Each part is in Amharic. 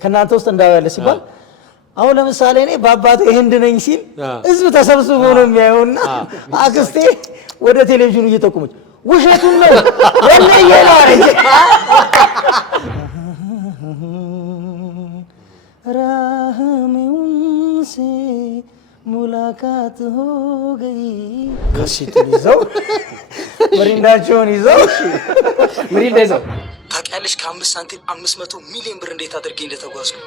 ከናንተ ውስጥ እንዳያለ ሲባል አሁን ለምሳሌ እኔ በአባቴ ህንድ ነኝ ሲል ህዝብ ተሰብስቦ ነው የሚያየውና አክስቴ ወደ ቴሌቪዥኑ እየጠቆመች ውሸቱን ነው ወላሂ ይላል राहमें से मुलाकात हो गई ከሲቱን ይዘው ምሪንዳቸውን ይዘው ምሪንዳ ይዘው ታውቂያለሽ ከ5 ሳንቲም 500 ሚሊዮን ብር እንዴት አድርጌ እንደተጓዝኩ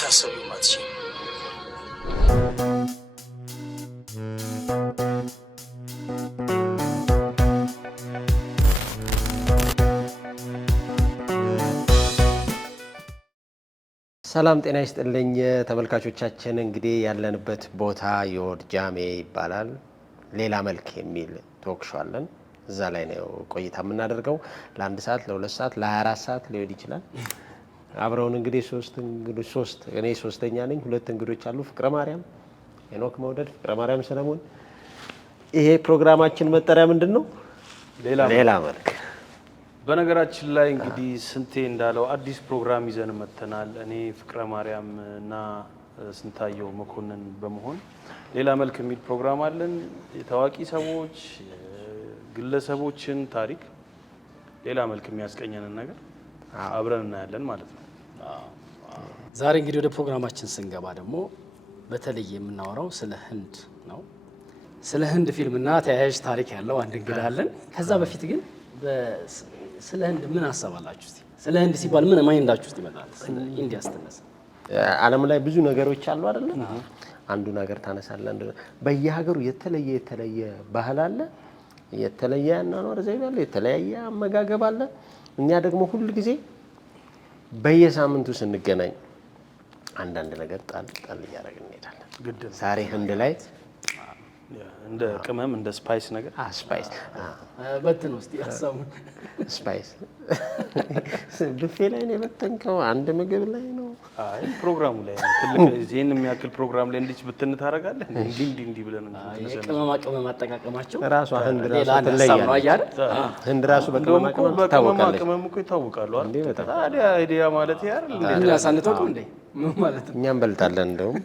ታሰቡ ማጥሽ ሰላም ጤና ይስጥልኝ ተመልካቾቻችን እንግዲህ ያለንበት ቦታ ዮርጃሜ ይባላል ሌላ መልክ የሚል ቶክ ሾው አለን እዛ ላይ ነው ቆይታ የምናደርገው ለ1 ሰዓት ለ2 ሰዓት ለ24 ሰዓት ሊሆን ይችላል አብረውን እንግዲህ ሶስት እኔ ሶስተኛ ነኝ ሁለት እንግዶች አሉ ፍቅረ ማርያም ሄኖክ መውደድ ፍቅረ ማርያም ሰለሞን ይሄ ፕሮግራማችን መጠሪያ ምንድነው ሌላ መልክ በነገራችን ላይ እንግዲህ ስንቴ እንዳለው አዲስ ፕሮግራም ይዘን መተናል እኔ ፍቅረ ማርያም እና ስንታየው መኮንን በመሆን ሌላ መልክ የሚል ፕሮግራም አለን የታዋቂ ሰዎች ግለሰቦችን ታሪክ ሌላ መልክ የሚያስቀኘንን ነገር አብረን እናያለን ማለት ነው ዛሬ እንግዲህ ወደ ፕሮግራማችን ስንገባ ደግሞ በተለይ የምናወራው ስለ ህንድ ነው ስለ ህንድ ፊልምና ተያያዥ ታሪክ ያለው አንድ እንግዳ አለን ከዛ በፊት ግን ስለ ህንድ ምን አሰባላችሁ እስቲ ስለ ህንድ ሲባል ምን ማይንዳችሁ ውስጥ ይመጣል ስለ ኢንዲያ ስትነሳ ዓለም ላይ ብዙ ነገሮች አሉ አይደል አንዱ ነገር ታነሳለህ አንዱ በየሀገሩ የተለየ ባህል አለ የተለየ አኗኗር ዘይቤ አለ የተለየ አመጋገብ አለ እኛ ደግሞ ሁሉ ጊዜ በየሳምንቱ ስንገናኝ አንዳንድ ነገር ጣል ያደርግን እንሄዳለን ዛሬ ህንድ ላይ እንደ ቅመም እንደ ስፓይስ ነገር ስፓይስ በትን ውስጥ ያሳሙ ስፓይስ ብፌ ላይ ነው በተንከው አንድ ምግብ ላይ ነው አይ ፕሮግራሙ ላይ ትልቅ ዜን የሚያክል ፕሮግራም ላይ እንዲች ብትን ታረጋለህ እንዲ ብለን ቅመም አጠቃቀማቸው ራሱ ህንድ ራሱ ተለያለ ህንድ ራሱ በቅመም ታወቃለች ቅመም እኮ ይታወቃሉ አይደል ታዲያ አይዲያ ማለት ያር እኛ ሳንተውቁ እንዴ ማለት እኛም በልጣለን እንደውም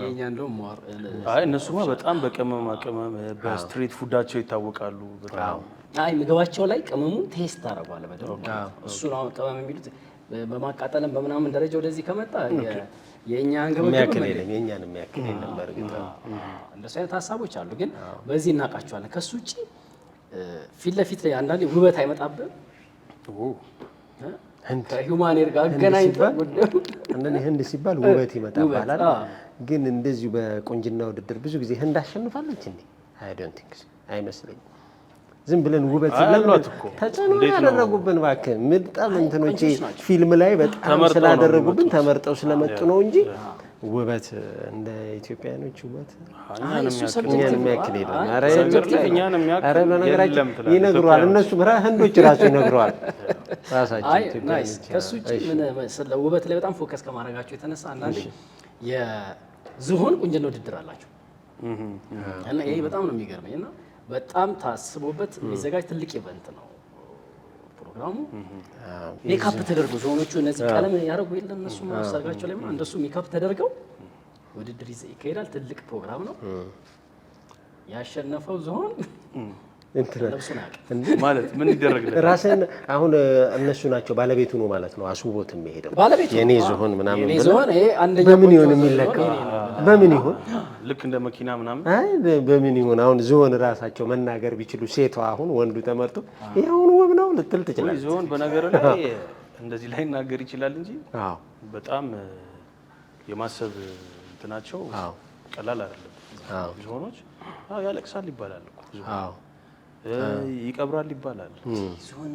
የኛ እንደውም ሞር አይ እነሱማ በጣም በቅመም በስትሪት ፉዳቸው ይታወቃሉ በጣም አይ ምግባቸው ላይ ቅመሙን ቴስት አደረጋለ በደረጃ እሱ ነው ቅመም የሚሉት በማቃጠለም በመናምን ደረጃ ወደዚህ ከመጣ የኛ አንገበገበ የኛን የሚያክል ነበር ግን እንደሱ አይነት ሀሳቦች አሉ ግን በዚህ እናቃቸዋለን ከሱ ውጪ ፊት ለፊት ላይ አንዳንዴ ውበት አይመጣብም ህንድ ከሂውማን ኤር ጋር ገናኝተው አንደኛ ህንድ ሲባል ውበት ይመጣባል ግን እንደዚህ በቁንጅና ውድድር ብዙ ጊዜ ህንድ አሸንፋለች እንዴ አይ ዶንት ቲንክ አይመስለኝም ዝም ብለን ውበት ስለማት እኮ ተጨኖ ያደረጉብን ባከ ምጣም እንትኖቼ ፊልም ላይ በጣም ስላደረጉብን ተመርጠው ስለመጡ ነው እንጂ ውበት እንደ ኢትዮጵያኖች ውበት እኛን የሚያክል የለም ኧረ በነገራችን ይነግሯል እነሱ ህንዶች ራሱ ይነግሯል ራሳቸው ናይስ ከሱ ውጪ ምን ስለ ውበት ላይ በጣም ፎከስ ከማድረጋቸው የተነሳ አንዳንዴ የዝሆን ቁንጅና ውድድር አላቸው እና ይሄ በጣም ነው የሚገርመኝ እና በጣም ታስቦበት የሚዘጋጅ ትልቅ ኢቨንት ነው ፕሮግራሙ ሜካፕ ተደርጎ ዝሆኖቹ እነዚህ ቀለም ያደርጉ የለም እነሱ ማሰርጋቸው ላይ እንደሱ ሜካፕ ተደርገው ውድድር ይካሄዳል ትልቅ ፕሮግራም ነው ያሸነፈው ዝሆን ማለት ምን ይደረግልህ ራስን አሁን እነሱ ናቸው ባለቤቱ ነው ማለት ነው አስውቦት የሚሄደው የኔ ዝሆን ምናምን ዝሆን ይሄ አንደኛ በምን ይሆን የሚለካው በምን ይሆን ልክ እንደ መኪና ምናምን አይ በምን ይሆን አሁን ዝሆን ራሳቸው መናገር ቢችሉ ሴቷ አሁን ወንዱ ተመርጦ ይሄውን ውብ ነው ልትል ትችላለች ዝሆን በነገር ላይ እንደዚህ ላይ ናገር ይችላል እንጂ አዎ በጣም የማሰብ እንትናቸው ቀላል አይደለም አዎ ዝሆኖች ያለቅሳል ይባላል እኮ አዎ ይቀብራል ይባላል ዝሆን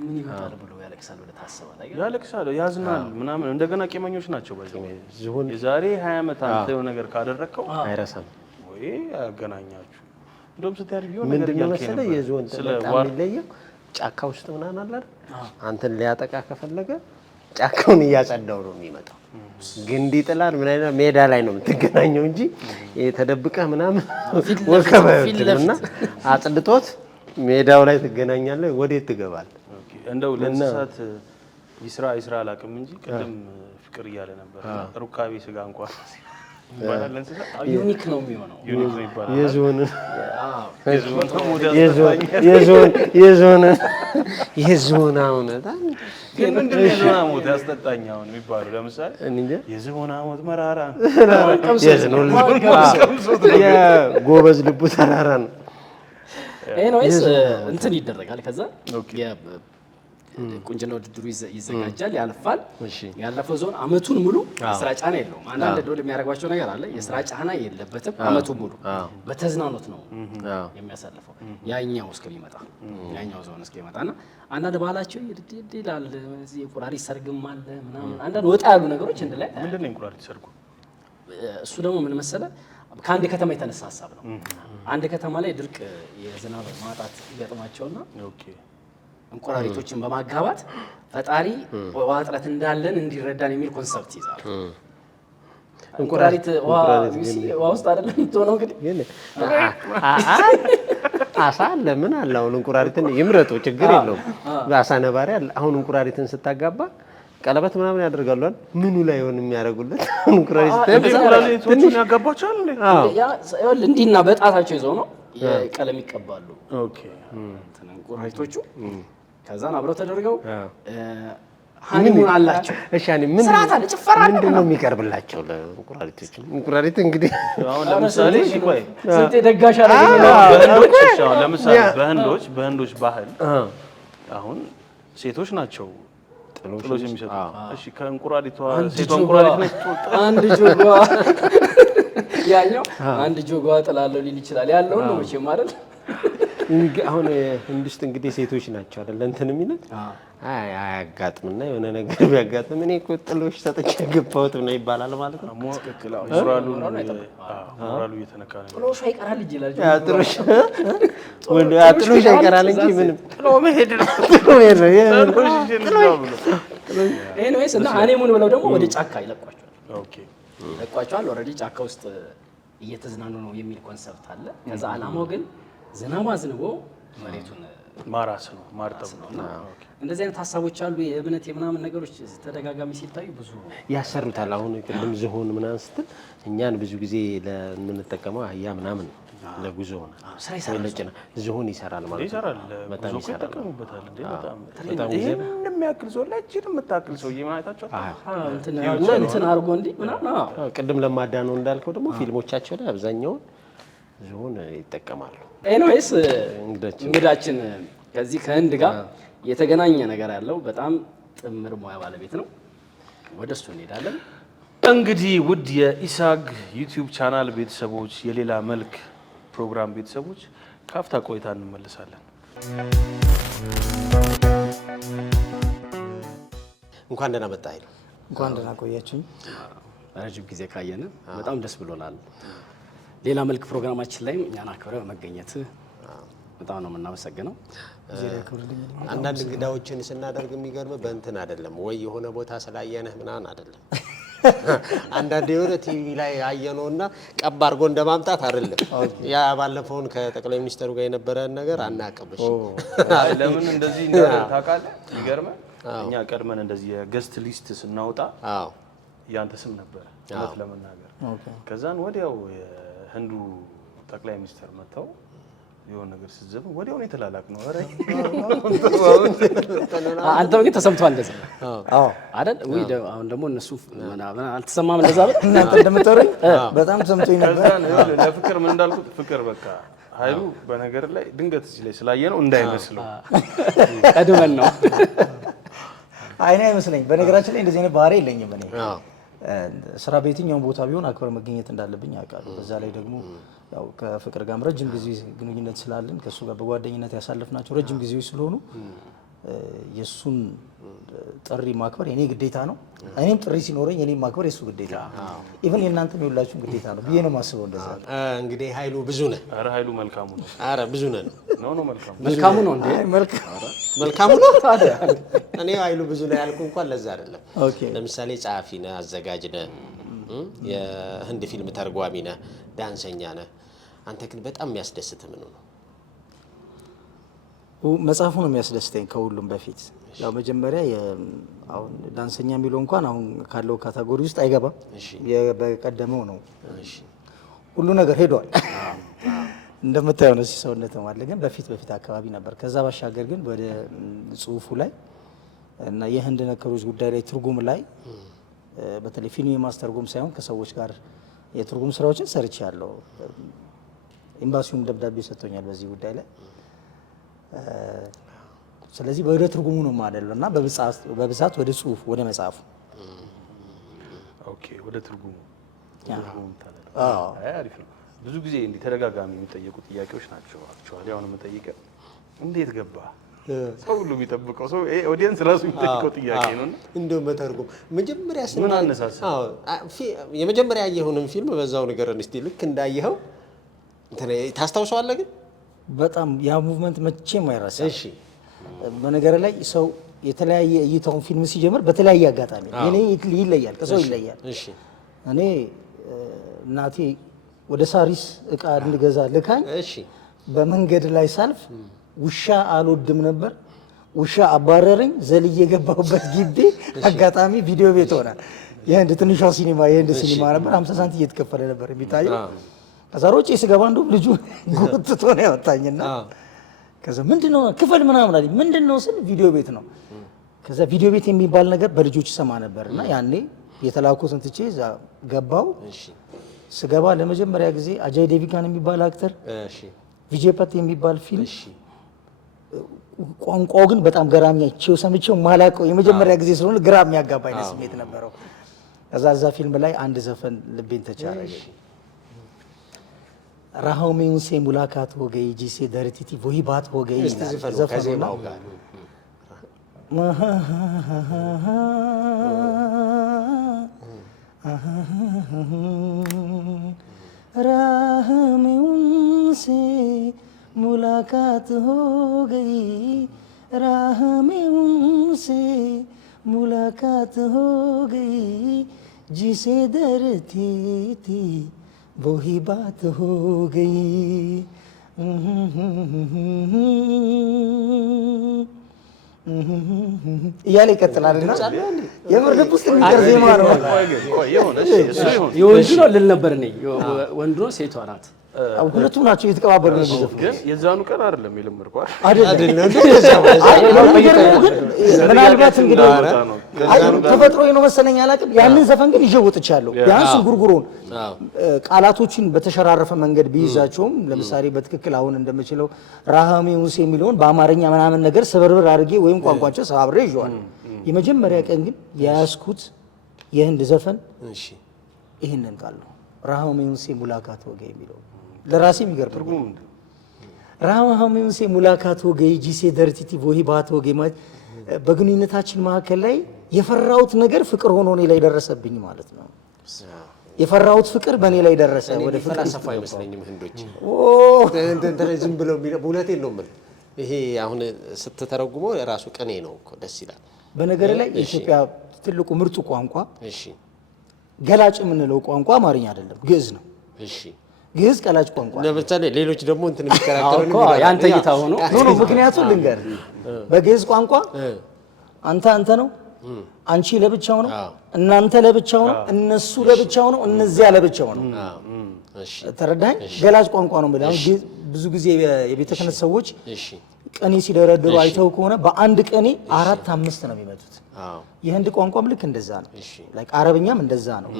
ምን ይወጣል ብሎ ያለቅሳል ወደ ታሰባል አይደል ያለቅሳል ያዝናል ምናምን እንደገና ቄመኞች ናቸው ባይዘው ዝሆን የዛሬ 20 ዓመት አንተ የሆነ ነገር ካደረከው አይረሳም ወይ ያገናኛችሁ እንደውም ስትያል ቢሆን ነገር ያልከለ የዝሆን በጣም ይለየው ጫካ ውስጥ ምናምን አለ አንተን ሊያጠቃ ከፈለገ ጫካውን እያጸዳው ነው የሚመጣው ግንዲ ጥላል ምን አይነት ሜዳ ላይ ነው የምትገናኘው እንጂ ተደብቀህ ምናምን ወከበትና አጽድቶት ሜዳው ላይ ትገናኛለህ ወዴት ትገባለህ እንደው ለእንስሳት ይስራ አላውቅም እንጂ ቅድም ፍቅር እያለ ነበር። ሩካቤ ስጋ እንኳን ይባላል እንስሳ ዩኒክ ነው የሚሆነው። ዩኒክ ነው ይባላል። የዝሆን አውነት ግን ምንድን ነው የዝሆን ሐሞት ያስጠጣኝ አሁን የሚባለው? ለምሳሌ የዝሆን ሐሞት መራራ የጎበዝ ልቡ ተራራ ነው። ኤኒዌይስ እንትን ይደረጋል። ከዛ ቁንጅና ውድድሩ ይዘጋጃል፣ ያልፋል። ያለፈው ዞን አመቱን ሙሉ የስራ ጫና የለውም። አንዳንድ ዶል የሚያደርጓቸው ነገር አለ። የስራ ጫና የለበትም። አመቱን ሙሉ በተዝናኖት ነው የሚያሳልፈው። ያኛው ዞን እስከሚመጣና አንዳንድ ባህላቸው ይላል። እዚህ የእንቁራሪት ሰርግም አለ ምናምን፣ አንዳንድ ወጣ ያሉ ነገሮች እንደ ላይ ምንድን ነው የእንቁራሪት ሰርጉ? እሱ ደግሞ ምን መሰለህ፣ ከአንድ ከተማ የተነሳ ሀሳብ ነው። አንድ ከተማ ላይ ድርቅ፣ የዝናብ ማጣት ይገጥማቸውና እንቁራሪቶችን በማጋባት ፈጣሪ ውሃ እጥረት እንዳለን እንዲረዳን የሚል ኮንሰፕት ይዛል። እንቁራሪት ውሃ ውስጥ አይደለም የምትሆነው። እንግዲህ አሳ አለ ምን አለ። አሁን እንቁራሪትን ይምረጡ ችግር የለውም። አሳ ነባሪ አለ። አሁን እንቁራሪትን ስታጋባ ቀለበት ምናምን ያደርጋሉ አይደል? ምኑ ላይ ሆነ የሚያደርጉለት? እንቁራሪቶቹን ያጋባቸዋል እንዴ? እንዲህና በጣታቸው ይዘው ነው ቀለም ይቀባሉ። ኦኬ እንቁራሪቶቹ ከዛን አብረው ተደርገው ሃኒሙን አላቸው። እሺ ምን ስርዓት አለ፣ ጭፈራ አለ። ምንድን ነው የሚቀርብላቸው ለእንቁራሪቶች? እንቁራሪት እንግዲህ አሁን ለምሳሌ ቆይ ስንቴ ደጋሽ አለ። ለምሳሌ በህንዶች ባህል አሁን ሴቶች ናቸው ጥሎሽ የሚሰጡት። እሺ ከእንቁራሪቷ ሴቷ እንቁራሪት ነች። አንድ ጆጓ ያኛው አንድ ጆጓ ጥላለሁ ሊል ይችላል። ያለው ነው መቼም አይደል? አሁን ህንድ ውስጥ እንግዲህ ሴቶች ናቸው አይደል እንትን የሚሉት። አያጋጥምና የሆነ ነገር ቢያጋጥም እኔ እኮ ጥሎሽ ሰጥቼ ገባሁት ነው ይባላል ማለት ነው። ሞራሉ እየተነካ ነው። ጥሎሽ አይቀራል እንጂ ይላል። ጥሎሽ አይቀራል እንጂ ምንም ጥሎ መሄድ ነው። ኤኒዌይስ እና ሃኒሙን ብለው ደግሞ ወደ ጫካ ይለቋቸዋል። ኦልሬዲ ጫካ ውስጥ እየተዝናኑ ነው የሚል ኮንሰፕት አለ። ከዛ አላማው ግን ዝናብ አዝንቦ መሬቱን ማራስ ነው ማርጠብ ነው። እንደዚህ አይነት ሀሳቦች አሉ። የእምነት የምናምን ነገሮች ተደጋጋሚ ሲታዩ ብዙ ያሰሩታል። አሁን ቅድም ዝሆን ምናምን ስትል እኛን ብዙ ጊዜ ለምንጠቀመው አህያ ምናምን ለጉዞ ሆነ ዝሆን ይሰራል ማለት ነው። ይሰራል በጣም ይጠቀሙበታል እንዴ በጣም ይሄን የሚያክል ሰው ላይ እቺን የምታክል ሰው የማይታቸው እንትን አድርጎ እንዴ ምናምን ቅድም ለማዳ ነው እንዳልከው ደግሞ ፊልሞቻቸው ላይ አብዛኛውን ዝሆን ይጠቀማሉ። ኤኒዌይስ እንግዳችን ከዚህ ከህንድ ጋር የተገናኘ ነገር ያለው በጣም ጥምር ሙያ ባለቤት ነው። ወደሱ እንሄዳለን። እንግዲህ ውድ የኢሳግ ዩቲዩብ ቻናል ቤተሰቦች፣ የሌላ መልክ ፕሮግራም ቤተሰቦች ካፍታ ቆይታ እንመለሳለን። እንኳን ደህና መጣህ አይደል? እንኳን ደህና ቆያችሁኝ። ረጅም ጊዜ ካየን በጣም ደስ ብሎናል። ሌላ መልክ ፕሮግራማችን ላይ እኛን አክብረህ በመገኘት በጣም ነው የምናመሰግነው። አንዳንድ እንግዳዎችን ስናደርግ የሚገርም በእንትን አይደለም ወይ የሆነ ቦታ ስላየነህ ምናምን አይደለም። አንዳንድ የሆነ ቲቪ ላይ አየነውና ቀብ አድርጎ እንደማምጣት አይደለም። ያ ባለፈውን ከጠቅላይ ሚኒስትሩ ጋር የነበረን ነገር አናቀብሽ። ለምን እንደዚህ እንዳለ ታውቃለህ? ይገርምህ እኛ ቀድመን እንደዚህ የገስት ሊስት ስናወጣ ያንተ ስም ነበር እውነት ለመናገር። ከዛን ወዲያው ህንዱ ጠቅላይ ሚኒስትር መጥተው የሆነ ነገር ሲዘብ ወዲያው ነው የተላላክ ነው። አረ አንተው ግን ተሰምቷል እንደዛ? አዎ አይደል? ወይ አሁን ደግሞ እነሱ አልተሰማም እንደዛ አይደል? እናንተ እንደምትወሩኝ በጣም ሰምቶኝ ነበር። ለፍቅር ምን እንዳልኩት ፍቅር በቃ ኃይሉ በነገር ላይ ድንገት እዚህ ላይ ስላየ ነው እንዳይመስለው ቀድመን ነው። አይኔ አይመስለኝ። በነገራችን ላይ እንደዚህ አይነት ባህሪ የለኝም እኔ። ስራ በየትኛውም ቦታ ቢሆን አክብረ መገኘት እንዳለብኝ አውቃለሁ። በዛ ላይ ደግሞ ያው ከፍቅር ጋርም ረጅም ጊዜ ግንኙነት ስላለን ከሱ ጋር በጓደኝነት ያሳለፍናቸው ረጅም ጊዜዎች ስለሆኑ የሱን ጥሪ ማክበር የኔ ግዴታ ነው። እኔም ጥሪ ሲኖረኝ የኔም ማክበር የሱ ግዴታ ነው። ኢቭን የእናንተም የሁላችሁም ግዴታ ነው ብዬ ነው የማስበው። እንደዛ እንግዲህ ኃይሉ ብዙ ነህ። ኧረ ኃይሉ መልካሙ ነው። ኧረ ብዙ ነህ ነው መልካሙ ነው እንዴ? መልካሙ ነው ታዲያ። እኔ ኃይሉ ብዙ ነህ ያልኩ እንኳን ለዛ አይደለም። ለምሳሌ ጸሐፊ ነህ፣ አዘጋጅ ነህ፣ የህንድ ፊልም ተርጓሚ ነህ፣ ዳንሰኛ ነህ። አንተ ግን በጣም የሚያስደስትህ ምን ነው? መጽሐፉ ነው የሚያስደስተኝ ከሁሉም በፊት። ያው መጀመሪያ አሁን ዳንሰኛ የሚለው እንኳን አሁን ካለው ካታጎሪ ውስጥ አይገባም። በቀደመው ነው ሁሉ ነገር ሄዷል። እንደምታየው ነው ሰውነት ማለት ግን በፊት አካባቢ ነበር። ከዛ ባሻገር ግን ወደ ጽሁፉ ላይ እና የህንድ ነገሮች ጉዳይ ላይ ትርጉም ላይ በተለይ ፊልም የማስተርጎም ሳይሆን ከሰዎች ጋር የትርጉም ስራዎችን ሰርቻለሁ። ኤምባሲውም ደብዳቤ ሰጥቶኛል በዚህ ጉዳይ ላይ። ስለዚህ ወደ ትርጉሙ ነው ማለት እና በብዛት ወደ ጽሁፍ ወደ መጽሐፉ ኦኬ ወደ ትርጉሙ አሪፍ ነው። ብዙ ጊዜ እንዲህ ተደጋጋሚ የሚጠየቁ ጥያቄዎች ናቸው። አክቹዋሊ አሁን የምጠይቀው እንዴት ገባ ሰው ሁሉ የሚጠብቀው ሰው ኦዲየንስ ራሱ የሚጠይቀው ጥያቄ ነው። እንደው መተርጎም መጀመሪያ ምን አነሳሳ? የመጀመሪያ ያየኸውንም ፊልም በዛው ነገር እስቲ ልክ እንዳየኸው ታስታውሰዋለህ? ግን በጣም ያ ሙቭመንት መቼም አይረሳም። እሺ በነገር ላይ ሰው የተለያየ እይታውን ፊልም ሲጀምር በተለያየ አጋጣሚ እኔ ይለያል፣ ከሰው ይለያል። እሺ እኔ እናቴ ወደ ሳሪስ እቃ እንድገዛ ልካኝ፣ እሺ በመንገድ ላይ ሳልፍ ውሻ አልወድም ነበር። ውሻ አባረረኝ። ዘልዬ የገባሁበት ግቢ አጋጣሚ ቪዲዮ ቤት ሆናል። የህንድ ትንሿ ሲኒማ የህንድ ሲኒማ ነበር። 50 ሳንቲም እየተከፈለ ነበር የሚታየው። ከዛ ሮጬ ስገባ እንደው ልጁ ጉትቶ ነው ያወጣኝና ከዛ ምንድነው ክፈል ምናምን አለኝ። ምንድነው ስል ቪዲዮ ቤት ነው። ከዛ ቪዲዮ ቤት የሚባል ነገር በልጆች ሰማ ነበርና ያኔ የተላኩትን ትቼ እዛ ገባው። እሺ ስገባ ለመጀመሪያ ጊዜ አጃይ ዴቪጋን የሚባል አክተር፣ እሺ ቪጄ ፓት የሚባል ፊልም፣ እሺ ቋንቋው ግን በጣም ገራሚያቸው ሰምቼው ማላውቀው የመጀመሪያ ጊዜ ስለሆነ ግራ የሚያጋባ አይነት ስሜት ነበረው። እዛ ፊልም ላይ አንድ ዘፈን ልቤን ተቻረገ። राहों में उनसे मुलाकात हो गई जिसे डरती थी वही बात हो गई। राह में उनसे मुलाकात हो गई, राह में उनसे मुलाकात हो गई जिसे डरती थी वही बात हो गई। እያለ ይቀጥላልና የምር ልብ ውስጥ የሚቀር ዜማ ነው። የወንዱ ነው ልል ነበር እኔ። ወንዱ ነው ሴቷ ናት? ሁለቱም ናቸው እየተቀባበሉ ነው የሚዘፍኑት። ግን የዛኑ ቀን አይደለም የለመድኩ አይደለም። ምናልባት እንግዲህ ተፈጥሮዬ ነው መሰለኝ አላውቅም። ያንን ዘፈን ግን ይዤው ወጥቻለሁ። ቢያንስ ጉርጉሮን ቃላቶችን በተሸራረፈ መንገድ ቢይዛቸውም ለምሳሌ በትክክል አሁን እንደምችለው ራሃሜ ሙሴ የሚለውን በአማርኛ ምናምን ነገር ስብርብር አድርጌ ወይም ቋንቋቸው ሰባብሬ ይዤዋለሁ። የመጀመሪያ ቀን ግን የያዝኩት የህንድ ዘፈን ይህንን ቃል ነው። ራሃሜ ሙሴ ሙላካት ወገ የሚለው ለራሴ የሚገርም ትርጉም ነው። ራሃሜ ሙሴ ሙላካት ወገ ጂሴ ደርቲቲ ወሂ ባት ወገ ማለት በግንኙነታችን መካከል ላይ የፈራሁት ነገር ፍቅር ሆኖ እኔ ላይ ደረሰብኝ ማለት ነው። የፈራሁት ፍቅር በእኔ ላይ ደረሰ። ወደ ፍቅር ፈላሰፋ አይመስለኝም ህንዶች እንትን ዝም ብለው እውነቴን ነው የምልህ። ይሄ አሁን ስትተረጉመው የራሱ ቅኔ ነው እኮ ደስ ይላል። በነገር ላይ የኢትዮጵያ ትልቁ ምርጡ ቋንቋ እሺ ገላጭ የምንለው ቋንቋ አማርኛ አይደለም፣ ግዕዝ ነው። እሺ ግዕዝ ገላጭ ቋንቋ ነው። ለምሳሌ ሌሎች ደግሞ እንትን የሚከራከሩ ነው ያንተ እይታ ሆኖ ነው። ምክንያቱም ልንገር በግዕዝ ቋንቋ አንተ ነው፣ አንቺ ለብቻው ነው፣ እናንተ ለብቻው ነው፣ እነሱ ለብቻው ነው፣ እነዚያ ለብቻው ነው። እሺ ተረዳኸኝ? ገላጭ ቋንቋ ነው ማለት አሁን ብዙ ጊዜ የቤተ ክህነት ሰዎች ቀኔ ሲደረድሩ አይተው ከሆነ በአንድ ቀኔ 4-5 ነው የሚመጡት። የህንድ ቋንቋም ልክ እንደዛ ነው። ላይክ አረብኛም እንደዛ ነው።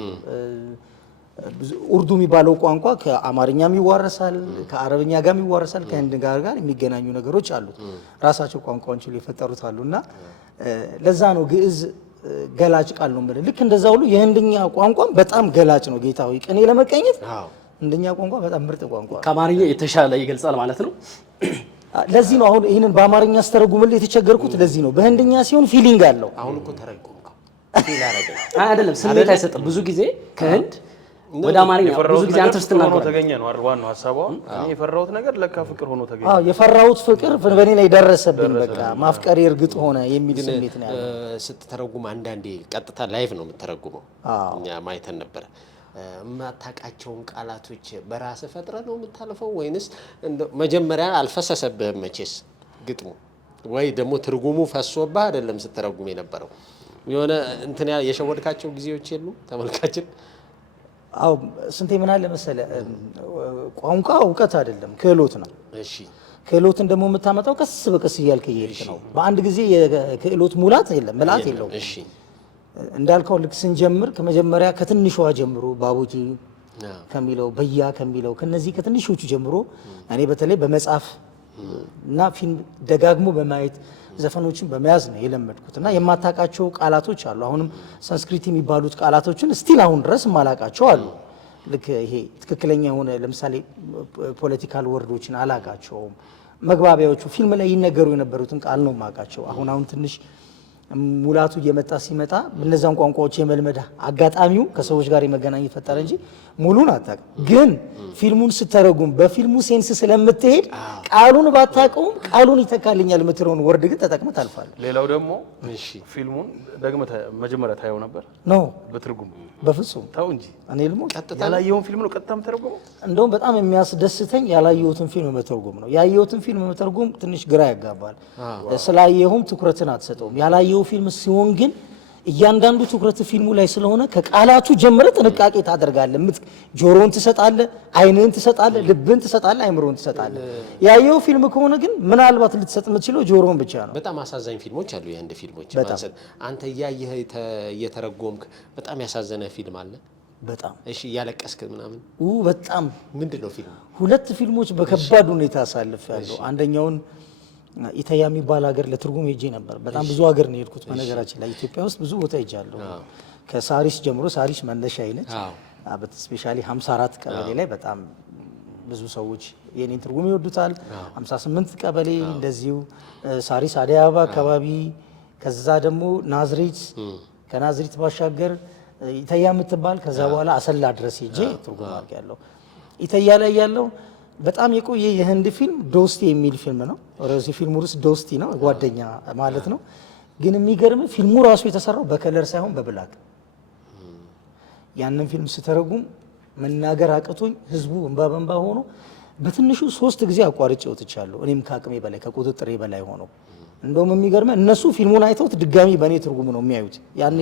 ኡርዱ የሚባለው ቋንቋ ከአማርኛም ይዋረሳል፣ ከአረብኛ ጋርም ይዋረሳል፣ ከህንድ ጋር የሚገናኙ ነገሮች አሉት። ራሳቸው ቋንቋውን ችለው የፈጠሩት አሉና ለዛ ነው ግዕዝ ገላጭ ቃል ነው ማለት። ልክ እንደዛ ሁሉ የህንድኛ ቋንቋም በጣም ገላጭ ነው። ጌታዊ ቅኔ ለመቀኘት ህንድኛ ቋንቋ በጣም ምርጥ ቋንቋ ነው። ከአማርኛ የተሻለ ይገልጻል ማለት ነው። ለዚህ ነው አሁን ይሄንን በአማርኛ አስተረጉምልህ የተቸገርኩት። ለዚህ ነው በህንድኛ ሲሆን ፊሊንግ አለው። አሁን እኮ ተረጎምከው ፊል አረገ አይደለም፣ ስሜት አይሰጥም። ብዙ ጊዜ ከህንድ ወደ አማርኛ ብዙ ጊዜ አንተ ስትናገር ተገኘ ነው አይደል? ዋናው ሐሳቡ እኔ የፈራሁት ነገር ለካ ፍቅር ሆኖ ተገኘ። የፈራሁት ፍቅር በእኔ ላይ ደረሰብኝ፣ በቃ ማፍቀሬ እርግጥ ሆነ የሚል ስሜት ነው ያለው። ስትተረጉም አንዳንዴ ቀጥታ ላይቭ ነው የምትተረጉመው። እኛ ማይተን ነበር። የማታውቃቸውን ቃላቶች በራስህ ፈጥረህ ነው የምታልፈው ወይንስ መጀመሪያ አልፈሰሰብህም? መቼስ ግጥሙ ወይ ደግሞ ትርጉሙ ፈሶብህ አይደለም ስትተረጉም የነበረው የሆነ እንትን የሸወድካቸው ጊዜዎች የሉ ተመልካችን? አዎ ስንቴ ምን አለ መሰለ ቋንቋ እውቀት አይደለም ክህሎት ነው። እሺ ክህሎትን ደግሞ የምታመጣው ቀስ በቀስ እያልክ እየሄድክ ነው። በአንድ ጊዜ የክህሎት ሙላት የለም ምላት የለውም። እሺ እንዳልከው ልክ ስንጀምር ከመጀመሪያ ከትንሿ ጀምሮ ባቡጂ ከሚለው በያ ከሚለው ከነዚህ ከትንሾቹ ጀምሮ እኔ በተለይ በመጻፍ እና ፊልም ደጋግሞ በማየት ዘፈኖችን በመያዝ ነው የለመድኩት እና የማታውቃቸው ቃላቶች አሉ። አሁንም ሳንስክሪት የሚባሉት ቃላቶችን ስቲል አሁን ድረስ የማላውቃቸው አሉ። ልክ ይሄ ትክክለኛ የሆነ ለምሳሌ ፖለቲካል ወርዶችን አላውቃቸውም። መግባቢያዎቹ ፊልም ላይ ይነገሩ የነበሩትን ቃል ነው የማውቃቸው። አሁን ትንሽ ሙላቱ እየመጣ ሲመጣ እነዛን ቋንቋዎች የመልመድ አጋጣሚው ከሰዎች ጋር የመገናኘት ፈጠረ እንጂ ሙሉን አታውቅም። ግን ፊልሙን ስተረጉም በፊልሙ ሴንስ ስለምትሄድ ቃሉን ባታውቀውም ቃሉን ይተካልኛል የምትለውን ወርድ ግን ተጠቅመህ ታልፋለህ። ሌላው ደግሞ ፊልሙን ደግመህ መጀመሪያ ታየው ነበር? ኖ በትርጉም በፍጹም ተው እንጂ። እኔ ደግሞ ያላየውን ፊልም ነው ቀጥታ የምተረጉመው። እንደውም በጣም የሚያስደስተኝ ያላየሁትን ፊልም መተርጎም ነው። ያየሁትን ፊልም መተርጎም ትንሽ ግራ ያጋባል። ስላየሁም ትኩረትን አትሰጠውም። ያላየው ፊልም ሲሆን ግን እያንዳንዱ ትኩረት ፊልሙ ላይ ስለሆነ ከቃላቱ ጀምረ ጥንቃቄ ታደርጋለህ። ጆሮን ትሰጣለህ፣ አይንህን ትሰጣለህ፣ ልብን ትሰጣለህ፣ አይምሮን ትሰጣለህ። ያየው ፊልም ከሆነ ግን ምናልባት ልትሰጥ የምትችለው ጆሮን ብቻ ነው። በጣም አሳዛኝ ፊልሞች አሉ የህንድ ፊልሞች። አንተ እያየህ እየተረጎምክ በጣም ያሳዘነ ፊልም አለ? በጣም እሺ እያለቀስክ ምናምን? በጣም ምንድን ነው ፊልሙ? ሁለት ፊልሞች በከባድ ሁኔታ አሳልፌያለሁ። አንደኛውን ኢታያ የሚባል ሀገር ለትርጉም ሄጄ ነበር። በጣም ብዙ ሀገር ነው የሄድኩት በነገራችን ላይ ኢትዮጵያ ውስጥ ብዙ ቦታ ሄጃለሁ። ከሳሪስ ጀምሮ ሳሪስ መነሻዬ ነች። ስፔሻሊ 54 ቀበሌ ላይ በጣም ብዙ ሰዎች የኔን ትርጉም ይወዱታል። 58 ቀበሌ እንደዚሁ ሳሪስ አደይ አበባ አካባቢ፣ ከዛ ደግሞ ናዝሬት፣ ከናዝሬት ባሻገር ኢታያ የምትባል ከዛ በኋላ አሰላ ድረስ ሄጄ ትርጉም አድርጌያለሁ። ኢታያ ላይ ያለው በጣም የቆየ የህንድ ፊልም ዶስቲ የሚል ፊልም ነው። ራሱ ፊልሙ ርዕስ ዶስቲ ነው፣ ጓደኛ ማለት ነው። ግን የሚገርም ፊልሙ ራሱ የተሰራው በከለር ሳይሆን በብላክ። ያንን ፊልም ስተረጉም መናገር አቅቶኝ ህዝቡ እንባ በእንባ ሆኖ በትንሹ 3 ጊዜ አቋርጬ ወጥቻለሁ። እኔም ከአቅሜ በላይ ከቁጥጥሬ በላይ ሆኖ እንደውም የሚገርም እነሱ ፊልሙን አይተውት ድጋሚ በእኔ ትርጉም ነው የሚያዩት። ያኔ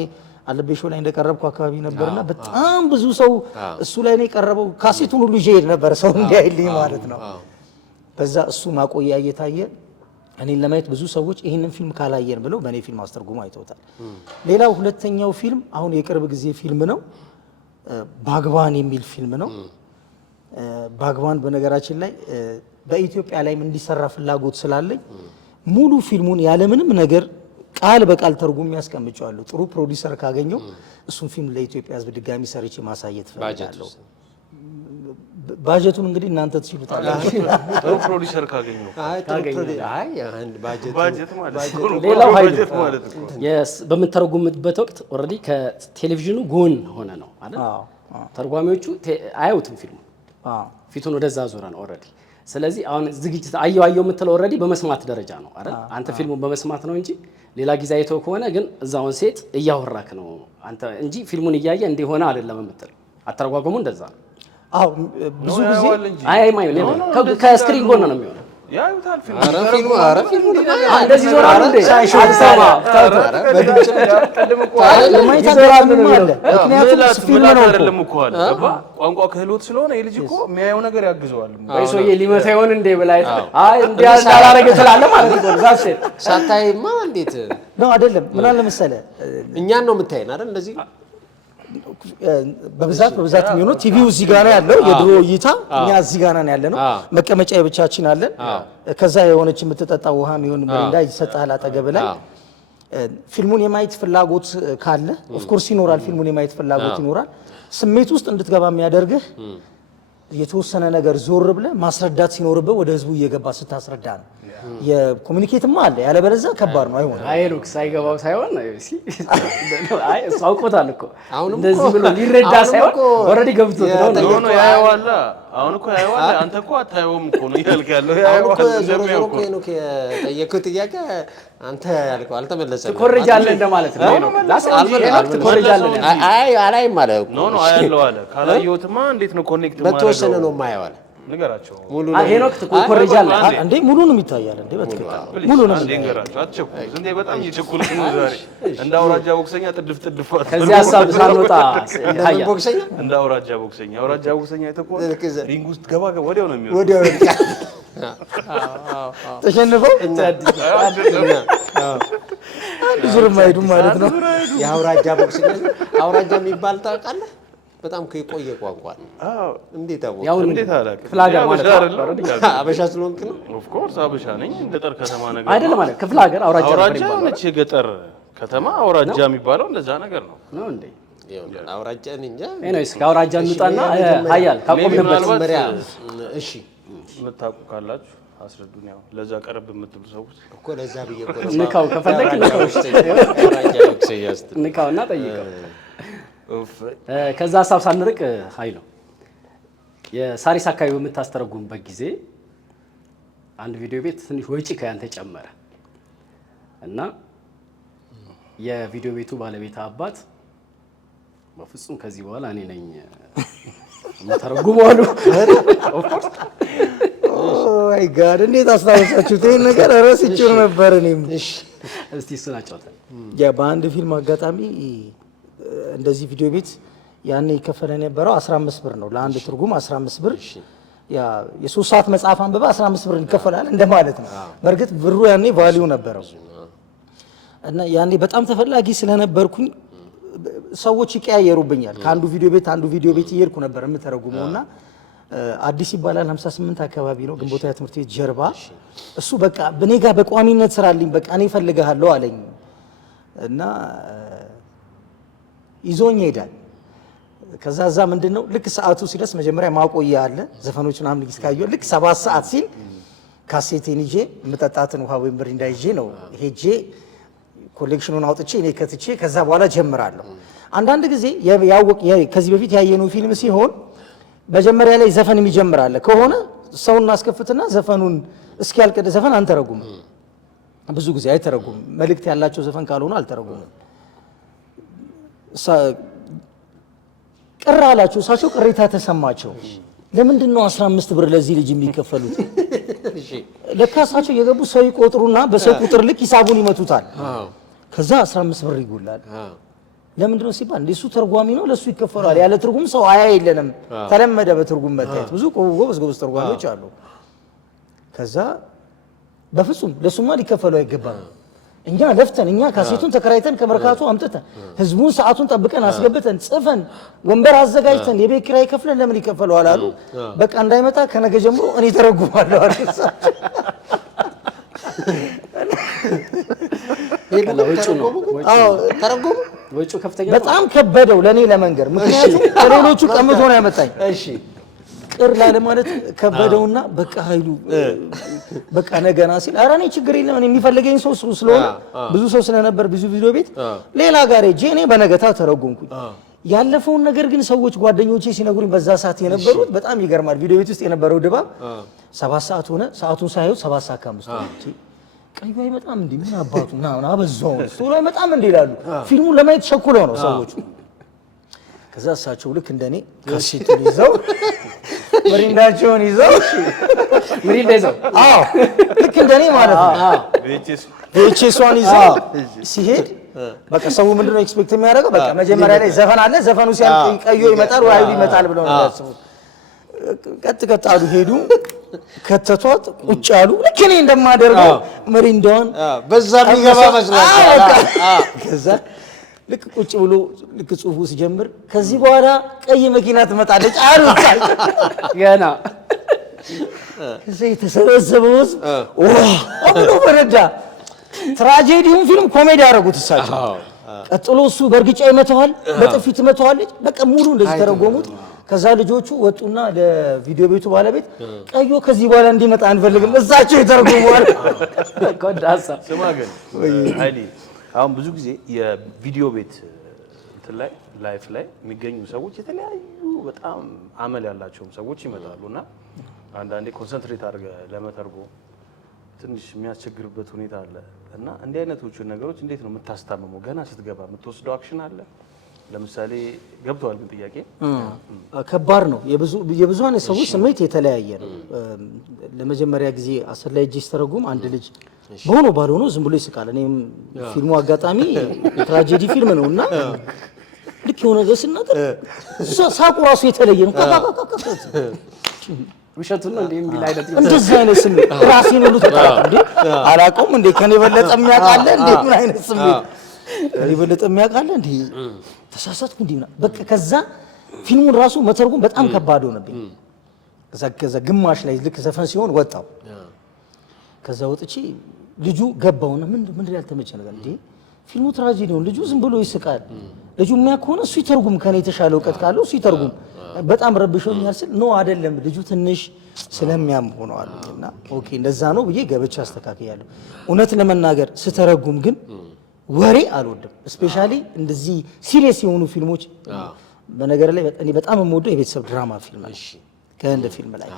አለቤ ሾው ላይ እንደቀረብኩ አካባቢ ነበርና በጣም ብዙ ሰው እሱ ላይ ነው የቀረበው። ካሴቱን ሁሉ ይዤ ሄድ ነበር ሰው እንዲያይልኝ ማለት ነው። በዛ እሱ ማቆያ እየታየ እኔን ለማየት ብዙ ሰዎች ይህንን ፊልም ካላየን ብለው በእኔ ፊልም አስተርጉሞ አይተውታል። ሌላው ሁለተኛው ፊልም አሁን የቅርብ ጊዜ ፊልም ነው። ባግባን የሚል ፊልም ነው። ባግባን በነገራችን ላይ በኢትዮጵያ ላይም እንዲሰራ ፍላጎት ስላለኝ ሙሉ ፊልሙን ያለምንም ነገር ቃል በቃል ተርጉም ያስቀምጫለሁ። ጥሩ ፕሮዲውሰር ካገኘው እሱን ፊልም ለኢትዮጵያ ሕዝብ ድጋሚ ሰርቼ ማሳየት ፈልጋለሁ። ባጀቱን እንግዲህ እናንተ ትችሉታላችሁ። ጥሩ ፕሮዲውሰር ካገኘው ባጀት ማለት ነው። በምትተረጉምበት ወቅት ኦልሬዲ ከቴሌቪዥኑ ጎን ሆነ ነው አይደል? ተርጓሚዎቹ አያዩትም ፊልሙ ፊቱን ወደዛ ዞረ ነው ኦልሬዲ። ስለዚህ አሁን ዝግጅት አየው የምትለው ኦልሬዲ በመስማት ደረጃ ነው አይደል? አንተ ፊልሙን በመስማት ነው እንጂ ሌላ ጊዜ አይተው ከሆነ ግን እዛውን ሴት እያወራክ ነው አንተ እንጂ ፊልሙን እያየ እንደሆነ አይደለም የምትለው። አተረጓጎሙ እንደዛ ነው። አዎ ብዙ ጊዜ ከስክሪን ጎን ነው የሚሆነው። ያዩታል ፊልሙ። ኧረ ፊልሙ እንደዚህ ዞራሉ እንዴ? ሳይሾማ አይደለም እኮ አለ ቋንቋ ክህሎት ስለሆነ የልጅ እኮ የሚያየው ነገር ያግዘዋል። ወይ ሰውዬ ሊመታ ይሆን እንዴ ብላይ አይ እንዲያ እንዳላረገ ትላለህ ማለት ነው። ዛሴ ሳታይማ እንዴት ነው? አይደለም ምን አለ መሰለህ እኛን ነው የምታየን አይደል? እንደዚህ በብዛት የሚሆነው ቲቪው እዚህ ጋር ነው ያለው የድሮ እይታ፣ እኛ እዚህ ጋር ነን ያለነው። መቀመጫ የብቻችን አለን። ከዛ የሆነች የምትጠጣ ውሃ የሚሆን መሪንዳ ይሰጣል አጠገብ ላይ። ፊልሙን የማየት ፍላጎት ካለ ኦፍ ኮርስ ይኖራል። ፊልሙን የማየት ፍላጎት ይኖራል። ስሜት ውስጥ እንድትገባ የሚያደርግህ የተወሰነ ነገር ዞር ብለህ ማስረዳት ሲኖርብህ ወደ ህዝቡ እየገባ ስታስረዳ ነው። የኮሙኒኬትማ አለ ያለበለዚያ ከባድ ነው። አይሆንም። አይ ሉክ ሳይገባው ሳይሆን አይ ሳውቆታል እኮ እንደዚህ ብሎ ሊረዳ ሳይሆን ኦልሬዲ ገብቶት ነው ያየዋል። አሁን እኮ ያየዋል። አንተ እኮ አታየውም እኮ ነው ያልክ ያለው። አሁን እኮ ዞሮ እኮ ነው የጠየቅኩት ጥያቄ አንተ ያልከው አልተመለሰም። ትኮርጃለህ እንደማለት ነው። ትኮርጃለህ። አይ አላይም ማለት ነው አያለው አለ። ካላየሁትማ እንዴት ነው ኮኔክት ማለት? በተወሰነ ነው የማየው አለ። ንገራቸው። ሄኖክ ኮረጃለ እንዴ ሙሉንም ይታያል እንዴ በትክክል ሙሉንም ንገራቸው። አትቸኩል እንዴ በጣም እየቸኩልክ ነው ዛሬ። እንደ አውራጃ ቦክሰኛ ጥድፍ ጥድፍ ከዚህ ሀሳብ ሳንወጣ ቦክሰኛ እንደ አውራጃ ቦክሰኛ የተቆ ሪንግ ውስጥ ገባ ወዲያው ነው የሚወጣው። ወዲያው ተሸንፈው ዙርም አይሄዱም ማለት ነው። የአውራጃ ቦክሰኛ አውራጃ የሚባል ታውቃለህ? በጣም ከቆየ ቋንቋ ነው። አዎ እንዴት አወቅ? ያው እንዴት አላውቅም። ክፍለ ሀገር ማለት ነው። አበሻ ስለሆንክ ነው። ኦፍ ኮርስ አበሻ ነኝ። ገጠር ከተማ ነገር አይደለም ማለት ክፍለ ሀገር አውራጃ ነች። የገጠር ከተማ አውራጃ የሚባለው እንደዛ ነገር ነው ነው እንዴ? አውራጃ እንጃ። ኤኒዌይስ ከአውራጃ እንውጣና ሀያል ካቆምንበት መሪያ። እሺ የምታውቁ ካላችሁ አስረዱን። ያው ለዛ ቀረብ የምትሉ ሰዎች እኮ ለዛ ብዬ እኮ ንካው ከፈለክ ንካውና ጠይቀው። ከዛ ሀሳብ ሳንርቅ ኃይሉ የሳሪስ አካባቢ በምታስተረጉምበት ጊዜ አንድ ቪዲዮ ቤት ትንሽ ወጪ ከያንተ ጨመረ እና የቪዲዮ ቤቱ ባለቤት አባት በፍጹም ከዚህ በኋላ እኔ ነኝ የምተረጉመው አሉ። አይ ጋር እንዴት አስታውሳችሁት ይሄን ነገር? ረስቼው ነበር እኔም። እሺ እስቲ እሱን አጫውተን። ያ በአንድ ፊልም አጋጣሚ እንደዚህ ቪዲዮ ቤት ያኔ ይከፈለን የነበረው 15 ብር ነው ለአንድ ትርጉም 15 ብር። ያ የ3 ሰዓት መጽሐፍ አንብባ 15 ብር ይከፈላል እንደማለት ነው። በእርግጥ ብሩ ያኔ ቫልዩ ነበረው እና ያኔ በጣም ተፈላጊ ስለነበርኩኝ ሰዎች ይቀያየሩብኛል። ከአንዱ ቪዲዮ ቤት አንዱ ቪዲዮ ቤት እየሄድኩ ነበር የምተረጉመውና አዲስ ይባላል 58 አካባቢ ነው ግንቦት ትምህርት ቤት ጀርባ። እሱ በቃ በኔ ጋር በቋሚነት ስራልኝ በቃ እኔ እፈልግሃለሁ አለኝ እና ይዞኝ ሄዳል። ከዛ እዛ ምንድነው ልክ ሰዓቱ ሲደርስ መጀመሪያ ማቆያ አለ ዘፈኖች ምናምን ልክ ልክ 7 ሰዓት ሲል ካሴቴን ይዤ የምጠጣትን ውሃ ወይም ብር እንዳይዤ ነው ሄጄ ኮሌክሽኑን አውጥቼ እኔ ከትቼ ከዛ በኋላ ጀምራለሁ። አንዳንድ ጊዜ ከዚህ በፊት ያየነው ፊልም ሲሆን መጀመሪያ ላይ ዘፈን የሚጀምራለ ከሆነ ሰውን አስከፍትና ዘፈኑን እስኪያልቅ ዘፈን አንተረጉም። ብዙ ጊዜ አይተረጉም። መልእክት ያላቸው ዘፈን ካልሆነ አልተረጉምም። ቅር አላቸው። እሳቸው ቅሬታ ተሰማቸው። ለምንድን ነው 15 ብር ለዚህ ልጅ የሚከፈሉት? ለካ እሳቸው የገቡ ሰው ይቆጥሩና በሰው ቁጥር ልክ ሂሳቡን ይመቱታል። ከዛ 15 ብር ይጎላል። ለምንድን ነው ሲባል እንደሱ ተርጓሚ ነው ለሱ ይከፈላል። ያለ ትርጉም ሰው አያ የለንም። ተለመደ በትርጉም መታየት። ብዙ ጎበዝ ተርጓሚዎች አሉ። ከዛ በፍጹም ለሱማ ሊከፈለው አይገባም። እኛ ለፍተን እኛ ካሴቱን ተከራይተን ከመርካቶ አምጥተን ህዝቡን ሰዓቱን ጠብቀን አስገብተን ጽፈን ወንበር አዘጋጅተን የቤት ኪራይ ከፍለን ለምን ይከፈለዋል አሉ። በቃ እንዳይመጣ ከነገ ጀምሮ እኔ ተረጉማለሁ አሉ። ተረጉሙ ወጪው ከፍተኛ በጣም ከበደው ለኔ ለመንገር። ምክንያቱም ከሌሎቹ ቀምቶ ነው ያመጣኝ። እሺ ቅር ላለ ማለት ከበደውና በቃ ኃይሉ በቃ ነገና ሲል ኧረ እኔ ችግር የለም እኔ የሚፈልገኝ ሰው ስለሆነ ብዙ ሰው ስለነበር ብዙ ቪዲዮ ቤት ሌላ ጋር ሄጄ እኔ በነገታ ተረጎምኩኝ። ያለፈውን ነገር ግን ሰዎች ጓደኞቼ ሲነግሩኝ በዛ ሰዓት የነበሩት በጣም ይገርማል። ቪዲዮ ቤት ውስጥ የነበረው ድባብ 7 ሰዓት ሆነ። ሰዓቱን ሳይሆን 7 ሰዓት ከ5 ቀዩ አይመጣም እንዴ ምን አባቱ ምናምን አበዛው ቶሎ አይመጣም እንዴ ይላሉ። ፊልሙን ለማየት ቸኩለው ነው ሰዎች። ከዛ እሳቸው ልክ እንደኔ ካሴቱን ይዘው ምሪንዳቸውን ይዘው ምሪንዳ ይዘው ልክ እንደኔ ማለት ነው ቪኤችኤስዋን ይዘው ሲሄድ በቃ ሰው ምንድነው ኤክስፔክት የሚያደርገው? በቃ መጀመሪያ ላይ ዘፈን አለ፣ ዘፈኑ ሲያልቅ ቀዩ ይመጣል ወይ ኃይሉ ይመጣል ብለው ነው ያስቡት። ቀጥ አሉ፣ ሄዱ፣ ከተቷት ቁጭ አሉ። ልክ እኔ እንደማደርገው ምሪንዳውን በዛ የሚገባ መስሏል። ከዛ ልክ ቁጭ ብሎ ልክ ጽሁፉ ሲጀምር ከዚህ በኋላ ቀይ መኪና ትመጣለች አሉ ገና። ከዛ የተሰበሰበው ህዝብ ብሎ በረዳ። ትራጀዲውን ፊልም ኮሜዲ ያደረጉት እሳቸው። ቀጥሎ እሱ በእርግጫ ይመታዋል፣ በጥፊት ይመታዋለች። በቃ ሙሉ እንደዚህ ተረጎሙት። ከዛ ልጆቹ ወጡና ለቪዲዮ ቤቱ ባለቤት ቀዮ ከዚህ በኋላ እንዲመጣ አንፈልግም እዛቸው የተረጎሙዋል። ስማ ግን ኃይሌ አሁን ብዙ ጊዜ የቪዲዮ ቤት እንትን ላይ ላይፍ ላይ የሚገኙ ሰዎች የተለያዩ በጣም አመል ያላቸውም ሰዎች ይመጣሉና አንዳንዴ ኮንሰንትሬት አድርገህ ለመተርጎም ትንሽ የሚያስቸግርበት ሁኔታ አለ እና እንዲህ አይነቶቹ ነገሮች እንዴት ነው የምታስታምመው? ገና ስትገባ የምትወስደው አክሽን አለ? ለምሳሌ ገብቷል ግን ጥያቄ ከባድ ነው። የብዙሃን ሰዎች ስሜት የተለያየ ነው። ለመጀመሪያ ጊዜ 10 ላይ እጅ ሲተረጉም አንድ ልጅ በሆነ ባልሆነው ዝም ብሎ ይስቃል። እኔም ፊልሙ አጋጣሚ ትራጀዲ ፊልም ነውና ልክ የሆነ ነገር ስናገር ሳቁ ራሱ የተለየ ነው። ውሸቱን ነው እንዴ የሚል አይነት እንደዚህ አይነት ስሜት ራሴን ሁሉ ተጣጣ እንዴ አላውቀውም እንዴ ከኔ በለጠ የሚያውቃለ እንዴ ምን አይነት ስሜት ከኔ በለጠ የሚያውቃለ እንዴ ተሳሳትኩ እንዴ በቃ ከዛ ፊልሙን ራሱ መተርጎም በጣም ከባድ ሆነብኝ። ከዛ ግማሽ ላይ ልክ ዘፈን ሲሆን ወጣው። ከዛ ወጥቼ ልጁ ገባውና ምን ያልተመቸ ነገር እንዴ ፊልሙ ትራጀዲ ነው፣ ልጁ ዝም ብሎ ይስቃል፣ ልጁ የሚያከሆነ እሱ ይተርጉም፣ ከኔ የተሻለ እውቀት ካለው እሱ ይተርጉም፣ በጣም ረብሾኛል ስል ነው አይደለም ልጁ ትንሽ ስለሚያም ሆነዋል እና ኦኬ እንደዛ ነው ብዬ ገብቼ አስተካክያለሁ። እውነት ለመናገር ስተረጉም ግን ወሬ አልወድም። ስፔሻሊ እንደዚህ ሲሪየስ የሆኑ ፊልሞች በነገር ላይ እኔ በጣም የምወደው የቤተሰብ ድራማ ፊልም ነው። ከህንድ ፊልም ላይ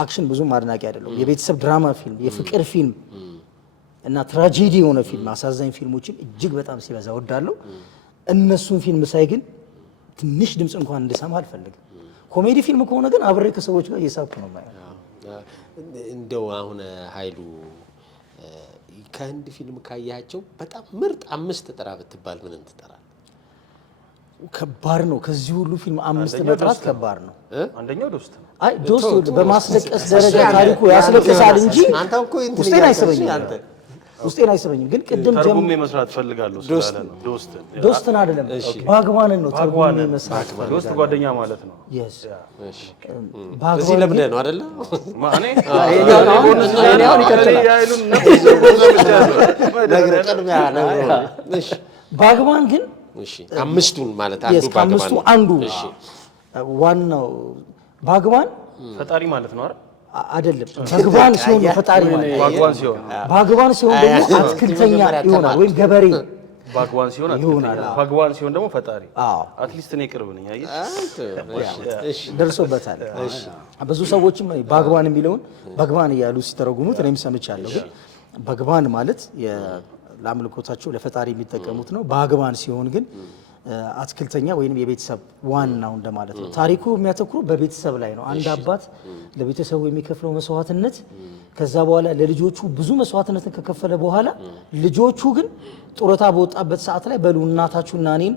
አክሽን ብዙም አድናቂ አይደለሁም። የቤተሰብ ድራማ ፊልም፣ የፍቅር ፊልም እና ትራጀዲ የሆነ ፊልም፣ አሳዛኝ ፊልሞችን እጅግ በጣም ሲበዛ እወዳለሁ። እነሱን ፊልም ሳይ ግን ትንሽ ድምፅ እንኳን እንድሰማ አልፈልግም። ኮሜዲ ፊልም ከሆነ ግን አብሬ ከሰዎች ጋር እየሳኩ ነው ማለት ነው። እንደው አሁን ኃይሉ ከህንድ ፊልም ካያቸው በጣም ምርጥ 5 ጥራ ብትባል ምን ትጠራለህ? ከባድ ነው። ከዚህ ሁሉ ፊልም 5 መጥራት ከባድ ነው። አንደኛው ዶስት ነው። አይ ዶስት በማስለቀስ ደረጃ ታሪኩ ያስለቅሳል እንጂ ውስጤን አይስበኝም። ውስጤን አይስበኝም። ግን ቅድም ተርጉሜ መስራት ፈልጋለሁ ስላለ ነው። ዶስትን አይደለም ባግባንን ነው ተርጉሜ መስራት። ዶስት ጓደኛ ማለት ነው። yes እሺ እዚህ ለምን ነው አይደለ? ማኔ ባግባን ግን እሺ አምስቱን ማለት አንዱ ባግባን አንዱ ዋናው ባግባን ፈጣሪ ማለት ነው አይደል? አይደለም ባግባን ሲሆን ፈጣሪ ማለት ባግባን ሲሆን ደግሞ አትክልተኛ ይሆናል ወይም ገበሬ ባግዋን ሲሆን ይሆናል። ባግዋን ሲሆን ደግሞ ፈጣሪ አዎ አትሊስት እኔ ቅርብ ነኝ። አየህ እሺ ደርሶበታል። እሺ ብዙ ሰዎችም ባግባን የሚለውን ባግባን እያሉ ሲተረጉሙት እኔም ሰምቻለሁ። ግን ባግባን ማለት ለአምልኮታቸው ለፈጣሪ የሚጠቀሙት ነው። ባግባን ሲሆን ግን አትክልተኛ ወይንም የቤተሰብ ዋናው እንደማለት ነው። ታሪኩ የሚያተኩረው በቤተሰብ ላይ ነው። አንድ አባት ለቤተሰቡ የሚከፍለው መስዋዕትነት ከዛ በኋላ ለልጆቹ ብዙ መስዋዕትነትን ከከፈለ በኋላ ልጆቹ ግን ጡረታ በወጣበት ሰዓት ላይ በሉ እናታችሁና እኔን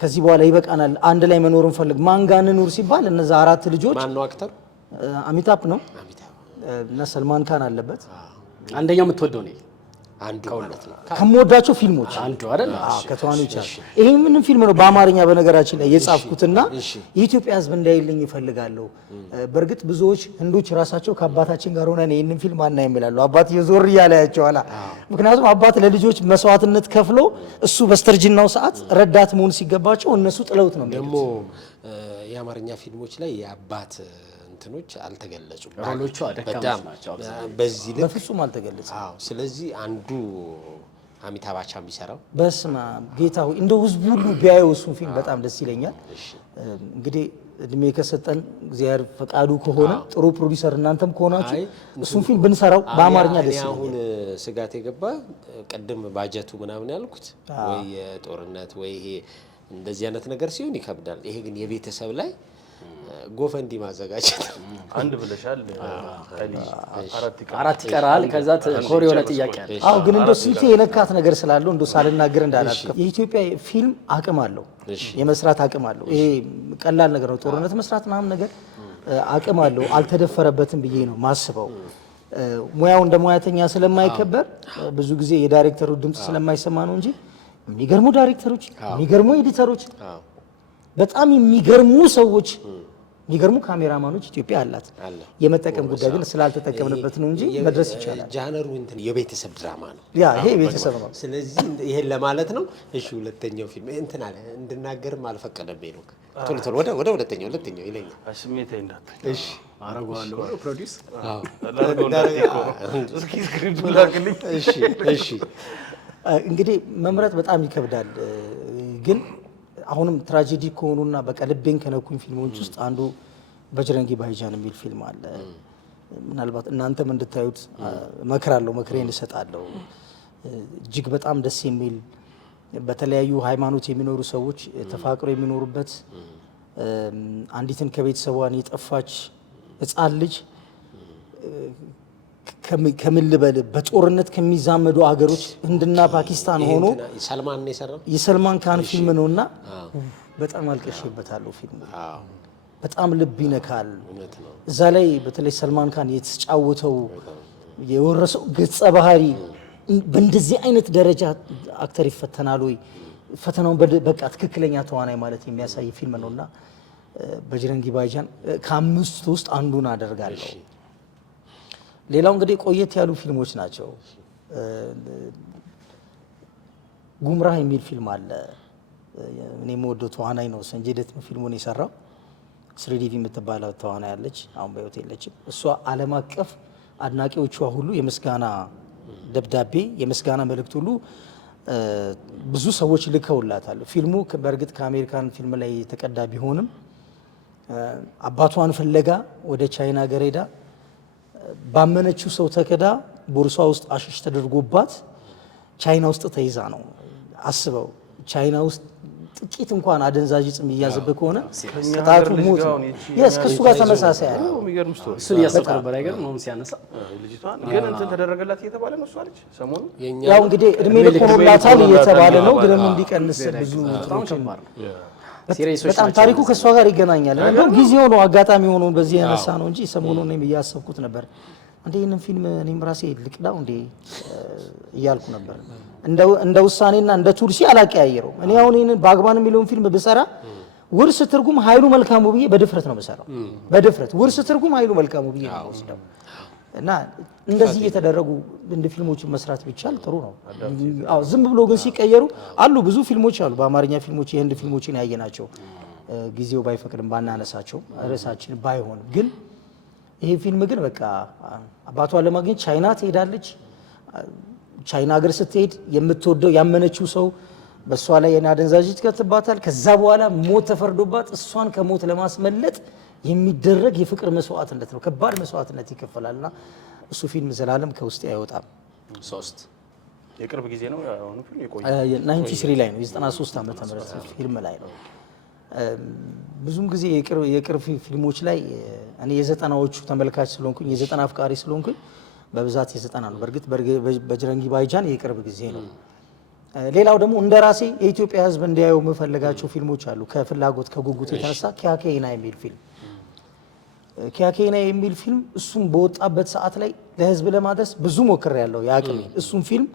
ከዚህ በኋላ ይበቃናል፣ አንድ ላይ መኖር እንፈልግ፣ ማን ጋር እንኑር ሲባል እነዛ 4 ልጆች ማን ነው አክተር? አሚታፕ ነው እና ሰልማን ካን አለበት። አንደኛው የምትወደው ነው አንዱ ማለት ነው ከምወዳቸው ፊልሞች አንዱ አይደል? ከተዋኖች ይሄ ምንም ፊልም ነው በአማርኛ በነገራችን ላይ የጻፍኩትና የኢትዮጵያ ሕዝብ እንዳይልኝ ይፈልጋለሁ። በእርግጥ ብዙዎች ህንዶች ራሳቸው ከአባታችን ጋር ሆነን ይሄንን ፊልም አናይም ይላሉ። አባት የዞር እያለ ያቸዋል። ምክንያቱም አባት ለልጆች መስዋዕትነት ከፍሎ እሱ በስተርጅናው ሰዓት ረዳት መሆን ሲገባቸው እነሱ ጥለውት ነው። ደግሞ የአማርኛ ፊልሞች ላይ የአባት እንትኖች አልተገለጹም። ሮሎቹ አደካማች ናቸው። በዚህ ልክ በፍጹም አልተገለጸም። አዎ ስለዚህ አንዱ አሚታቭ ባቻን ቢሰራው በስመ አብ ጌታ ሆይ እንደው ህዝቡ ሁሉ ቢያየው እሱን ፊልም በጣም ደስ ይለኛል። እንግዲህ እድሜ ከሰጠን እግዚአብሔር ፈቃዱ ከሆነ ጥሩ ፕሮዲውሰር እናንተም ከሆናችሁ እሱን ፊልም ብንሰራው በአማርኛ ደስ ይለኛል። አሁን ስጋት የገባ ቅድም ባጀቱ ምናምን ያልኩት ወይ የጦርነት ወይ ይሄ እንደዚህ አይነት ነገር ሲሆን ይከብዳል። ይሄ ግን የቤተሰብ ላይ ጎፈንዲ ማዘጋጀት አንድ ብለሻል። አራት ይቀራል። ከዛ ኮሪ የሆነ ጥያቄ አለ። አዎ ግን እንደው ስንቴ የነካት ነገር ስላለው እንደው ሳልናገር እንዳላስቀር የኢትዮጵያ ፊልም አቅም አለው፣ የመስራት አቅም አለው። ይሄ ቀላል ነገር ነው። ጦርነት መስራት ምናምን ነገር አቅም አለው። አልተደፈረበትም ብዬ ነው ማስበው። ሙያው እንደ ሙያተኛ ስለማይከበር ብዙ ጊዜ የዳይሬክተሩ ድምጽ ስለማይሰማ ነው እንጂ የሚገርሙ ዳይሬክተሮች፣ የሚገርሙ ኤዲተሮች፣ በጣም የሚገርሙ ሰዎች፣ የሚገርሙ ካሜራማኖች ኢትዮጵያ አላት። የመጠቀም ጉዳይ ግን ስላልተጠቀምንበት ነው እንጂ መድረስ ይቻላል። ጃነሩ እንትን የቤተሰብ ድራማ ነው። ያ ይሄ ቤተሰብ ነው። ስለዚህ ይሄን ለማለት ነው። እሺ ሁለተኛው ፊልም እንትን አለ እንድናገርም አልፈቀደብኝ ነው። ቶሎ ቶሎ ወደ ሁለተኛው ይለኛል። ስሜቴ እንዳትል። እሺ አረጋለሁ ፕሮዲዩስ እስኪ ስክሪፕት ላክልኝ። እሺ እንግዲህ መምረጥ በጣም ይከብዳል። ግን አሁንም ትራጀዲ ከሆኑና በቃ ልቤን ከነኩኝ ፊልሞች ውስጥ አንዱ በጅረንጊ ባይጃን የሚል ፊልም አለ። ምናልባት እናንተም እንድታዩት መክሬን እሰጣለሁ። እጅግ በጣም ደስ የሚል በተለያዩ ሃይማኖት የሚኖሩ ሰዎች ተፋቅረው የሚኖሩበት አንዲትን ከቤተሰቧን የጠፋች ሕፃን ልጅ ከምን ልበል በጦርነት ከሚዛመዱ አገሮች ህንድና ፓኪስታን ሆኖ ሰልማን ነው የሰራው የሰልማን ካን ፊልም ነውና በጣም አልቀሽበታለሁ። ፊልሙ በጣም ልብ ይነካል። እዛ ላይ በተለይ ሰልማን ካን የተጫወተው የወረሰው ገጸ ባህሪ በእንደዚህ አይነት ደረጃ አክተር ይፈተናል ወይ ፈተናውን በቃ ትክክለኛ ተዋናይ ማለት የሚያሳይ ፊልም ነውና በጅረንጊ ባይጃን ከአምስቱ ውስጥ አንዱን አደርጋለሁ። ሌላው እንግዲህ ቆየት ያሉ ፊልሞች ናቸው። ጉምራህ የሚል ፊልም አለ። እኔ የምወደው ተዋናይ ነው ሰንጀይ ደት ነው ፊልሙን የሰራው። ስሪዲቪ የምትባለው ተዋናይ ያለች አሁን በህይወት የለችም። እሷ ዓለም አቀፍ አድናቂዎቿ ሁሉ የምስጋና ደብዳቤ የምስጋና መልእክት ሁሉ ብዙ ሰዎች ልከውላታል። ፊልሙ በእርግጥ ከአሜሪካን ፊልም ላይ የተቀዳ ቢሆንም አባቷን ፍለጋ ወደ ቻይና ሀገር ሄዳ ባመነችው ሰው ተከዳ ቦርሷ ውስጥ አሽሽ ተደርጎባት ቻይና ውስጥ ተይዛ ነው። አስበው ቻይና ውስጥ ጥቂት እንኳን አደንዛዥ ጽም እያዘበ ከሆነ ቅጣቱ ሞት ነው። ከሱ ጋር ተመሳሳይ ያለ እሱ እያሰብኩ ነበር። አይገርም ነው ሲያነሳ ልጅቷን ግን እንትን ተደረገላት እየተባለ ነው። እሷ ልጅ ሰሞኑ ያው እንግዲህ እድሜ ልክ ሆኖላታል እየተባለ ነው። ግን እንዲቀንስ ብዙ በጣም ታሪኩ ከሷ ጋር ይገናኛል። እንደው ጊዜው ነው አጋጣሚ ሆኖ በዚህ ያነሳ ነው እንጂ ሰሞኑን እኔም እያሰብኩት ነበር እንዴ ይሄንን ፊልም እኔም ራሴ ልቅዳው እንዴ እያልኩ ነበር። እንደ ውሳኔና እንደ ቱርሲ አላቀያየረው። እኔ አሁን ይሄንን ባግባን የሚለውን ፊልም ብሰራ ውርስ ትርጉም ኃይሉ መልካሙ ብዬ በድፍረት ነው የምሰራው። በድፍረት ውርስ ትርጉም ኃይሉ መልካሙ ብዬ ነው የምወስደው። እና እንደዚህ እየተደረጉ እንደ ፊልሞችን መስራት ቢቻል ጥሩ ነው። አዎ ዝም ብሎ ግን ሲቀየሩ አሉ ብዙ ፊልሞች አሉ በአማርኛ ፊልሞች የህንድ ፊልሞችን ያየናቸው ጊዜው ባይፈቅድም ባናነሳቸው ርዕሳችን ባይሆንም ግን ይሄ ፊልም ግን በቃ አባቷን ለማግኘት ቻይና ትሄዳለች። ቻይና ሀገር ስትሄድ የምትወደው ያመነችው ሰው በእሷ ላይ አደንዛዥ ይከትባታል። ከዛ በኋላ ሞት ተፈርዶባት እሷን ከሞት ለማስመለጥ የሚደረግ የፍቅር መስዋዕትነት ነው። ከባድ መስዋዕትነት ይከፈላልና እሱ ፊልም ዘላለም ከውስጤ አይወጣም። 3 የቅርብ ጊዜ ነው አሁን ፊልም የቆየ 93 ላይ ነው 93 ዓመተ ምህረት ፊልም ላይ ነው። ብዙም ጊዜ የቅርብ ፊልሞች ላይ እኔ የዘጠናዎቹ ተመልካች ስለሆንኩኝ የዘጠና አፍቃሪ ስለሆንኩኝ በብዛት የዘጠና ነው። በእርግጥ በጅረንጊ ባይጃን የቅርብ ጊዜ ነው። ሌላው ደግሞ እንደራሴ የኢትዮጵያ ሕዝብ እንዲያየው የምፈልጋቸው ፊልሞች አሉ። ከፍላጎት ከጉጉት የተነሳ ኪያኬና የሚል ፊልም ኪያኬና የሚል ፊልም እሱም በወጣበት ሰዓት ላይ ለሕዝብ ለማድረስ ብዙ ሞክሬያለሁ ያቅሜ እሱም ፊልም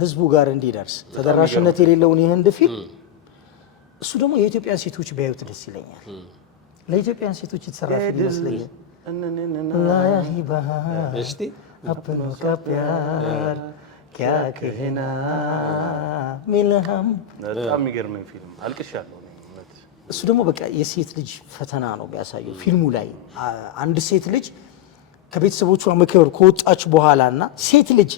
ሕዝቡ ጋር እንዲደርስ ተደራሽነት የሌለውን የህንድ ፊልም እሱ ደግሞ የኢትዮጵያን ሴቶች ቢያዩት ደስ ይለኛል። ለኢትዮጵያን ሴቶች የተሰራ ፊልም ይመስለኛል። እስቲ अपनों का प्यार क्या कहना मिलहम በጣም የሚገርመኝ ፊልም አልቅሻለሁ። እሱ ደግሞ በቃ የሴት ልጅ ፈተና ነው የሚያሳየው ፊልሙ ላይ አንድ ሴት ልጅ ከቤተሰቦቿ ምክር ከወጣች በኋላና ሴት ልጅ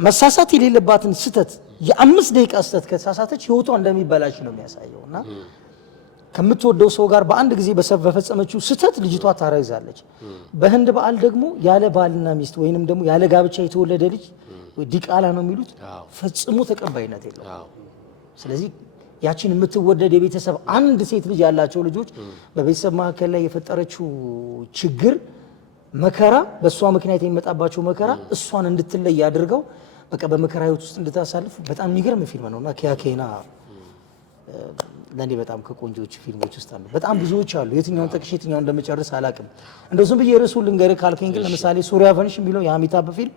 መሳሳት የሌለባትን ስተት የ5 ደቂቃ ስተት ከተሳሳተች ህይወቷ እንደሚበላሽ ነው የሚያሳየውና ከምትወደው ሰው ጋር በአንድ ጊዜ በፈጸመችው ስተት ልጅቷ ታረግዛለች። በህንድ በዓል ደግሞ ያለ ባልና ሚስት ወይንም ደግሞ ያለ ጋብቻ የተወለደ ልጅ ወይ ዲቃላ ነው የሚሉት ፈጽሞ ተቀባይነት የለውም። ስለዚህ ያችን የምትወደድ የቤተሰብ አንድ ሴት ልጅ ያላቸው ልጆች በቤተሰብ መካከል ላይ የፈጠረችው ችግር መከራ በእሷ ምክንያት የሚመጣባቸው መከራ እሷን እንድትለይ አድርገው በቃ በመከራ ህይወት ውስጥ እንድታሳልፍ በጣም የሚገርም ፊልም ነውና ኪያኬና ለኔ በጣም ከቆንጆች ፊልሞች ውስጥ አንዱ። በጣም ብዙዎች አሉ። የትኛውን ጠቅሼ የትኛውን እንደመጨረስ አላቅም። እንደው ዝም ብዬ ርዕሱን ልንገርህ ካልከኝ ግን ለምሳሌ ሱሪያ ቨንሽ የሚለው የአሚታብ ፊልም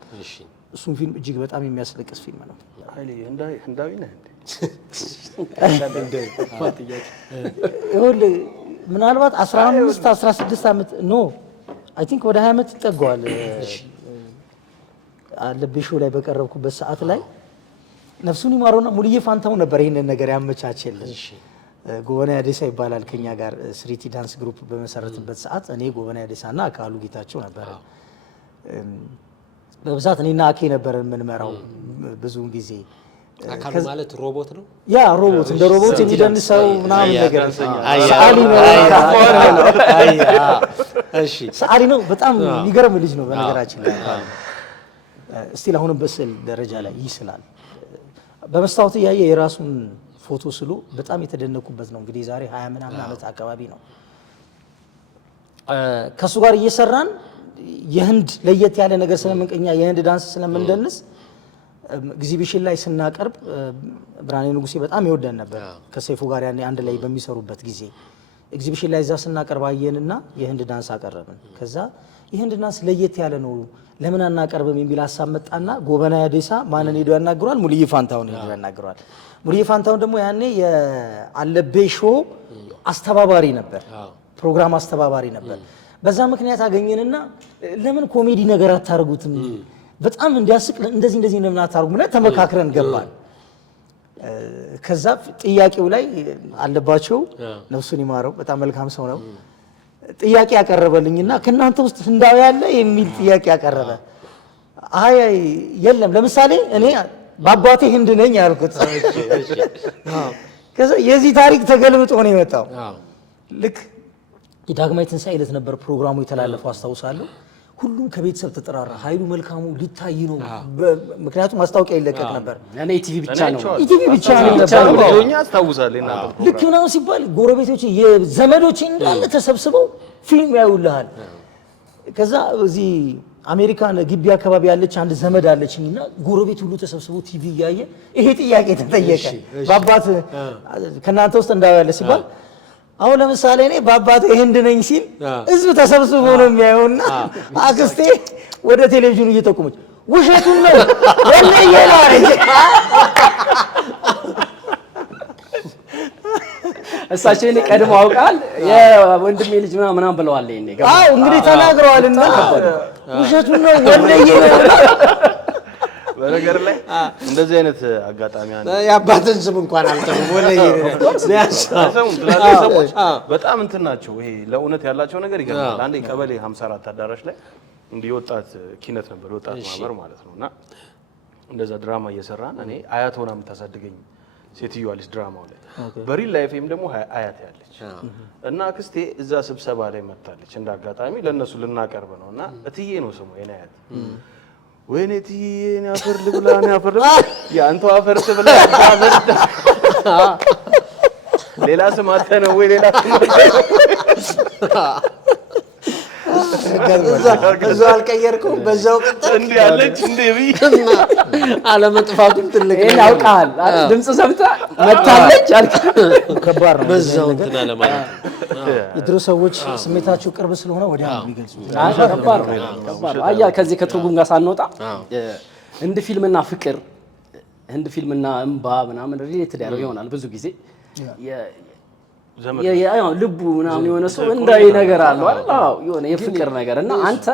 እሱም ፊልም እጅግ በጣም የሚያስለቅስ ፊልም ነው። ኃይሌ ህንዳዊ ነህ እንዴ? ይኸውልህ ምናልባት 15 16 ዓመት ኖ አይ ቲንክ ወደ 20 ዓመት ይጠጋዋል። አለብሽ ላይ በቀረብኩበት ሰዓት ላይ ነፍሱን ይማረውና ሙልዬ ፋንታው ነበር ይሄንን ነገር ያመቻቸልን። ጎበና ያዴሳ ይባላል ከኛ ጋር ስሪቲ ዳንስ ግሩፕ በመሰረትበት ሰዓት እኔ ጎበና ያዴሳና አካሉ ጌታቸው ነበር። በብዛት እኔና አኬ ነበር የምንመራው ብዙውን ጊዜ። አካሉ ማለት ሮቦት ነው። ያ ሮቦት እንደ ሮቦት የሚደንሰው ምናምን ነገር ሰዓሊ ነው። እሺ ሰዓሊ ነው። በጣም የሚገርም ልጅ ነው በነገራችን ላይ። እስቲ አሁንም በስዕል ደረጃ ላይ ይስላል። በመስታወት እያየ የራሱን ፎቶ ስሎ በጣም የተደነቁበት ነው። እንግዲህ ዛሬ 20 ምናምን ዓመት አካባቢ ነው ከሱ ጋር እየሰራን የህንድ ለየት ያለ ነገር ስለምንቀኛ የህንድ ዳንስ ስለምንደንስ ኤግዚቢሽን ላይ ስናቀርብ ብርሃኔ ንጉሴ በጣም ይወደን ነበር። ከሰይፉ ጋር ያኔ አንድ ላይ በሚሰሩበት ጊዜ ኤግዚቢሽን ላይ እዛ ስናቀርብ አየንና የህንድ ዳንስ አቀረብን። ከዛ የህንድ ዳንስ ለየት ያለ ነው ለምን አናቀርብም የሚል ሀሳብ መጣና ጎበና ያዴሳ ማንን ሄዶ ያናግረዋል? ሙሉዬ ፋንታውን ሄዶ ያናግረዋል። ሙሉዬ ፋንታውን ደግሞ ያኔ የአለቤ ሾው አስተባባሪ ነበር፣ ፕሮግራም አስተባባሪ ነበር። በዛ ምክንያት አገኘንና ለምን ኮሜዲ ነገር አታርጉትም? በጣም እንዲያስቅ እንደዚህ ለምን አታርጉም? ብለን ተመካክረን ገባን። ከዛ ጥያቄው ላይ አለባቸው ነፍሱን ይማረው በጣም መልካም ሰው ነው። ጥያቄ ያቀረበልኝና ከናንተ ውስጥ ህንዳዊ ያለ የሚል ጥያቄ ያቀረበ። አይ የለም ለምሳሌ እኔ በአባቴ ህንድ ነኝ ያልኩት። ከዛ የዚህ ታሪክ ተገልብጦ ነው የመጣው። ልክ የዳግማዊ ትንሣኤ ዕለት ነበር ፕሮግራሙ የተላለፈው አስታውሳለሁ። ሁሉም ከቤተሰብ ተጠራራ። ኃይሉ መልካሙ ሊታይ ነው፣ ምክንያቱም ማስታወቂያ ይለቀቅ ነበር። ያኔ ኢቲቪ ብቻ ነው እኛ አስታውሳለሁ። ልክ ምናምን ሲባል ጎረቤቶች የዘመዶች እንዳለ ተሰብስበው ፊልም ያዩልሃል። ከዛ እዚህ አሜሪካን ግቢ አካባቢ ያለች አንድ ዘመድ አለችኝና ጎረቤት ሁሉ ተሰብስበው ቲቪ እያየ ይሄ ጥያቄ ተጠየቀ። በአባት ከናንተ ውስጥ እንዳው ያለ ሲባል አሁን ለምሳሌ እኔ በአባቴ ህንድ ነኝ ሲል ህዝብ ተሰብስቦ ነው የሚያየውና አክስቴ ወደ ቴሌቪዥኑ እየጠቆመች ውሸቱን ነው ወላሂ ይላል። እሳቸው እኔ ቀድሞ አውቃል የወንድሜ ልጅ ምናምን ብለዋል። እኔ አዎ እንግዲህ ተናግረዋልና ውሸቱን ነው ወላሂ ይላል። በነገር ላይ እንደዚህ አይነት አጋጣሚ አለ። የአባትን ስም እንኳን አልተውም ወላሂ በጣም እንትን ናቸው። ይሄ ለእውነት ያላቸው ነገር ይገርማል። አንዴ ቀበሌ 54 አዳራሽ ላይ እንዲህ ወጣት ኪነት ነበር ወጣት ማህበር ማለት ነውና እንደዛ ድራማ እየሰራን እኔ አያት ሆና የምታሳድገኝ ሴትዮዋ ልጅ ድራማው ላይ በሪል ላይፍም ደግሞ አያት ያለች እና አክስቴ እዛ ስብሰባ ላይ መጣለች። እንዳጋጣሚ ለነሱ ልናቀርብ ነውና እትዬ ነው ስሙ የኔ አያት ወይኔ እትዬ እኔ አፈር ልብላ እኔ አፈር ያንተው አፈር ትብላ ያባበስተ ሌላ ስም አተ ነው ወይ ሌላ እዛው አልቀየርኩም በዛው ቀጠል እንዴ ያለች እንዴ ብይ አለመጥፋቱም ትልቅ ይሄን አውቃል ድምጽ ሰምታ መታለች አልክ። ከባድ ነው በዛው እንትን አለ ማለት የድሮ ሰዎች ስሜታቸው ቅርብ ስለሆነ ወዲያ ነው የሚገልጹት። ከባድ ነው። አያ ከዚህ ከትርጉም ጋር ሳንወጣ ህንድ ፊልምና ፍቅር ህንድ ፊልምና እንባ ምናምን ሪሌትድ ያለው ይሆናል ብዙ ጊዜ ልቡ ምናምን የሆነ ሰው እንዳይ ነገር አለው አይደል? አዎ የሆነ የፍቅር ነገር እና አንተ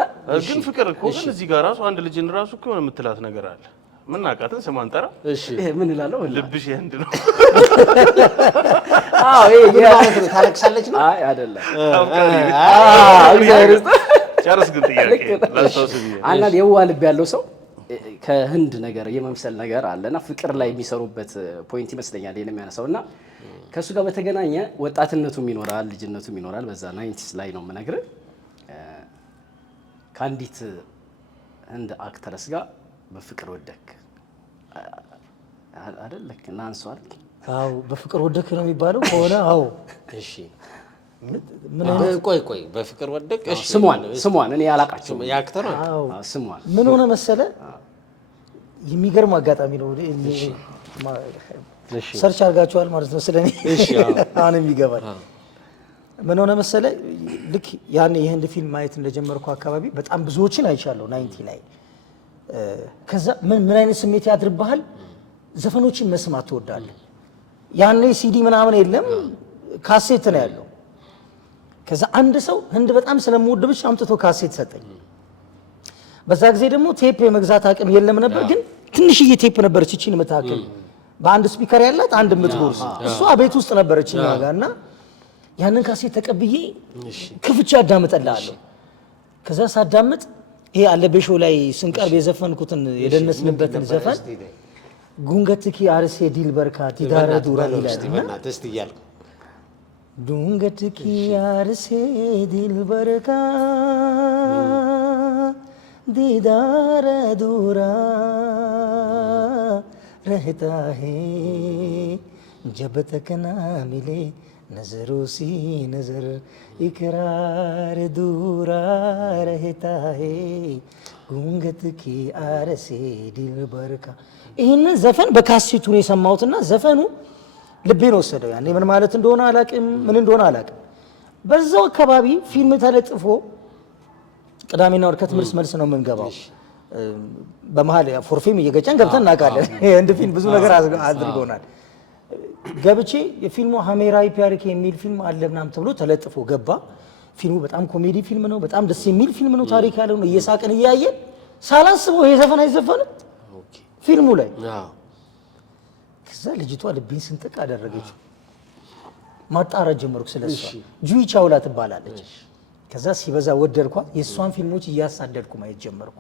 ግን ፍቅር እኮ ግን እዚህ ጋር ራሱ አንድ ልጅን ራሱ እኮ የሆነ የምትላት ነገር አለ። ምን አቃተን ስማን ጠራ። እሺ ምን እላለሁ ልብሽ የህንድ ነው። አዎ ይሄ ታለቅሳለች ነው። አይ አይደለም። እግዚአብሔር ጨርስ ግን ጥያቄ ላስተውስ ብዬ አንዳንድ የዋህ ልብ ያለው ሰው ከህንድ ነገር የመምሰል ነገር አለና ፍቅር ላይ የሚሰሩበት ፖይንት ይመስለኛል ይሄን የሚያነሳውና ከሱ ጋር በተገናኘ ወጣትነቱም ይኖራል ልጅነቱም ይኖራል። በዛ 90s ላይ ነው የምነግርህ ከአንዲት ህንድ አክተረስ ጋር በፍቅር ወደክ አይደለክ እና አንሷል። አዎ በፍቅር ወደክ ነው የሚባለው ከሆነ አዎ እሺ ምን ቆይ በፍቅር ወደክ እሺ ስሟን እኔ ያላቃቸው ያክተር አዎ ስሟን ምን ሆነ መሰለ የሚገርም አጋጣሚ ነው። እሺ ሰርች አድርጋችኋል ማለት ነው ስለኔ? እሺ አሁን የሚገባል ምን ሆነ መሰለ ልክ ያኔ የህንድ ፊልም ማየት እንደጀመርኩ አካባቢ በጣም ብዙዎችን አይቻለሁ 90 ላይ። ከዛ ምን አይነት ስሜት ያድርብሃል? ዘፈኖችን መስማት ትወዳለህ። ያኔ ሲዲ ምናምን የለም ካሴት ነው ያለው። ከዛ አንድ ሰው ህንድ በጣም ስለምወድ ብቻ አምጥቶ ካሴት ሰጠኝ። በዛ ጊዜ ደግሞ ቴፕ የመግዛት አቅም የለም ነበር፣ ግን ትንሽዬ ቴፕ ነበረች እቺን የምታክል በአንድ ስፒከር ያላት አንድ የምትጎርስ እሷ ቤት ውስጥ ነበረች እኛ ጋር እና ያንን ካሴት ተቀብዬ ክፍቻ አዳምጠላለሁ። ከዛ ሳዳምጥ ይሄ አለቤሾ ላይ ስንቀርብ የዘፈንኩትን የደነስንበትን ዘፈን ጉንገትኪ አርሴ ዲል በርካ ዲዳረ ዱራ ይላልና እስቲ እያልኩ ጉንገትኪ አርሴ ዲል በርካ ዲዳረ ዱራ रहता है जब तक ना मिले नजरों सी नजर इकरार दूरा रहता है घूंघट की आर से दिलबर का ይህንን ዘፈን በካሴቱ ነው የሰማሁትና ዘፈኑ ልቤን ወሰደው። ያኔ ምን ማለት እንደሆነ አላቅም፣ ምን እንደሆነ አላቅም። በዛው አካባቢ ፊልም ተለጥፎ ቅዳሜና ወር ከትምህርት መልስ ነው የምንገባው። በመሀል ፎርፌም እየገጨን ገብተን እናውቃለን። እንደ ፊልም ብዙ ነገር አድርጎናል። ገብቼ የፊልሙ ሀሜራዊ ፒያሪክ የሚል ፊልም አለ ምናምን ተብሎ ተለጥፎ ገባ። ፊልሙ በጣም ኮሜዲ ፊልም ነው፣ በጣም ደስ የሚል ፊልም ነው፣ ታሪክ ያለው ነው። እየሳቅን እያየን ሳላስበው ይሄ ዘፈን አይዘፈንም ፊልሙ ላይ። ከዛ ልጅቷ ልቤን ስንጥቅ አደረገችው። ማጣራት ጀመርኩ ስለሷ። ጁይ ቻውላ ትባላለች። ከዛ ሲበዛ ወደድኳት። የእሷን ፊልሞች እያሳደድኩ ማየት ጀመርኩ።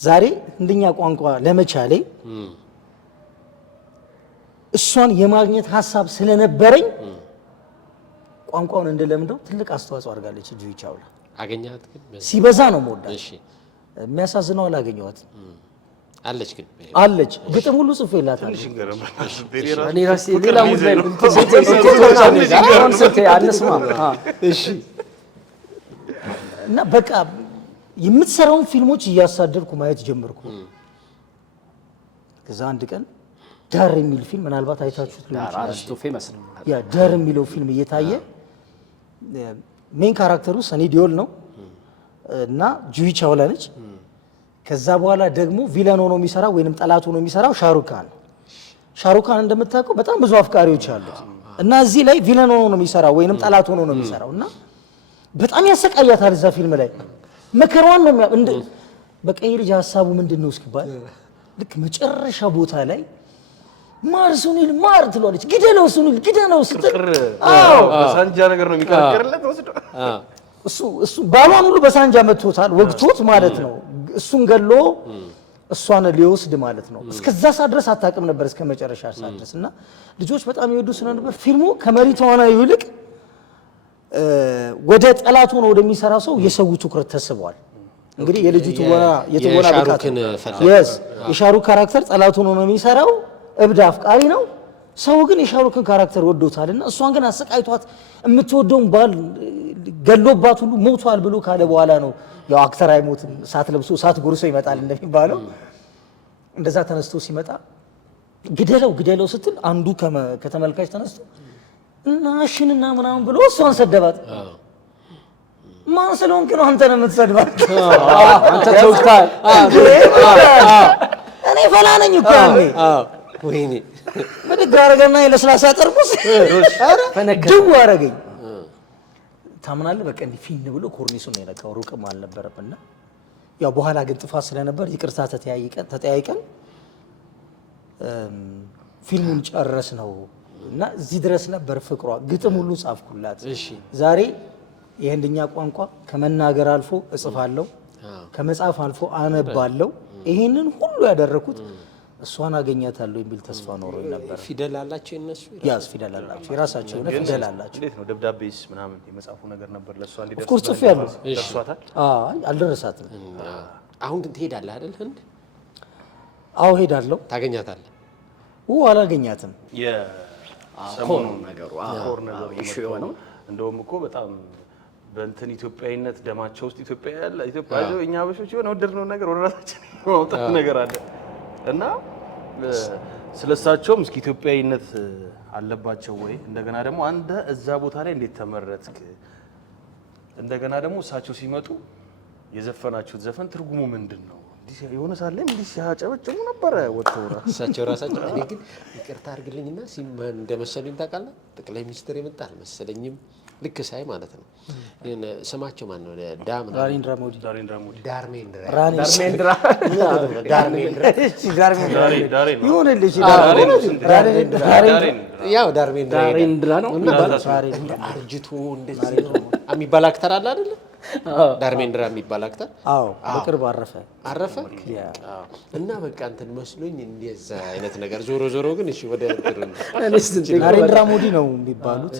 ዛሬ እንደኛ ቋንቋ ለመቻሌ እሷን የማግኘት ሀሳብ ስለነበረኝ ቋንቋውን እንደለምደው ትልቅ አስተዋጽኦ አድርጋለች ጁይ ቻውላ። አገኛት ግን ሲበዛ ነው የምወዳት። የሚያሳዝነው አላገኘኋትም። አለች ግን አለች። ግጥም ሁሉ ጽፌላታለሁ። እኔ ራሴ ሌላ ሙድ ላይ ነው። እሺ እና በቃ የምትሰራውን ፊልሞች እያሳደድኩ ማየት ጀመርኩ። ከዛ አንድ ቀን ዳር የሚል ፊልም ምናልባት አይታችሁት ሊሆን ይችላል። ያ ዳር የሚለው ፊልም እየታየ ሜን ካራክተሩ ሰኒ ዲዮል ነው እና ጁይ ቻውላ ነች። ከዛ በኋላ ደግሞ ቪለን ሆኖ የሚሰራው ወይንም ጠላት ሆኖ የሚሰራው ሻሩካን። ሻሩካን እንደምታውቀው በጣም ብዙ አፍቃሪዎች አሉት እና እዚህ ላይ ቪለን ሆኖ ነው የሚሰራው ወይንም ጠላት ሆኖ ነው የሚሰራው እና በጣም ያሰቃያታል። እዛ ፊልም ላይ መከራዋን ነው በቃ ይሄ ልጅ ሀሳቡ ምንድን ነው እስኪባል ልክ መጨረሻ ቦታ ላይ ማር ሱኒል ማር ትሏለች። ግደለው ሱኒል ግደለው ስትል በሳንጃ ነገር ነው የሚከራከርለት ወስዶ እሱ ባሏን ሁሉ በሳንጃ መጥቶታል፣ ወግቶት ማለት ነው። እሱን ገሎ እሷን ሊወስድ ማለት ነው። እስከዛ ሰዓት ድረስ አታውቅም ነበር እስከ መጨረሻ ሰዓት ድረስ እና ልጆች በጣም ይወዱ ስለነበር ፊልሙ ከመሪ ተዋናዩ ይልቅ ወደ ጠላት ሆኖ ወደሚሰራ ሰው የሰው ትኩረት ተስቧል። እንግዲህ የልጁ ትወና ብቃት የሻሩክ ካራክተር ጠላት ሆኖ ነው የሚሰራው። እብድ አፍቃሪ ነው። ሰው ግን የሻሩክን ካራክተር ወዶታልና እሷን ግን አሰቃይቷት የምትወደውን ባል ገሎባት ሁሉ ሞቷል ብሎ ካለ በኋላ ነው ያው አክተር አይሞትም ሳት ለብሶ ሳት ጎርሶ ይመጣል እንደሚባለው እንደዛ ተነስቶ ሲመጣ ግደለው ስትል አንዱ ከተመልካች ተነስቶ እናሽንና ምናምን ብሎ እሷን ሰደባት። ማን ስለሆንክ ነው አንተ ነው የምትሰድባት? አንተ ተውክታል። እኔ ፈላ ነኝ እኮ ያኔ ወይኔ በድግ አደረገና የለስላሳ ጠርሙስ ድው አደረገኝ። ታምናለህ? በቃ እንዲህ ፊን ብሎ ኮርኒሱን ነው የነካው። ሩቅም አልነበረምና ያው በኋላ ግን ጥፋት ስለነበር ይቅርታ ተጠያይቀን ፊልሙን ጨረስ ነው እና እዚህ ድረስ ነበር ፍቅሯ። ግጥም ሁሉ ጻፍኩላት። ዛሬ የህንድኛ ቋንቋ ከመናገር አልፎ እጽፋለሁ፣ ከመጻፍ አልፎ አነባለሁ። ይሄንን ሁሉ ያደረኩት እሷን አገኛታለሁ የሚል ተስፋ ኖሮኝ ነበር። ፊደል አላቸው እነሱ ያስ ፊደል አላቸው፣ የራሳቸው የሆነ ፊደል አላቸው። እንዴት ነው ደብዳቤስ ምናምን የመጻፉ ነገር ነበር ለሷ እንዲደርስ? ኦፍኮርስ ጽፌያለሁ። ደርሷታል? አልደረሳትም። አሁን ግን ትሄዳለህ አይደል ህንድ? አዎ ሄዳለሁ። ታገኛታለህ? አላገኛትም። የሰሞኑን ነገሩ ኢሹ የሆነው እንደውም እኮ በጣም በእንትን ኢትዮጵያዊነት ደማቸው ውስጥ ኢትዮጵያ ያለ ኢትዮጵያ እኛ አበሾች የሆነ ወደድነው ነገር ወደ ራሳችን ማውጣት ነገር አለ እና ስለሳቸውም እስኪ ኢትዮጵያዊነት አለባቸው ወይ? እንደገና ደግሞ አንተ እዛ ቦታ ላይ እንዴት ተመረጥክ? እንደገና ደግሞ እሳቸው ሲመጡ የዘፈናችሁት ዘፈን ትርጉሙ ምንድን ነው? እንዲህ የሆነ ሳለም እንዲህ ሲያጨበጭቡ ነበረ ወጥተው እሳቸው ራሳቸው። እኔ ግን ይቅርታ አድርግልኝና እንደመሰሉኝ ታውቃለህ፣ ጠቅላይ ሚኒስትር የመጣ አልመሰለኝም። ልክ ሳይ ማለት ነው። ስማቸው ማን ነው? ዳርሜንድራ ሞዲ ነው አርጅቶ እንደዚህ የሚባል አክተር አለ አይደለ? ዳርሜንድራ የሚባል አክተር በቅርብ አረፈ እና በቃ እንትን መስሎኝ እንደዛ አይነት ነገር። ዞሮ ግን እሺ ወደ ዳርሜንድራ ሞዲ ነው የሚባሉት።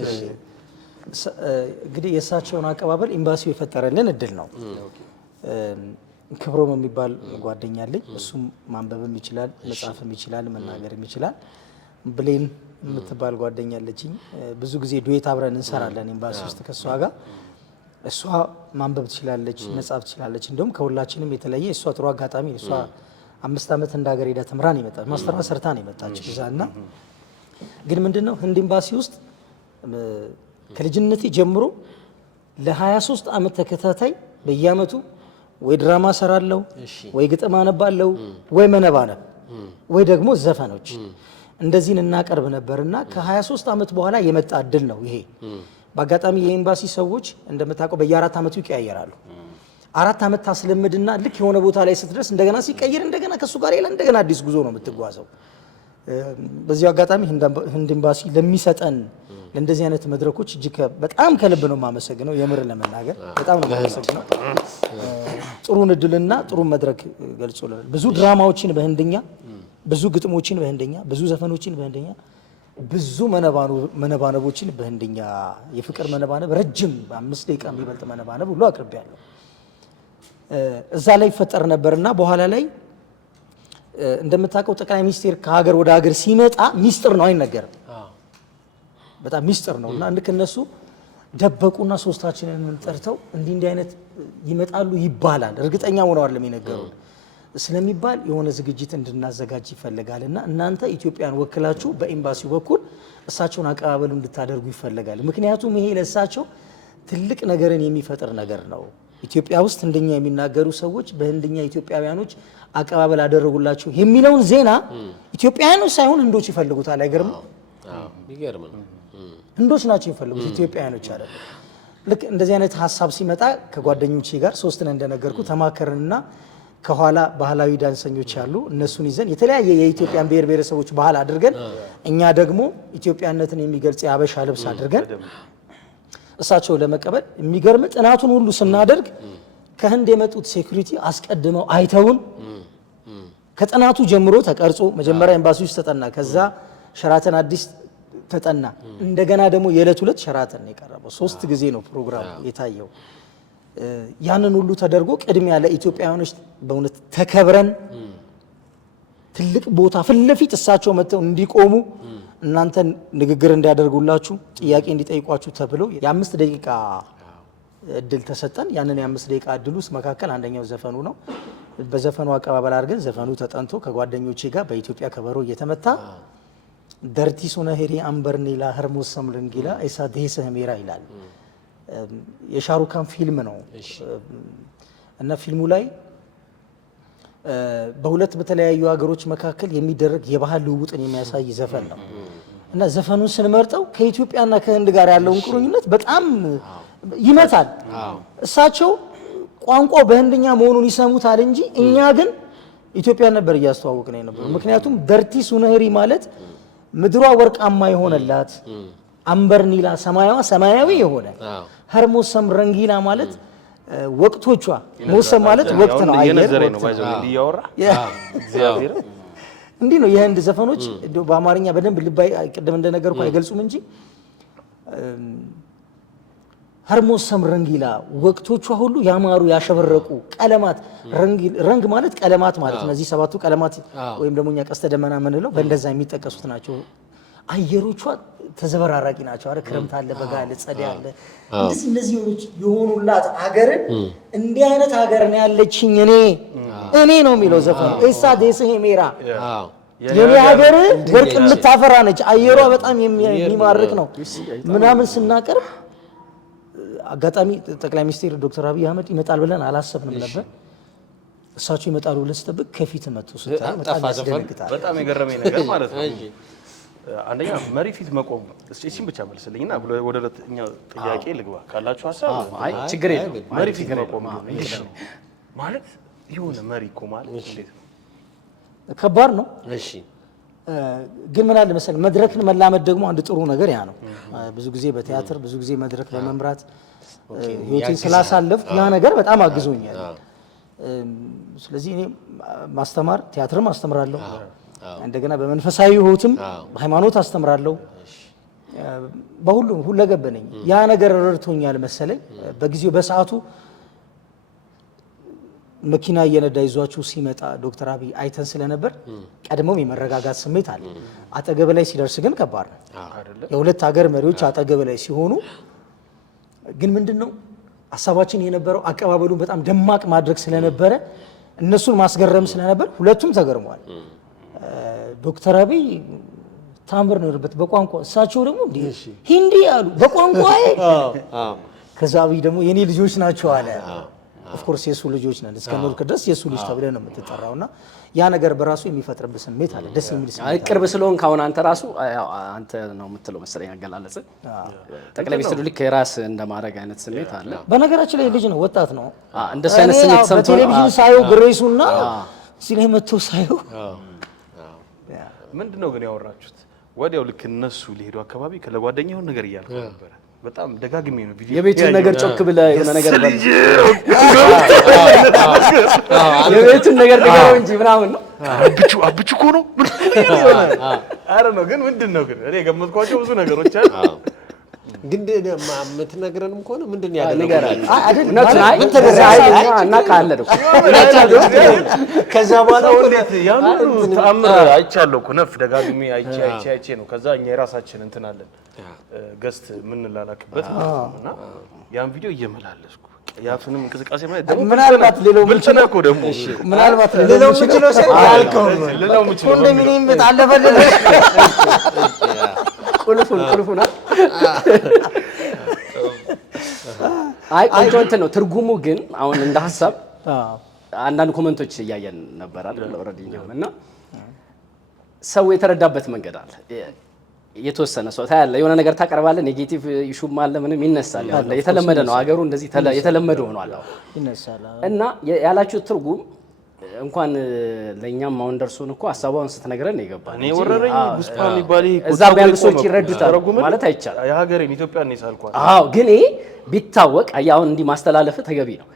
እንግዲህ የእሳቸውን አቀባበል ኤምባሲው የፈጠረልን እድል ነው። ክብሮም የሚባል ጓደኛ አለኝ። እሱም ማንበብም ይችላል፣ መጻፍም ይችላል፣ መናገርም ይችላል። ብሌን የምትባል ጓደኛ አለችኝ። ብዙ ጊዜ ዱዌት አብረን እንሰራለን ኤምባሲ ውስጥ ከእሷ ጋር። እሷ ማንበብ ትችላለች፣ መጻፍ ትችላለች። እንደውም ከሁላችንም የተለየ እሷ ጥሩ አጋጣሚ እሷ 5 ዓመት እንደ ሀገር ሄዳ ተምራ ነው የመጣች፣ ማስተሯ ሰርታ ነው የመጣች እዛና ግን ምንድነው ህንድ ኤምባሲ ውስጥ ከልጅነቴ ጀምሮ ለ23 ዓመት ተከታታይ በየአመቱ ወይ ድራማ ሰራለው ወይ ግጥም አነባለው ወይ መነባነብ ወይ ደግሞ ዘፈኖች እንደዚህ እናቀርብ ነበርና ከ23 ዓመት በኋላ የመጣ እድል ነው ይሄ። በአጋጣሚ የኤምባሲ ሰዎች እንደምታውቀው በየ4 ዓመቱ ይቀያየራሉ። 4 ዓመት ታስለምድና ልክ የሆነ ቦታ ላይ ስትደርስ እንደገና ሲቀየር እንደገና ከሱ ጋር ሌላ እንደገና አዲስ ጉዞ ነው የምትጓዘው። በዚህ አጋጣሚ ህንድ ኤምባሲ ለሚሰጠን ለእንደዚህ አይነት መድረኮች እጅግ በጣም ከልብ ነው የማመሰግነው። የምር ለመናገር በጣም ነው የማመሰግነው። ጥሩ እድልና ጥሩ መድረክ ገልጾልናል። ብዙ ድራማዎችን በህንድኛ፣ ብዙ ግጥሞችን በህንድኛ፣ ብዙ ዘፈኖችን በህንድኛ፣ ብዙ መነባነቦችን በህንድኛ የፍቅር መነባነብ ረጅም 5 ደቂቃ የሚበልጥ መነባነብ ሁሉ አቅርቤያለሁ። እዛ ላይ ይፈጠር ነበርና በኋላ ላይ እንደምታውቀው ጠቅላይ ሚኒስቴር ከሀገር ወደ ሀገር ሲመጣ ሚስጥር ነው፣ አይነገርም። በጣም ሚስጥር ነው እና ልክ እነሱ ደበቁና ሶስታችንን ጠርተው እንዲህ አይነት ይመጣሉ ይባላል። እርግጠኛ ሆነው አይደለም የነገሩን ስለሚባል የሆነ ዝግጅት እንድናዘጋጅ ይፈልጋልና እናንተ ኢትዮጵያን ወክላችሁ በኤምባሲው በኩል እሳቸውን አቀባበሉ እንድታደርጉ ይፈልጋል። ምክንያቱም ይሄ ለእሳቸው ትልቅ ነገርን የሚፈጥር ነገር ነው። ኢትዮጵያ ውስጥ ህንድኛ የሚናገሩ ሰዎች በህንድኛ ኢትዮጵያውያኖች አቀባበል አደረጉላቸው የሚለውን ዜና ኢትዮጵያውያኖች ሳይሆን ህንዶች ይፈልጉታል። አይገርም? ይገርም ነው። ህንዶች ናቸው የሚፈልጉት፣ ኢትዮጵያውያኖች አይደለም። ልክ እንደዚህ አይነት ሀሳብ ሲመጣ ከጓደኞቼ ጋር 3 ነን እንደነገርኩ ተማከርንና ከኋላ ባህላዊ ዳንሰኞች አሉ፣ እነሱን ይዘን የተለያየ የኢትዮጵያን ብሔር ብሔረሰቦች ባህል አድርገን እኛ ደግሞ ኢትዮጵያነትን የሚገልጽ የሀበሻ ልብስ አድርገን እሳቸው ለመቀበል የሚገርም ጥናቱን ሁሉ ስናደርግ ከህንድ የመጡት ሴኩሪቲ አስቀድመው አይተውን ከጥናቱ ጀምሮ ተቀርጾ መጀመሪያ ኤምባሲ ውስጥ ተጠና፣ ከዛ ሸራተን አዲስ ተጠና፣ እንደገና ደግሞ የዕለት ሁለት ሸራተን የቀረበው 3 ጊዜ ነው ፕሮግራሙ የታየው። ያንን ሁሉ ተደርጎ ቅድሚያ ለኢትዮጵያውያኖች በእውነት ተከብረን ትልቅ ቦታ ፊት ለፊት እሳቸው መጥተው እንዲቆሙ እናንተ ንግግር እንዲያደርጉላችሁ ጥያቄ እንዲጠይቋችሁ ተብሎ የ5 ደቂቃ እድል ተሰጠን። ያንን የ5 ደቂቃ እድል ውስጥ መካከል አንደኛው ዘፈኑ ነው። በዘፈኑ አቀባበል አድርገን ዘፈኑ ተጠንቶ ከጓደኞቼ ጋር በኢትዮጵያ ከበሮ እየተመታ ደርቲ ሱነሄሪ አንበርኒላ ህርሙስ ሰምርንጊላ ኤሳ ዴሰ ሜራ ይላል። የሻሩካን ፊልም ነው እና ፊልሙ ላይ በሁለት በተለያዩ ሀገሮች መካከል የሚደረግ የባህል ልውውጥን የሚያሳይ ዘፈን ነው እና ዘፈኑን ስንመርጠው ከኢትዮጵያና ከህንድ ጋር ያለውን ቁርኝነት በጣም ይመታል። እሳቸው ቋንቋው በህንድኛ መሆኑን ይሰሙታል እንጂ እኛ ግን ኢትዮጵያን ነበር እያስተዋወቅን የነበረው። ምክንያቱም ደርቲ ሱነሄሪ ማለት ምድሯ ወርቃማ የሆነላት፣ አንበርኒላ ሰማያዋ ሰማያዊ የሆነ፣ ሀርሞሰም ረንጊላ ማለት ወቅቶቿ፣ ሞሰም ማለት ወቅት ነው፣ አየር እንዲህ ነው። የህንድ ዘፈኖች በአማርኛ በደንብ ልባይ ቅድም እንደነገርኩ አይገልጹም እንጂ ሀርሞሰም ረንጊላ ወቅቶቿ ሁሉ ያማሩ ያሸበረቁ ቀለማት፣ ረንግ ማለት ቀለማት ማለት ነው። እነዚህ 7ቱ ቀለማት ወይም ደግሞ እኛ ቀስተ ደመና የምንለው በእንደዛ የሚጠቀሱት ናቸው። አየሮቿ ተዘበራራቂ ናቸው። አረ ክረምት አለ፣ በጋ አለ፣ ጸደይ አለ። እነዚህ የሆኑላት ሀገርን እንዲህ አይነት ሀገር ነው ያለችኝ እኔ ነው የሚለው ዘፈኑ። ኤሳ ዴስሄ ሜራ የኔ ሀገር ወርቅ የምታፈራ ነች፣ አየሯ በጣም የሚማርክ ነው ምናምን ስናቀርብ አጋጣሚ ጠቅላይ ሚኒስትር ዶክተር አብይ አህመድ ይመጣል ብለን አላሰብንም ነበር። እሳቸው ይመጣሉ ብለን ስጠብቅ ከፊት መጡ። በጣም የገረመኝ ነገር ማለት ነው አንደኛ መሪ ፊት መቆም። እሺን ብቻ መልስልኝና ወደ ሁለተኛው ጥያቄ ልግባ ካላችሁ ሀሳብ። አይ ችግር የለም። መሪ ፊት መቆም ማለት የሆነ መሪ እኮ ማለት እንዴት ነው? ከባድ ነው። እሺ ግን ምን አለ መሰለህ መድረክን መላመድ ደግሞ አንድ ጥሩ ነገር ያ ነው። ብዙ ጊዜ በቲያትር ብዙ ጊዜ መድረክ በመምራት ህይወቴን ስላሳለፍኩ ያ ነገር በጣም አግዞኛል። ስለዚህ እኔ ማስተማር ቲያትርም አስተምራለሁ፣ እንደገና በመንፈሳዊ ህይወትም ሃይማኖት አስተምራለሁ። በሁሉም ሁለገብ ነኝ። ያ ነገር ረድቶኛል መሰለኝ። በጊዜው በሰዓቱ መኪና እየነዳ ይዟችሁ ሲመጣ ዶክተር አብይ አይተን ስለነበር ቀድሞም የመረጋጋት ስሜት አለ። አጠገብ ላይ ሲደርስ ግን ከባድ ነው። የሁለት ሀገር መሪዎች አጠገብ ላይ ሲሆኑ ግን ምንድነው ሀሳባችን የነበረው አቀባበሉን በጣም ደማቅ ማድረግ ስለነበረ እነሱን ማስገረም ስለነበር ሁለቱም ተገርመዋል። ዶክተር አብይ ታምር ነው የሆነበት በቋንቋ እሳቸው ደግሞ እንዴ ሂንዲ አሉ በቋንቋ ከዛ አብይ ደግሞ የኔ ልጆች ናቸው አለ። ኦፍ ኮርስ የሱ ልጆች ነን እስከ ኖርክ ድረስ የሱ ልጅ ተብለህ ነው የምትጠራውና ያ ነገር በራሱ የሚፈጥርብህ ስሜት አለ። ደስ የሚል ስሜት ቅርብ ስለሆን ካሁን አንተ ራሱ አንተ ነው የምትለው መሰለኝ አገላለጽ ጠቅላይ ሚኒስትሩ ልክ የራስ እንደማድረግ አይነት ስሜት አለ። በነገራችን ላይ ልጅ ነው ወጣት ነው እንደሱ አይነት ስሜት ሰምቶ በቴሌቪዥን ሳየው ግሬሱና ሲለኝ መጥቶ ሳየው ምንድነው ግን ያወራችሁት? ወዲያው ልክ እነሱ ሊሄዱ አካባቢ ለጓደኛው ነገር እያልኩ ነበር። በጣም ደጋግሜ ነው ቪዲዮ የቤቱን ነገር ጮክ ብለህ የሆነ ነገር የቤቱን ነገር ንገረው እንጂ ምናምን ነው አብቹ እኮ ነው አረ ነው ግን ምንድነው ግን እኔ ገመትኳቸው ብዙ ነገሮች አሉ። ግን የምትነግረንም ከሆነ ምንድን ያደረገው ከዛ በኋላ እንዴት ያን ተአምር አይቻለሁ እኮ ነፍ ደጋግሜ አይቼ ነው። ከዛ እኛ የራሳችን እንትን አለን ገስት ምን ላላክበት እና ያን ቪዲዮ እየመላለስኩ ያፍንም እንቅስቃሴ ማለት ደግሞ ምናልባት ሌላው ብልጽና እኮ ደግሞ ምናልባት ሌላው ምችለው ሰው ያልከው ኮንዶሚኒየም ቤት አለፈልህ ቁልፉና አይ ቆንጆ እንትን ነው ትርጉሙ። ግን አሁን እንደ ሀሳብ አንዳንድ ኮሜንቶች እያየን ነበር አይደል ኦሬዲ እና ሰው የተረዳበት መንገድ አለ። የተወሰነ ሰው ታያለ የሆነ ነገር ታቀርባለህ ኔጌቲቭ ኢሹም አለ ምንም ይነሳል። ያለ የተለመደ ነው አገሩ እንደዚህ የተለመደ ሆኗል ይነሳል እና ያላችሁ ትርጉም እንኳን ለኛም አሁን ደርሶን እኮ ሐሳቡን ስትነግረን ነው የገባን። እኔ ወረረኝ ጉስፓ የሚባል እዛ ያሉ ሰዎች ይረዱታል ማለት አይቻልም። የሀገሬን ኢትዮጵያን ነው ሳልኳት። አዎ ግን ቢታወቅ አሁን እንዲህ ማስተላለፍ ተገቢ ነው።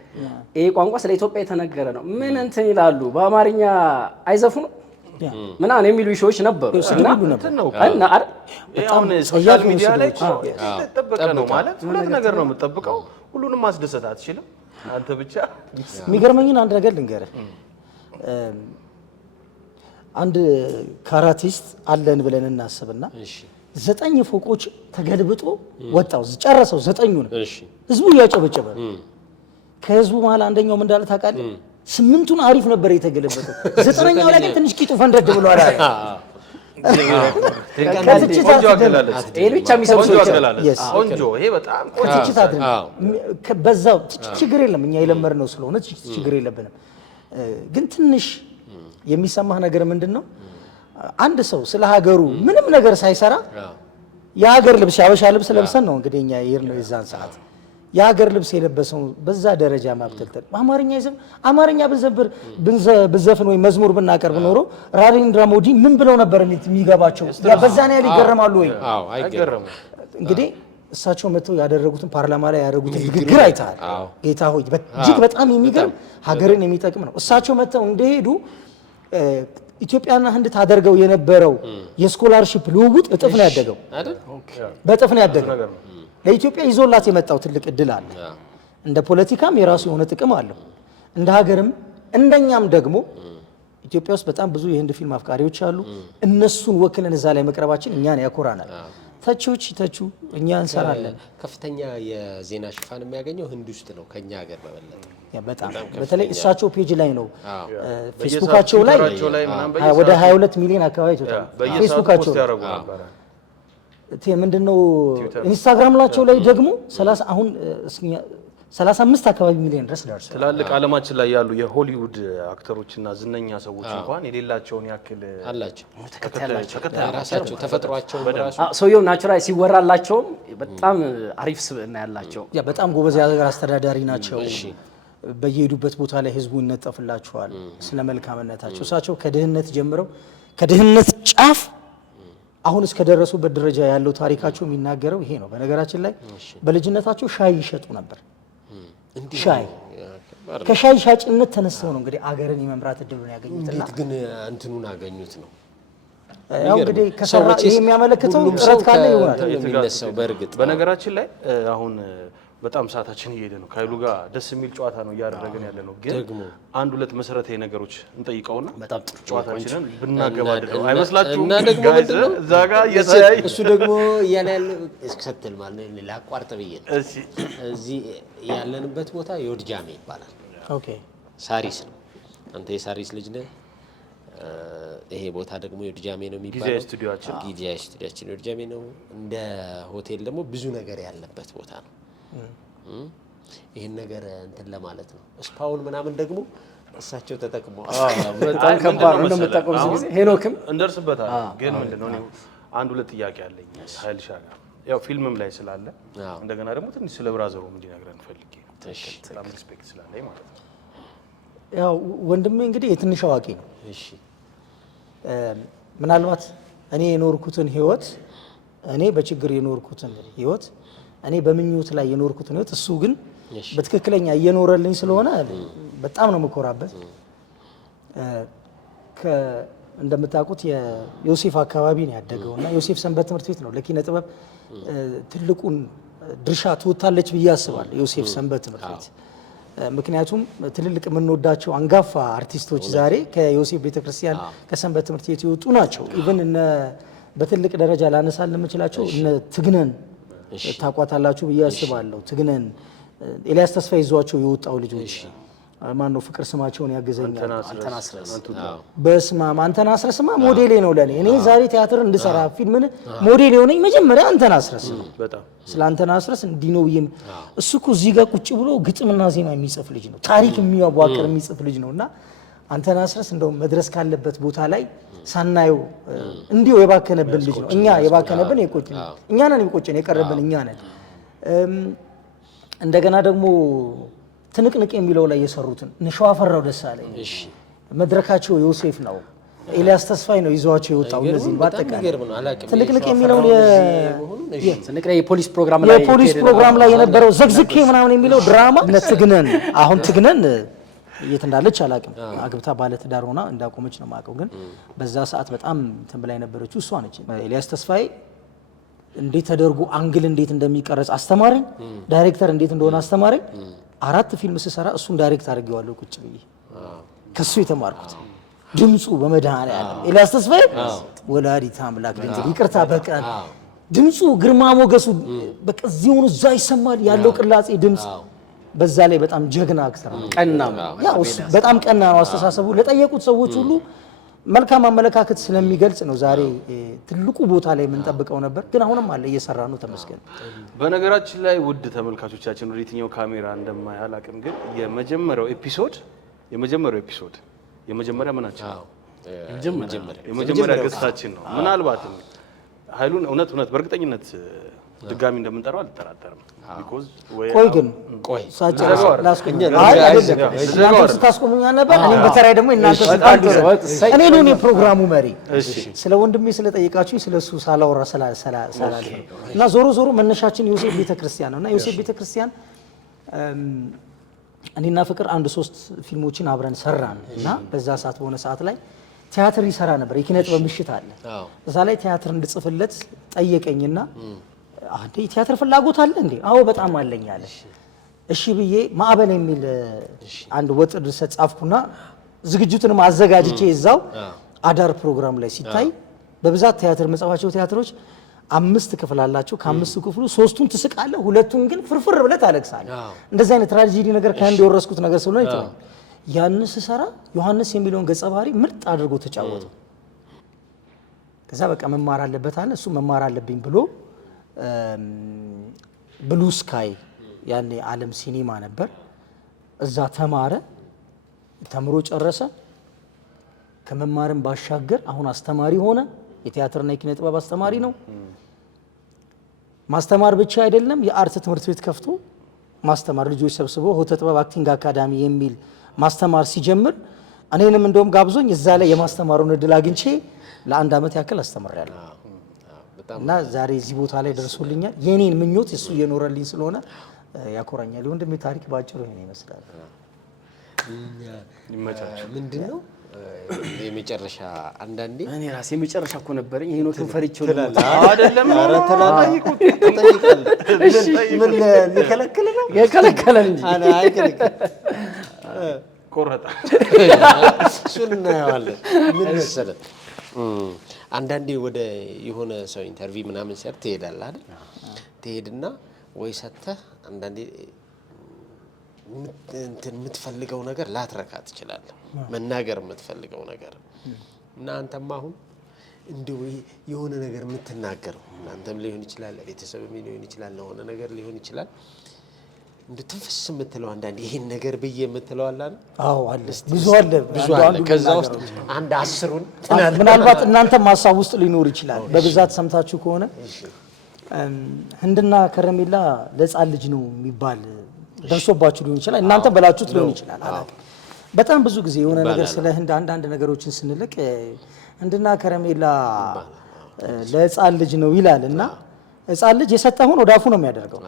ይሄ ቋንቋ ስለ ኢትዮጵያ የተነገረ ነው። ምን እንትን ይላሉ በአማርኛ አይዘፉም ምናምን የሚሉ ሾዎች ነበሩ እና አሁን ሶሻል ሚዲያ ላይ ተጠበቀ ነው ማለት ሁለት ነገር ነው የምትጠብቀው። ሁሉንም ማስደሰት አትችልም አንተ ብቻ። የሚገርመኝን አንድ ነገር ልንገርህ። አንድ ካራቲስት አለን ብለን እናስብና 9 ፎቆች ተገልብጦ ወጣው ጨረሰው 9ኙን ህዝቡ እያጨበጨበ ከህዝቡ መሀል አንደኛው ምን እንዳለ ታውቃለህ? 8ቱን አሪፍ ነበር የተገለበጠው 9ኛው ላይ ግን ትንሽ ቂጡ ፈንደድ ብሎ አላለ። ቆንጆ አገላለጽ ይሄ ብቻ የሚሰብሰው ቆንጆ ይሄ በጣም ቆንጆ በዛው ችግር የለም እኛ የለመድነው ስለሆነ ችግር የለብንም። ግን ትንሽ የሚሰማህ ነገር ምንድነው? አንድ ሰው ስለ ሀገሩ ምንም ነገር ሳይሰራ የሀገር ልብስ ያበሻ ልብስ ለብሰን ነው እንግዲህ እኛ የሄድነው የዛን ሰዓት የሀገር ልብስ የለበሰው በዛ ደረጃ ማብተልተል አማርኛ ይዘም አማርኛ ብንዘፍን ወይ መዝሙር ብናቀርብ ኖሮ ራሪንድራ ሞዲ ምን ብለው ነበር የሚገባቸው? በዛ ነው ይገረማሉ ወይ? አዎ አይገረሙ። እንግዲህ እሳቸው መተው ያደረጉትን ፓርላማ ላይ ያደረጉትን ንግግር አይተሃል። ጌታ ሆይ እጅግ በጣም የሚገርም ሀገርን የሚጠቅም ነው። እሳቸው መተው እንደሄዱ ኢትዮጵያና ህንድ ታደርገው የነበረው የስኮላርሺፕ ልውውጥ እጥፍ ነው ያደገው አይደል? በእጥፍ ነው ያደገው። ለኢትዮጵያ ይዞላት የመጣው ትልቅ እድል አለ። እንደ ፖለቲካም የራሱ የሆነ ጥቅም አለው። እንደ ሀገርም እንደኛም ደግሞ ኢትዮጵያ ውስጥ በጣም ብዙ የህንድ ፊልም አፍቃሪዎች አሉ። እነሱን ወክለን እዛ ላይ መቅረባችን እኛን ያኮራናል። ተቾች ተቹ እኛ እንሰራለን። ከፍተኛ የዜና ሽፋን የሚያገኘው ህንድ ውስጥ ነው ከኛ ሀገር በበለጠ። በጣም በተለይ እሳቸው ፔጅ ላይ ነው ፌስቡካቸው ላይ ወደ 22 ሚሊዮን አካባቢ ተወጣ። ፌስቡካቸው ምንድነው ኢንስታግራም ላቸው ላይ ደግሞ 30 አሁን 35 አካባቢ ሚሊዮን ድረስ ደርሷል። ትላልቅ ዓለማችን ላይ ያሉ የሆሊውድ አክተሮችና ዝነኛ ሰዎች እንኳን የሌላቸውን ያክል አላቸው ተከታታዮቻቸው ተፈጥሯቸው በራሱ ሰውየው ናቹራል ሲወራላቸው በጣም አሪፍ ስብዕና ያላቸው በጣም ጎበዝ የሀገር አስተዳዳሪ ናቸው። በየሄዱበት ቦታ ላይ ህዝቡ ይነጠፍላቸዋል ስለ መልካምነታቸው። እሳቸው ከድህነት ጀምረው ከድህነት ጫፍ አሁን እስከደረሱበት ደረጃ ያለው ታሪካቸው የሚናገረው ይሄ ነው። በነገራችን ላይ በልጅነታቸው ሻይ ይሸጡ ነበር። ሻይ ከሻይ ሻጭነት ተነስተው ነው እንግዲህ አገርን የመምራት እድሉን ያገኙትና እንዴት ግን እንትኑን አገኙት ነው ያው እንግዲህ ከሰራ ይሄ የሚያመለክተው ጥረት ካለ ይሆናል የሚነሳው። በእርግጥ በነገራችን ላይ አሁን በጣም ሰዓታችን እየሄደ ነው። ከኃይሉ ጋር ደስ የሚል ጨዋታ ነው እያደረግን ያለ ነው። ግን አንድ ሁለት መሰረታዊ ነገሮች እንጠይቀውና በጣም ጥሩ ጨዋታችንን ብናገባድደው አይመስላችሁም? እና ደግሞ ምንድነው እዛ ጋር እየተያይ እሱ ደግሞ እያለ ያለው እስከተል ማለት ነው ላቋርጥ ብዬ ነው። እሺ እዚህ ያለንበት ቦታ ዮድጃሜ ይባላል። ኦኬ ሳሪስ ነው። አንተ የሳሪስ ልጅ ነህ። ይሄ ቦታ ደግሞ ዮድጃሜ ነው የሚባለው። ጊዜያዊ ስቱዲዮአችን ጊዜያዊ ስቱዲዮአችን ዮድጃሜ ነው። እንደ ሆቴል ደግሞ ብዙ ነገር ያለበት ቦታ ነው። ይሄን ነገር እንትን ለማለት ነው። ስፓውን ምናምን ደግሞ እሳቸው ተጠቅመው በጣም ከባድ ነው እንደምታውቀው ብዙ ጊዜ ሄኖክም እንደርስበታለን። ግን ምንድነው እኔ አንድ ሁለት ጥያቄ አለኝ ኃይልሻ ጋር ያው ፊልምም ላይ ስላለ እንደገና ደግሞ ትንሽ ስለ ብራዘሩም እንዲነግረን ፈልጌ ነው። በጣም ሪስፔክት ስላለኝ ማለት ነው። ያው ወንድሜ እንግዲህ የትንሽ አዋቂ ነው። እሺ ምናልባት እኔ የኖርኩትን ህይወት እኔ በችግር የኖርኩትን ህይወት እኔ በምኞት ላይ የኖርኩትን ህይወት እሱ ግን በትክክለኛ እየኖረልኝ ስለሆነ በጣም ነው የምኮራበት። እንደምታውቁት የዮሴፍ አካባቢ ነው ያደገውና ዮሴፍ ሰንበት ትምህርት ቤት ነው ለኪነ ጥበብ ትልቁን ድርሻ ትወጣለች ብዬ አስባለሁ ዮሴፍ ሰንበት ትምህርት ቤት። ምክንያቱም ትልልቅ የምንወዳቸው አንጋፋ አርቲስቶች ዛሬ ከዮሴፍ ቤተክርስቲያን ከሰንበት ትምህርት ቤት የወጡ ናቸው። ኢቭን እነ በትልቅ ደረጃ ላነሳልን የምችላቸው እነ ትግነን ታቋታላችሁ ብዬ አስባለሁ። ትግነን ኤልያስ ተስፋ ይዟቸው የወጣው ልጆች ማን ነው ፍቅር ስማቸውን ያገዘኛል በስማም አንተን አስረስማ ሞዴሌ ነው ለኔ። እኔ ዛሬ ቲያትር እንድሰራ ፊልምን ሞዴል የሆነኝ መጀመሪያ አንተን አስረስ ነው። በጣም ስለ አንተን አስረስ እንዲህ ነው ብዬ እሱ እኮ እዚህ ጋር ቁጭ ብሎ ግጥምና ዜማ የሚጽፍ ልጅ ነው፣ ታሪክ የሚያዋቅር የሚጽፍ ልጅ ነው። እና አንተን አስረስ እንደው መድረስ ካለበት ቦታ ላይ ሳናየው እንዲሁ የባከነብን ልጅ ነው። እኛ የባከነብን የቆጭን እኛ ነን፣ የቆጭን የቀረብን እኛ ነን። እንደገና ደግሞ ትንቅንቅ የሚለው ላይ የሰሩትን ሸዋፈራው ደሳለኝ መድረካቸው ዮሴፍ ነው፣ ኤልያስ ተስፋዬ ነው ይዟቸው የወጣው። እነዚህ በአጠቃላይ ትንቅንቅ የሚለው የፖሊስ ፕሮግራም ላይ የነበረው ዘግዝኬ ምናምን የሚለው ድራማ እነ ትግነን አሁን ትግነን የት እንዳለች አላውቅም። አግብታ ባለ ትዳር ሆና እንዳቆመች ነው የማውቀው። ግን በዛ ሰዓት በጣም እንትን ብላ የነበረችው እሷ ነች። ኤልያስ ተስፋዬ እንዴት ተደርጎ አንግል እንዴት እንደሚቀረጽ አስተማረኝ። ዳይሬክተር እንዴት እንደሆነ አስተማረኝ። 4 ፊልም ስሰራ እሱን ዳይሬክት አድርጌዋለሁ ቁጭ ብዬ ከሱ የተማርኩት ድምፁ በመድኃኔዓለም ኤልያስ ተስፋዬ ወላዲተ አምላክ ድንግል ይቅርታ በቀን ድምፁ ግርማ ሞገሱ በቃ እዚህ ሆኖ እዛ ይሰማል ያለው ቅላጼ ድምፅ። በዛ ላይ በጣም ጀግና አክተር ነው። ቀና ያው በጣም ቀና ነው አስተሳሰቡ። ለጠየቁት ሰዎች ሁሉ መልካም አመለካከት ስለሚገልጽ ነው ዛሬ ትልቁ ቦታ ላይ የምንጠብቀው ነበር። ግን አሁንም አለ እየሰራ ነው ተመስገን። በነገራችን ላይ ውድ ተመልካቾቻችን ወደ የትኛው ካሜራ እንደማያላቅም ግን የመጀመሪያው ኤፒሶድ የመጀመሪያ ምናችን ነው የመጀመሪያ ገጽታችን ነው። ምናልባትም ኃይሉን እውነት በእርግጠኝነት ድጋሚ እንደምንጠራው አልጠራጠርም። ቆይ ግን ስታስቆሙኛ ነበር። እኔም በተራይ ደግሞ እናንተ እኔ ነው የፕሮግራሙ መሪ። ስለ ወንድሜ ስለጠየቃችሁ ስለሱ ሳላወራ ስላለ እና ዞሮ መነሻችን ዮሴፍ ቤተክርስቲያን ነው እና ዮሴፍ ቤተክርስቲያን እኔና ፍቅር 1-3 ፊልሞችን አብረን ሰራን እና በዛ ሰዓት በሆነ ሰዓት ላይ ቲያትር ይሰራ ነበር። የኪነ ጥበብ ምሽት አለ። እዛ ላይ ቲያትር እንድጽፍለት ጠየቀኝና አንዴ ቲያትር ፍላጎት አለ እንዴ? አዎ በጣም አለኝ አለ። እሺ ብዬ ማዕበል የሚል አንድ ወጥ ድርሰት ጻፍኩና ዝግጅቱንም አዘጋጅቼ እዛው አዳር ፕሮግራም ላይ ሲታይ በብዛት ቲያትር መጻፋቸው ቲያትሮች 5 ክፍል አላቸው። ከ5 ክፍሉ 3ቱን ትስቃለህ፣ 2ቱን ግን ፍርፍር ብለህ ታለቅሳለህ። እንደዚህ አይነት ትራጀዲ ነገር ከአንድ የወረስኩት ነገር ስለሆነ ይተው ያን ስሰራ ዮሐንስ የሚለውን ገጸ ባህሪ ምርጥ አድርጎ ተጫወተው። ከዛ በቃ መማር አለበት አለ። እሱ መማር አለብኝ ብሎ ብሉ ስካይ ያኔ ዓለም ሲኒማ ነበር፣ እዛ ተማረ። ተምሮ ጨረሰ። ከመማርም ባሻገር አሁን አስተማሪ ሆነ። የቲያትርና የኪነ ጥበብ አስተማሪ ነው። ማስተማር ብቻ አይደለም፣ የአርት ትምህርት ቤት ከፍቶ ማስተማር፣ ልጆች ሰብስቦ ሆተ ጥበብ አክቲንግ አካዳሚ የሚል ማስተማር ሲጀምር እኔንም እንደውም ጋብዞኝ እዛ ላይ የማስተማሩን እድል አግኝቼ ለ1 ዓመት ያክል አስተምሬያለሁ። እና ዛሬ እዚህ ቦታ ላይ ደርሶልኛል። የኔን ምኞት እሱ እየኖረልኝ ስለሆነ ያኮራኛል። ወንድሜ ታሪክ ባጭሩ ይሄን ይመስላል። ይመቻችሁ። ምንድነው የመጨረሻ አንዳንዴ እኔ ራሴ የመጨረሻ እኮ ነበረኝ ሄኖክን ፈሪቸው አይደለም ኧረ ምን ሊከለክል ነው የከለከለን እንጂ አይከለክል ቆረጣ እሱን እናየዋለን ምን መሰለህ አንዳንዴ ወደ የሆነ ሰው ኢንተርቪው ምናምን ሲያር ትሄዳለህ አይደል ትሄድና ወይ ሰተህ አንዳንዴ የምትፈልገው ነገር ላትረካ ትችላለህ መናገር የምትፈልገው ነገር እና አንተም አሁን እንደው የሆነ ነገር የምትናገረው አንተም ሊሆን ይችላል ቤተሰብም ሊሆን ይችላል ለሆነ ነገር ሊሆን ይችላል እንደ ትንፍስ የምትለው አንዳንዴ ይሄን ነገር ብዬ የምትለው አለ አይደል አዎ አለ ብዙ አለ ከዛ ውስጥ አንድ 10ን ምናልባት እናንተም ሐሳብ ውስጥ ሊኖር ይችላል በብዛት ሰምታችሁ ከሆነ ህንድና ከረሜላ ለጻን ልጅ ነው የሚባል ደርሶባችሁ ሊሆን ይችላል እናንተ በላችሁት ሊሆን ይችላል አላውቅም በጣም ብዙ ጊዜ የሆነ ነገር ስለ ህንድ አንዳንድ ነገሮችን ስንልቅ ህንድና ከረሜላ ለጻን ልጅ ነው ይላልና ጻን ልጅ የሰጠውን ወደ አፉ ነው የሚያደርገው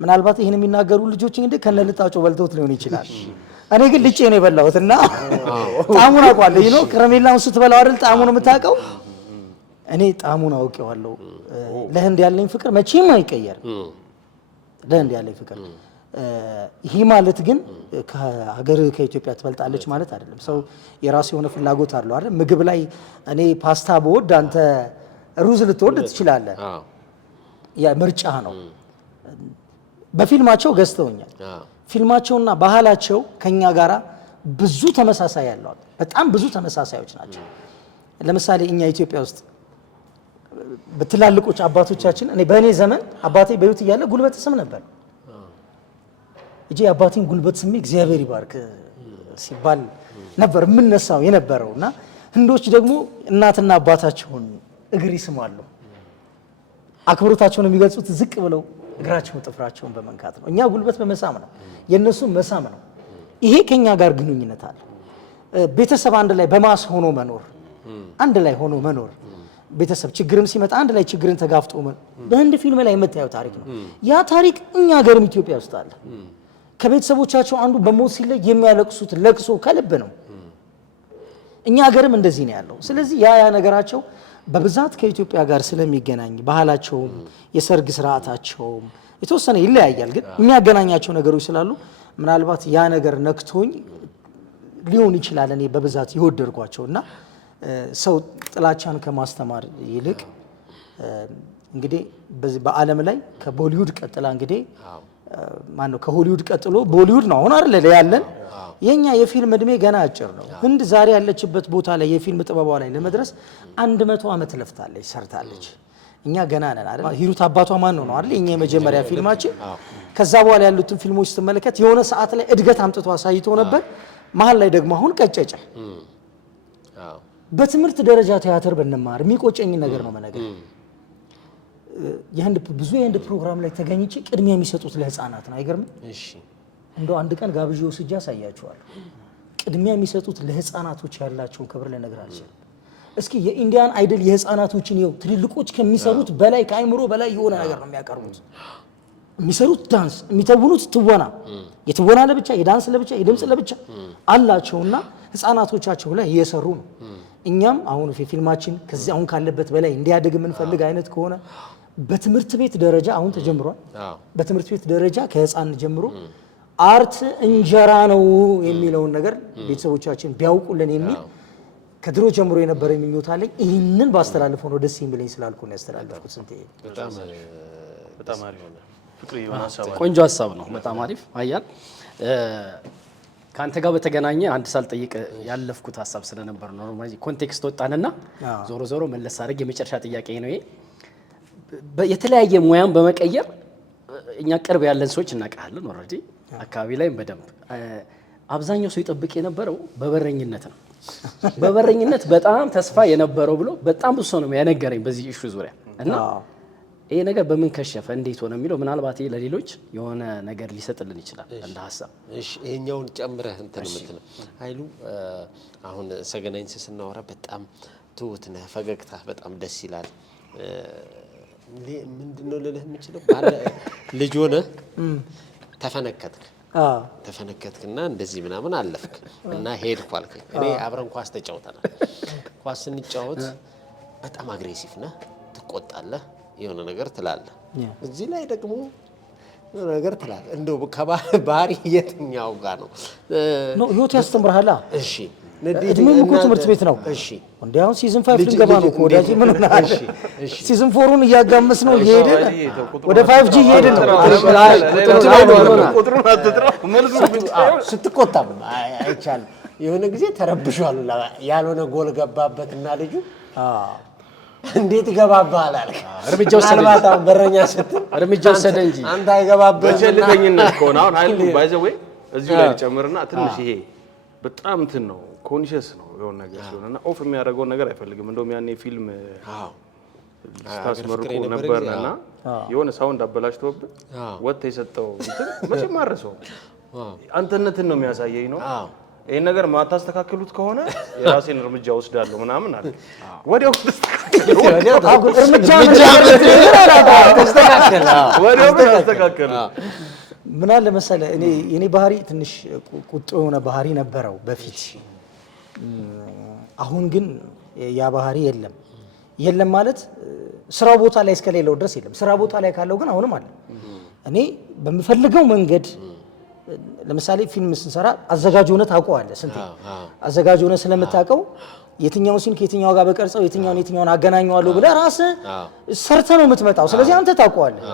ምናልባት ይሄን የሚናገሩ ልጆች እንግዲህ ከነልጣቸው በልተውት ሊሆን ይችላል እኔ ግን ልጬ ነው የበላሁትና ጣሙን አውቀዋለሁ ይኖ ከረሜላውን ስትበላው አይደል ጣሙን የምታውቀው እኔ ጣሙን አውቀዋለሁ ለህንድ ያለኝ ፍቅር መቼም አይቀየርም ለህንድ ያለኝ ፍቅር ይሄ ማለት ግን ከሀገር ከኢትዮጵያ ትበልጣለች ማለት አይደለም ሰው የራሱ የሆነ ፍላጎት አለው አይደል ምግብ ላይ እኔ ፓስታ በወድ አንተ ሩዝ ልትወድ ትችላለህ ያ ምርጫ ነው በፊልማቸው ገዝተውኛል ፊልማቸውና ባህላቸው ከኛ ጋራ ብዙ ተመሳሳይ ያለው በጣም ብዙ ተመሳሳዮች ናቸው ለምሳሌ እኛ ኢትዮጵያ ውስጥ በትላልቆች አባቶቻችን እኔ በእኔ ዘመን አባቴ በህይወት እያለ ጉልበት ስም ነበር እጂ አባቴን ጉልበት ስም እግዚአብሔር ይባርክ ሲባል ነበር ምንነሳው የነበረውና ህንዶች ደግሞ እናትና አባታቸውን እግር ይስማሉ አክብሮታቸውን የሚገልጹት ዝቅ ብለው እግራቸውን ጥፍራቸውን በመንካት ነው እኛ ጉልበት በመሳም ነው የነሱ መሳም ነው ይሄ ከኛ ጋር ግንኙነት አለ ቤተሰብ አንድ ላይ በማስ ሆኖ መኖር አንድ ላይ ሆኖ መኖር ቤተሰብ ችግርም ሲመጣ አንድ ላይ ችግርን ተጋፍጦ በህንድ ፊልም ላይ የምታየው ታሪክ ነው ያ ታሪክ እኛ ሀገርም ኢትዮጵያ ውስጥ አለ ከቤተሰቦቻቸው አንዱ በሞት ሲለይ የሚያለቅሱት ለቅሶ ከልብ ነው እኛ ሀገርም እንደዚህ ነው ያለው ስለዚህ ያ ነገራቸው በብዛት ከኢትዮጵያ ጋር ስለሚገናኝ ባህላቸው የሰርግ ስርዓታቸው የተወሰነ ይለያያል ግን የሚያገናኛቸው ነገሮች ስላሉ ምናልባት ያ ነገር ነክቶኝ ሊሆን ይችላል እኔ በብዛት ይወደርኳቸውና ሰው ጥላቻን ከማስተማር ይልቅ እንግዲህ በዚህ በአለም ላይ ከቦሊውድ ቀጥላ እንግዲህ ማን ነው ከሆሊውድ ቀጥሎ ቦሊውድ ነው አሁን አይደል ያለን የኛ የፊልም እድሜ ገና አጭር ነው ህንድ ዛሬ ያለችበት ቦታ ላይ የፊልም ጥበቧ ላይ ለመድረስ 100 ዓመት ለፍታለች ሰርታለች እኛ ገና ነን አይደል ሂሩት አባቷ ማን ነው አይደል የኛ የመጀመሪያ ፊልማችን ከዛ በኋላ ያሉትን ፊልሞች ስትመለከት የሆነ ሰዓት ላይ እድገት አምጥቶ አሳይቶ ነበር መሃል ላይ ደግሞ አሁን ቀጨጨ በትምህርት ደረጃ ቲያትር ብንማር የሚቆጨኝ ነገር ነው መነገር የህንድ ብዙ የህንድ ፕሮግራም ላይ ተገኝቼ ቅድሚያ የሚሰጡት ለህፃናት ነው አይገርም እሺ እንደው አንድ ቀን ጋብዤ ወስጄ አሳያቸዋለሁ ቅድሚያ የሚሰጡት ለህፃናቶች ያላቸው ክብር ለነገራችን እስኪ የኢንዲያን አይደል የህፃናቶችን ይው ትልልቆች ከሚሰሩት በላይ ከአይምሮ በላይ የሆነ ነገር ነው የሚያቀርቡት የሚሰሩት ዳንስ የሚተውኑት ትወና የትወና ለብቻ የዳንስ ለብቻ የድምጽ ለብቻ አላቸውና ህፃናቶቻቸው ላይ እየሰሩ ነው እኛም አሁን ፊልማችን ከዚህ አሁን ካለበት በላይ እንዲያድግ የምንፈልግ አይነት ከሆነ በትምህርት ቤት ደረጃ አሁን ተጀምሯል በትምህርት ቤት ደረጃ ከህፃን ጀምሮ አርት እንጀራ ነው የሚለውን ነገር ቤተሰቦቻችን ቢያውቁልን የሚል ከድሮ ጀምሮ የነበረ ምኞት አለኝ ይሄንን ባስተላልፈው ነው ደስ የሚለኝ ስላልኩ ነው ያስተላልኩት ስንቴ በጣም አሪፍ ነው ፍቅር የሆነ ሐሳብ ቆንጆ ሐሳብ ነው በጣም አሪፍ አያል ካንተ ጋር በተገናኘ አንድ ሳልጠይቅ ያለፍኩት ሐሳብ ስለነበር ነው ኖርማሊ ኮንቴክስት ወጣንና ዞሮ መለስ አድርግ የመጨረሻ ጥያቄ ነው ይሄ የተለያየ ሙያን በመቀየር እኛ ቅርብ ያለን ሰዎች እናቀሃለን ኦሬዲ አካባቢ ላይ በደንብ አብዛኛው ሰው ይጠብቅ የነበረው በበረኝነት ነው በበረኝነት በጣም ተስፋ የነበረው ብሎ በጣም ብዙ ሰው ነው ያነገረኝ በዚህ ኢሹ ዙሪያ እና ይሄ ነገር በምን ከሸፈ እንዴት ሆነ የሚለው ምናልባት ለሌሎች የሆነ ነገር ሊሰጥልን ይችላል እንደ ሐሳብ እሺ ይሄኛውን ጨምረህ እንትን የምትለው ኃይሉ አሁን ሰገናይን ስናወራ በጣም ትውት ነህ ፈገግታ በጣም ደስ ይላል ምንድነው ልልህ የምችለው ልጅ ሆነ ተፈነከትክ ተፈነከትክና እንደዚህ ምናምን አለፍክ እና ሄድኩ አልከኝ። እኔ አብረን ኳስ ተጫውተናል። ኳስ ስንጫወት በጣም አግሬሲቭ ነህ፣ ትቆጣለህ፣ የሆነ ነገር ትላለህ። እዚህ ላይ ደግሞ ነገር ትላለህ። እንደው ከባህሪ የትኛው ጋር ነው ህይወት ያስተምርሃል? እሺ እድሜም እኮ ትምህርት ቤት ነው። እሺ እንዴ አሁን ሲዝን 5 ልንገባ ነው እኮ ወዳጅ። ምን ሆነ? ሲዝን 4ን እያጋመስ ነው እየሄድን ወደ 5G እየሄድን ነው። ቁጥሩን አትጥራው መልሱ ስትቆጣም አይቻልም። የሆነ ጊዜ ተረብሿል። ያልሆነ ጎል ገባበትና ልጁ እንዴት ይገባባል አልክ። እርምጃ ወሰደ። አልባታው በረኛ ስትል እርምጃ ወሰደ እንጂ አንተ አይገባበል። በቸልተኝነት ከሆነ አሁን ኃይሉ ባይ ዘ ወይ እዚሁ ላይ ጨምርና ትንሽ ይሄ በጣም እንትን ነው ኮንሺየስ ነው የሆነ ነገር ስለሆነና ኦፍ የሚያደርገውን ነገር አይፈልግም። እንደውም ያኔ ፊልም ስታስመርቁ ነበርና የሆነ ሳውንድ አበላሽቶብህ ወጥተህ የሰጠው እንትን መቼም ማረሰው አንተነትን ነው የሚያሳየኝ ነው። ይሄን ነገር ማታስተካክሉት ከሆነ የራሴን እርምጃ ወስዳለሁ ምናምን አለ። ወዲያው ተስተካከለ። ምን አለ መሰለህ እኔ ባህሪ ትንሽ ቁጡ የሆነ ባህሪ ነበረው በፊት። አሁን ግን ያ ባህሪ የለም ማለት ስራው ቦታ ላይ እስከሌለው ድረስ የለም። ስራ ቦታ ላይ ካለው ግን አሁንም አለ። እኔ በምፈልገው መንገድ ለምሳሌ ፊልም ስንሰራ አዘጋጅ ሆነ ታውቀዋለህ። ስንቴ አዘጋጅ ሆነ ስለምታውቀው የትኛውን ሲን ከየትኛው ጋር በቀርጸው የትኛውን አገናኘዋለሁ ብለህ ራስህ ሰርተህ ነው የምትመጣው። ስለዚህ አንተ ታውቀዋለህ።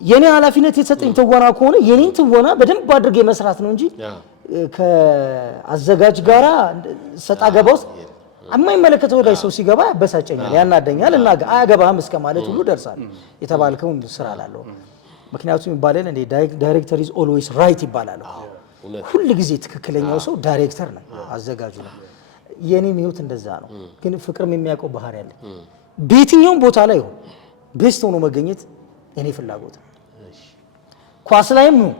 የኔ ኃላፊነት የተሰጠኝ ትወና ከሆነ የኔን ትወና በደንብ አድርጌ መስራት ነው እንጂ ከአዘጋጅ ጋራ ሰጣ ገባ ውስጥ የማይመለከተው ላይ ሰው ሲገባ ያበሳጨኛል፣ ያናደኛል እና አያገባህም እስከ ማለት ሁሉ ደርሳል። የተባልከውን ስራ አላለሁ። ምክንያቱም ይባላል እንደ ዳይሬክተር ኢዝ ኦልዌይስ ራይት ይባላል። ሁሉ ጊዜ ትክክለኛው ሰው ዳይሬክተር ነው፣ አዘጋጁ ነው። የኔም ህይወት እንደዛ ነው። ግን ፍቅርም የሚያውቀው ባህሪ አለ። በየትኛውም ቦታ ላይ ይሁን ቤስት ሆኖ መገኘት እኔ ፍላጎት ነው። ኳስ ላይም ነው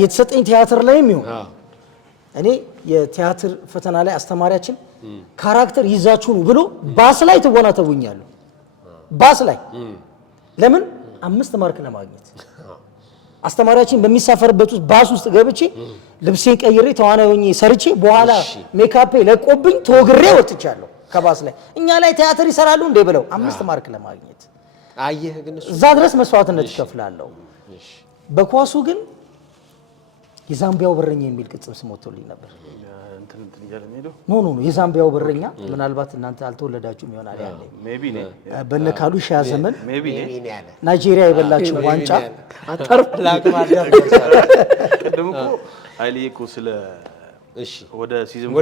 የተሰጠኝ ቲያትር ላይም ይሁን እኔ የቲያትር ፈተና ላይ አስተማሪያችን ካራክተር ይዛችሁ ነው ብሎ ባስ ላይ ትወና ተውኛለሁ። ባስ ላይ ለምን 5 ማርክ ለማግኘት አስተማሪያችን በሚሳፈርበት ውስጥ ባስ ውስጥ ገብቼ ልብሴን ቀይሬ ተዋናይ ሆኜ ሰርቼ በኋላ ሜካፔ ለቆብኝ ተወግሬ ወጥቻለሁ ከባስ ላይ። እኛ ላይ ቲያትር ይሰራሉ እንዴ ብለው 5 ማርክ ለማግኘት አየህ። ግን እዛ ድረስ መስዋዕትነት ይከፍላለሁ። በኳሱ ግን የዛምቢያው በረኛ የሚል ቅጽም ስም ወጥቶልኝ ነበር። ኖ የዛምቢያው በረኛ ምናልባት እናንተ አልተወለዳችሁም ይሆናል። ያለ በነ ካሉሻ ዘመን ናይጄሪያ የበላችው ዋንጫ አጠርፍ ቀደም እኮ ኃይሌ እኮ ስለ ወደ ሲዝም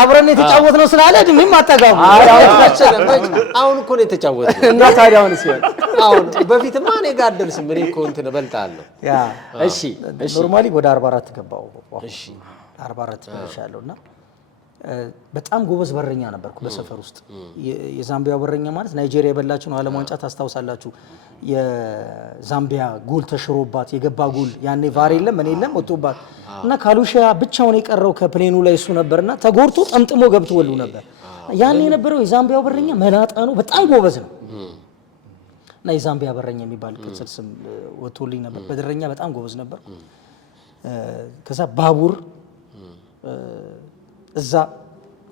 አብረን የተጫወትነው ስላለ እድሜም አጠጋቡ አሁን እኮ ነው የተጫወትነው እና ታዲያ አሁን ሲሆን አሁን በፊትማ እኔ ጋር አደልስም እኔ እኮ እንትን እበልጣለሁ። እሺ ኖርማሊ ወደ 44 ገባው። እሺ 44 ደርሻለሁና በጣም ጎበዝ በረኛ ነበርኩ በሰፈር ውስጥ። የዛምቢያ በረኛ ማለት ናይጄሪያ የበላችሁ ነው ዓለም ዋንጫ ታስታውሳላችሁ። የዛምቢያ ጎል ተሽሮባት የገባ ጎል ያኔ ቫር የለም ምን የለም ወጥቶባት እና ካሉሻ ብቻውን የቀረው ከፕሌኑ ላይ እሱ ነበርና ተጎርቶ ጠምጥሞ ገብቶ ወሉ ነበር። ያኔ የነበረው የዛምቢያው በረኛ መላጣ ነው፣ በጣም ጎበዝ ነው እና የዛምቢያ በረኛ የሚባል ቅጽል ስም ወጥቶልኝ ነበር። በደረኛ በጣም ጎበዝ ነበር። ከዛ ባቡር እዛ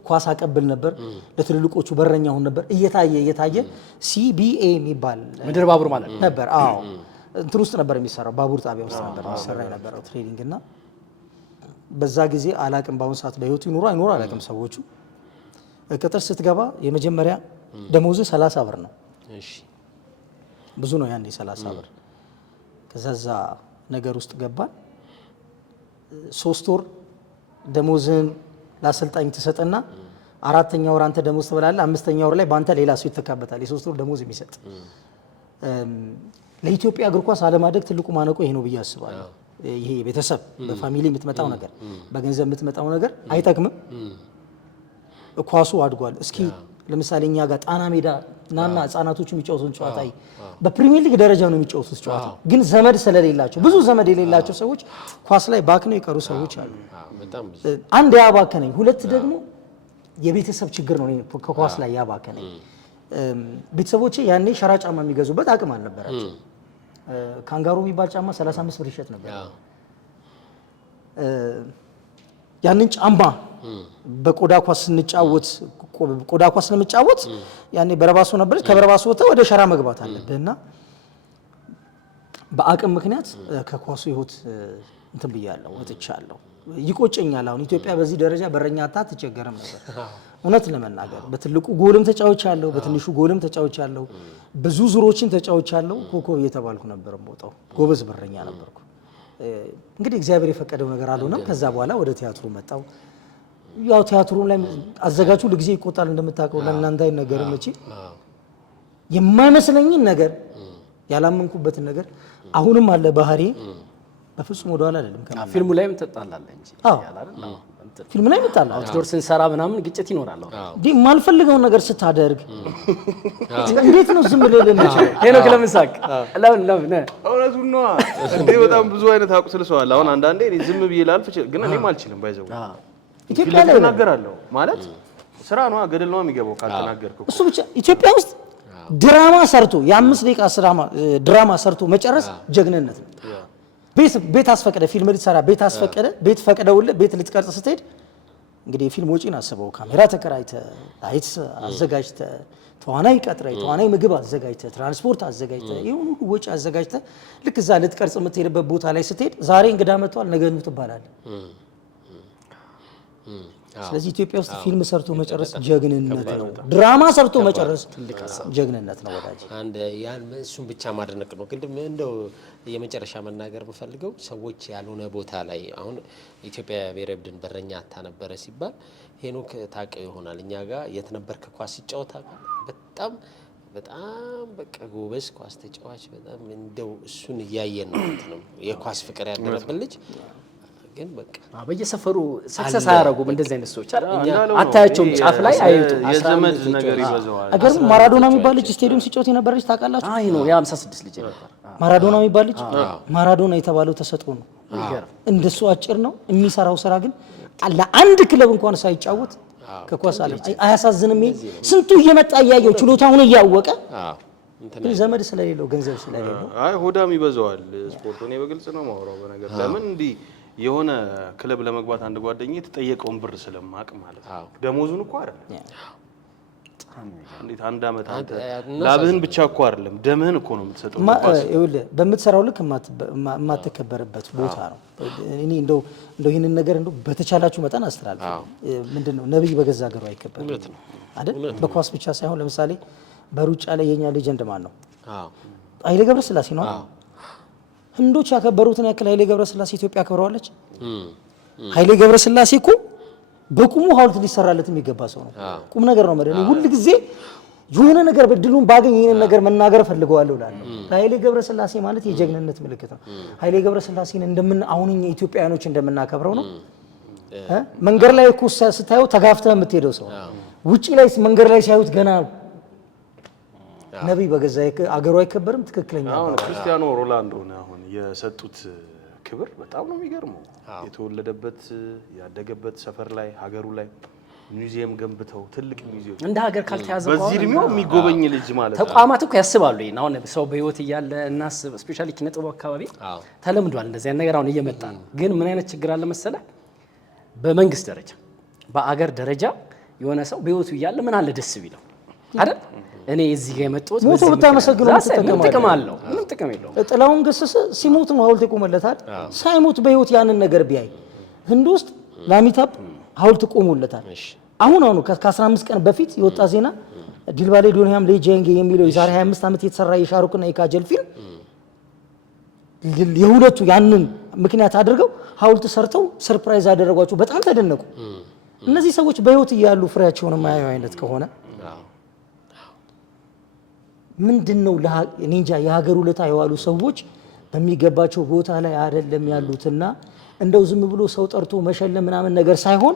ኳስ አቀብል ነበር፣ ለትልልቆቹ በረኛ ሆነ ነበር። እየታየ ሲቢኤ የሚባል ምድር ባቡር ማለት ነበር። አዎ እንትን ውስጥ ነበር የሚሰራው፣ ባቡር ጣቢያ ውስጥ ነበር የሚሰራ የነበረው ትሬኒንግ እና በዛ ጊዜ አላቅም በአሁኑ ሰዓት በህይወቱ ይኖሩ አይኖሩ አላቅም። ሰዎቹ ቅጥር ስትገባ የመጀመሪያ ደሞዝ 30 ብር ነው። ብዙ ነው ያኔ 30 ብር። ከዛ ነገር ውስጥ ገባን። 3 ወር ደሞዝን ለአሰልጣኝ ተሰጠና 4ኛ ወር አንተ ደሞዝ ትበላለህ። 5ኛ ወር ላይ በአንተ ሌላ ሰው ይተካበታል። የ3 ወር ደሞዝ የሚሰጥ ለኢትዮጵያ እግር ኳስ አለማደግ ትልቁ ማነቆ ይሄ ነው ብዬ አስባለሁ። ይሄ ቤተሰብ በፋሚሊ የምትመጣው ነገር በገንዘብ የምትመጣው ነገር አይጠቅምም። ኳሱ አድጓል። እስኪ ለምሳሌ እኛ ጋር ጣና ሜዳ ናና ህፃናቶቹ የሚጫወቱን ጨዋታ በፕሪሚየር ሊግ ደረጃ ነው የሚጫወቱት ጨዋታ። ግን ዘመድ ስለሌላቸው ብዙ ዘመድ የሌላቸው ሰዎች ኳስ ላይ ባክነው የቀሩ ሰዎች አሉ። አንድ ያባከነኝ፣ ሁለት ደግሞ የቤተሰብ ችግር ነው ከኳስ ላይ ያባከነኝ። ቤተሰቦቼ ያኔ ሸራ ጫማ የሚገዙበት አቅም አልነበራቸው። ካንጋሩ የሚባል ጫማ 35 ብር ይሸጥ ነበር። ያንን ጫማ በቆዳ ኳስ ስንጫወት ያኔ በረባሶ ነበረች። ከበረባሶ ወጥተህ ወደ ሸራ መግባት አለብህና በአቅም ምክንያት ከኳሱ ህይወት እንትን ብያለሁ፣ ወጥቻለሁ። ይቆጨኛል። አሁን ኢትዮጵያ በዚህ ደረጃ በረኛ አታ ትቸገረም ነበር እውነት ለመናገር። በትልቁ ጎልም ተጫውቻለሁ፣ በትንሹ ጎልም ተጫውቻለሁ፣ ብዙ ዙሮችን ተጫውቻለሁ። ኮከብ እየተባልኩ ነበር የምወጣው፣ ጎበዝ በረኛ ነበርኩ። እንግዲህ እግዚአብሔር የፈቀደው ነገር አልሆነም። ከዛ በኋላ ወደ ቲያትሩ መጣው። ያው ቲያትሩም ላይ አዘጋጁ ለጊዜ ይቆጣል እንደምታውቀው፣ ለእናንተ አይነገርም እንጂ የማይመስለኝን ነገር ያላመንኩበትን ነገር አሁንም አለ ባህሪ በፍጹም ወደ ኋላ አይደለም። ፊልሙ ላይም ተጣላለህ እንጂ ያላል ፊልም ላይ ተጣላለህ። አውትዶር ስንሰራ ምናምን ግጭት ይኖራል። የማልፈልገውን ነገር ስታደርግ እንዴት ነው ዝም ብለህ ለምንችል ሄኖክ ለምሳቅ ለምን እውነቱን ነው እንዴ? በጣም ብዙ አይነት አቁስል ሰው አለ። አሁን አንዳንዴ እኔ ዝም ብዬ ላልፍ ግን እኔም አልችልም። ባይዘው ኢትዮጵያ ላይ ተናገራለሁ ማለት ስራ ነው፣ ገደል ነው የሚገባው ካልተናገርከው። እሱ ብቻ ኢትዮጵያ ውስጥ ድራማ ሰርቶ የ5 ደቂቃ ድራማ ሰርቶ መጨረስ ጀግንነት ነው። ቤት አስፈቀደ ፊልም ልትሰራ ቤት አስፈቀደ ቤት ፈቀደውልህ ቤት ልትቀርጽ ስትሄድ እንግዲህ የፊልም ወጪን አስበው። ካሜራ ተከራይተህ፣ ላይት አዘጋጅተህ፣ ተዋናይ ቀጥረህ፣ ተዋናይ ምግብ አዘጋጅተህ፣ ትራንስፖርት አዘጋጅተህ፣ ይሁን ሁሉ ወጪ አዘጋጅተህ ልክ እዛ ልትቀርጽ የምትሄድበት ቦታ ላይ ስትሄድ ዛሬ እንግዳ መጥቷል ነገ ነው ትባላለህ። ስለዚህ ኢትዮጵያ ውስጥ ፊልም ሰርቶ መጨረስ ጀግንነት ነው። ድራማ ሰርቶ መጨረስ ጀግንነት ነው ወዳጅ። አንድ ያን እሱን ብቻ ማድነቅ ነው። ግን እንደው የመጨረሻ መናገር የምፈልገው ሰዎች ያልሆነ ቦታ ላይ አሁን ኢትዮጵያ ብሔራዊ ቡድን በረኛ አታ ነበረ ሲባል ሄኖክ ታውቀው ይሆናል። እኛ ጋር የት ነበርክ ኳስ ሲጫወት በጣም በቃ ጎበዝ ኳስ ተጫዋች በጣም እንደው እሱን እያየን ነው የኳስ ፍቅር ያደረብን ልጅ ግን በቃ በየሰፈሩ ሰክሰስ አያረጉም እንደዚህ አይነት ሰዎች አታያቸውም። ጫፍ ላይ አይጡ የዘመድ ነገር ይበዛዋል። አገር ማራዶና የሚባል ልጅ ስቴዲየም ሲጫወት የነበረ ልጅ ታውቃላችሁ? አይ ነው የ56 ልጅ ነበር ማራዶና የሚባል ልጅ። ማራዶና የተባለው ተሰጥቶ ነው። እንደሱ አጭር ነው የሚሰራው ስራ ግን ለአንድ ክለብ እንኳን ሳይጫወት ከኳስ አለ። አያሳዝንም? ስንቱ እየመጣ እያየው ችሎታውን እያወቀ ግን ዘመድ ስለሌለው ገንዘብ ስለሌለው አይ ሆዳም ይበዛዋል። ስፖርቱ እኔ በግልጽ ነው ማውራው በነገር ለምን እንዲህ የሆነ ክለብ ለመግባት አንድ ጓደኛዬ የተጠየቀውን ብር ስለማቅ ማለት ነው። ደሞዙን እኮ አይደለም እንዴት አንድ አመት አንተ ላብህን ብቻ እኮ አይደለም ደምህን እኮ ነው የምትሰጠው። ይኸውልህ በምትሰራው ልክ የማትከበርበት ቦታ ነው። እኔ እንደው ይሄንን ነገር እንደው በተቻላችሁ መጠን አስተላልፉ። ምንድነው ነብይ በገዛ ሀገሩ አይከበርም አይደል? በኳስ ብቻ ሳይሆን ለምሳሌ በሩጫ ላይ የኛ ሌጀንድ ማን ነው? ኃይሌ ገብረስላሴ ነው። ህንዶች ያከበሩትን ያክል ኃይሌ ገብረስላሴ ኢትዮጵያ አክብረዋለች? ኃይሌ ገብረስላሴ እኮ በቁሙ ሐውልት ሊሰራለት የሚገባ ሰው ነው። ቁም ነገር ነው ማለት ነው። ሁሉ ጊዜ የሆነ ነገር በድሉን ባገኝ ይሄንን ነገር መናገር ፈልገዋለሁ እላለሁ። ኃይሌ ገብረስላሴ ማለት የጀግንነት ምልክት ነው። ኃይሌ ገብረስላሴን አሁን እኛ ኢትዮጵያውያኖች እንደምናከብረው ነው። መንገድ ላይ እኮ ስታየው ተጋፍተህ የምትሄደው ሰው ውጪ ላይ መንገድ ላይ ሲያዩት ገና ነብይ በገዛ አገሩ አይከበርም። ትክክለኛ አሁን ክርስቲያኖ ሮናልዶ ነው አሁን የሰጡት ክብር በጣም ነው የሚገርመው። የተወለደበት ያደገበት ሰፈር ላይ ሀገሩ ላይ ሙዚየም ገንብተው ትልቅ ሙዚየም እንደ ሀገር ካልተያዘ በዚህ እድሜው የሚጎበኝ ልጅ ማለት ነው። ተቋማት እኮ ያስባሉ። ይሄን አሁን ሰው በህይወት እያለ እናስብ። ስፔሻሊ ኪነ ጥበብ አካባቢ ተለምዷል እንደዚህ አይነት ነገር አሁን እየመጣ ነው። ግን ምን አይነት ችግር አለ መሰለ፣ በመንግስት ደረጃ በአገር ደረጃ የሆነ ሰው በህይወቱ እያለ ምን አለ ደስ ቢለው አይደል? እኔ እዚህ ጋር የመጣሁት ሞቶ ብታመሰግነው ጥቅም አለው? ምንም ጥቅም የለውም። ጥላውን ገሰሰ ሲሞት ነው ሐውልት ይቆምለታል። ሳይሞት በህይወት ያንን ነገር ቢያይ ህንድ ውስጥ ላሚታብ ሐውልት ቆሞለታል። አሁን ከ15 ቀን በፊት የወጣ ዜና ዲልባሌ ዱንያም ለጄንጌ የሚለው የዛሬ 25 ዓመት የተሰራ የሻሩክና የካጀል ፊልም የሁለቱ ያንን ምክንያት አድርገው ሐውልት ሰርተው ሰርፕራይዝ አደረጓቸው። በጣም ተደነቁ። እነዚህ ሰዎች በህይወት እያሉ ፍሬያቸውን የማያዩ አይነት ከሆነ ምንድነው እኔ እንጃ። የሀገር ውለታ የዋሉ ሰዎች በሚገባቸው ቦታ ላይ አይደለም ያሉትና እንደው ዝም ብሎ ሰው ጠርቶ መሸለም ምናምን ነገር ሳይሆን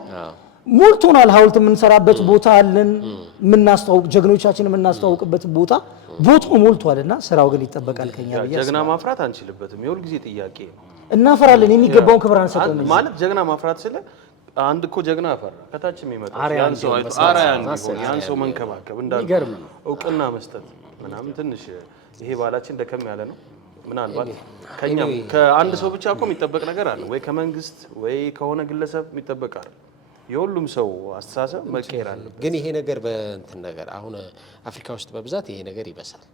ሞልቶናል። ሐውልት የምንሰራበት ቦታ አለን፣ የምናስተዋውቅ ጀግኖቻችንን የምናስተዋውቅበት ቦታው ሞልቷልና ስራው ግን ይጠበቃል ከኛ ብዬ ጀግና ማፍራት አንችልበትም። የሁል ጊዜ ጥያቄ ነው። እናፈራለን፣ የሚገባውን ክብር አንሰጠውም ማለት ጀግና ማፍራት ስለ አንድ እኮ ጀግና አፈራ ከታች የሚመጣው ያን ሰው አራያ እንዲሆን ያን ሰው መንከባከብ እንዳልኩ እውቅና መስጠት ምናምን ትንሽ ይሄ ባላችን ደከም ያለ ነው። ምናልባት ከኛም ከአንድ ሰው ብቻ እኮ የሚጠበቅ ነገር አለ ወይ ከመንግስት ወይ ከሆነ ግለሰብ የሚጠበቅ አለ። የሁሉም ሰው አስተሳሰብ መቀየር አለ። ግን ይሄ ነገር በእንትን ነገር አሁን አፍሪካ ውስጥ በብዛት ይሄ ነገር ይበሳል።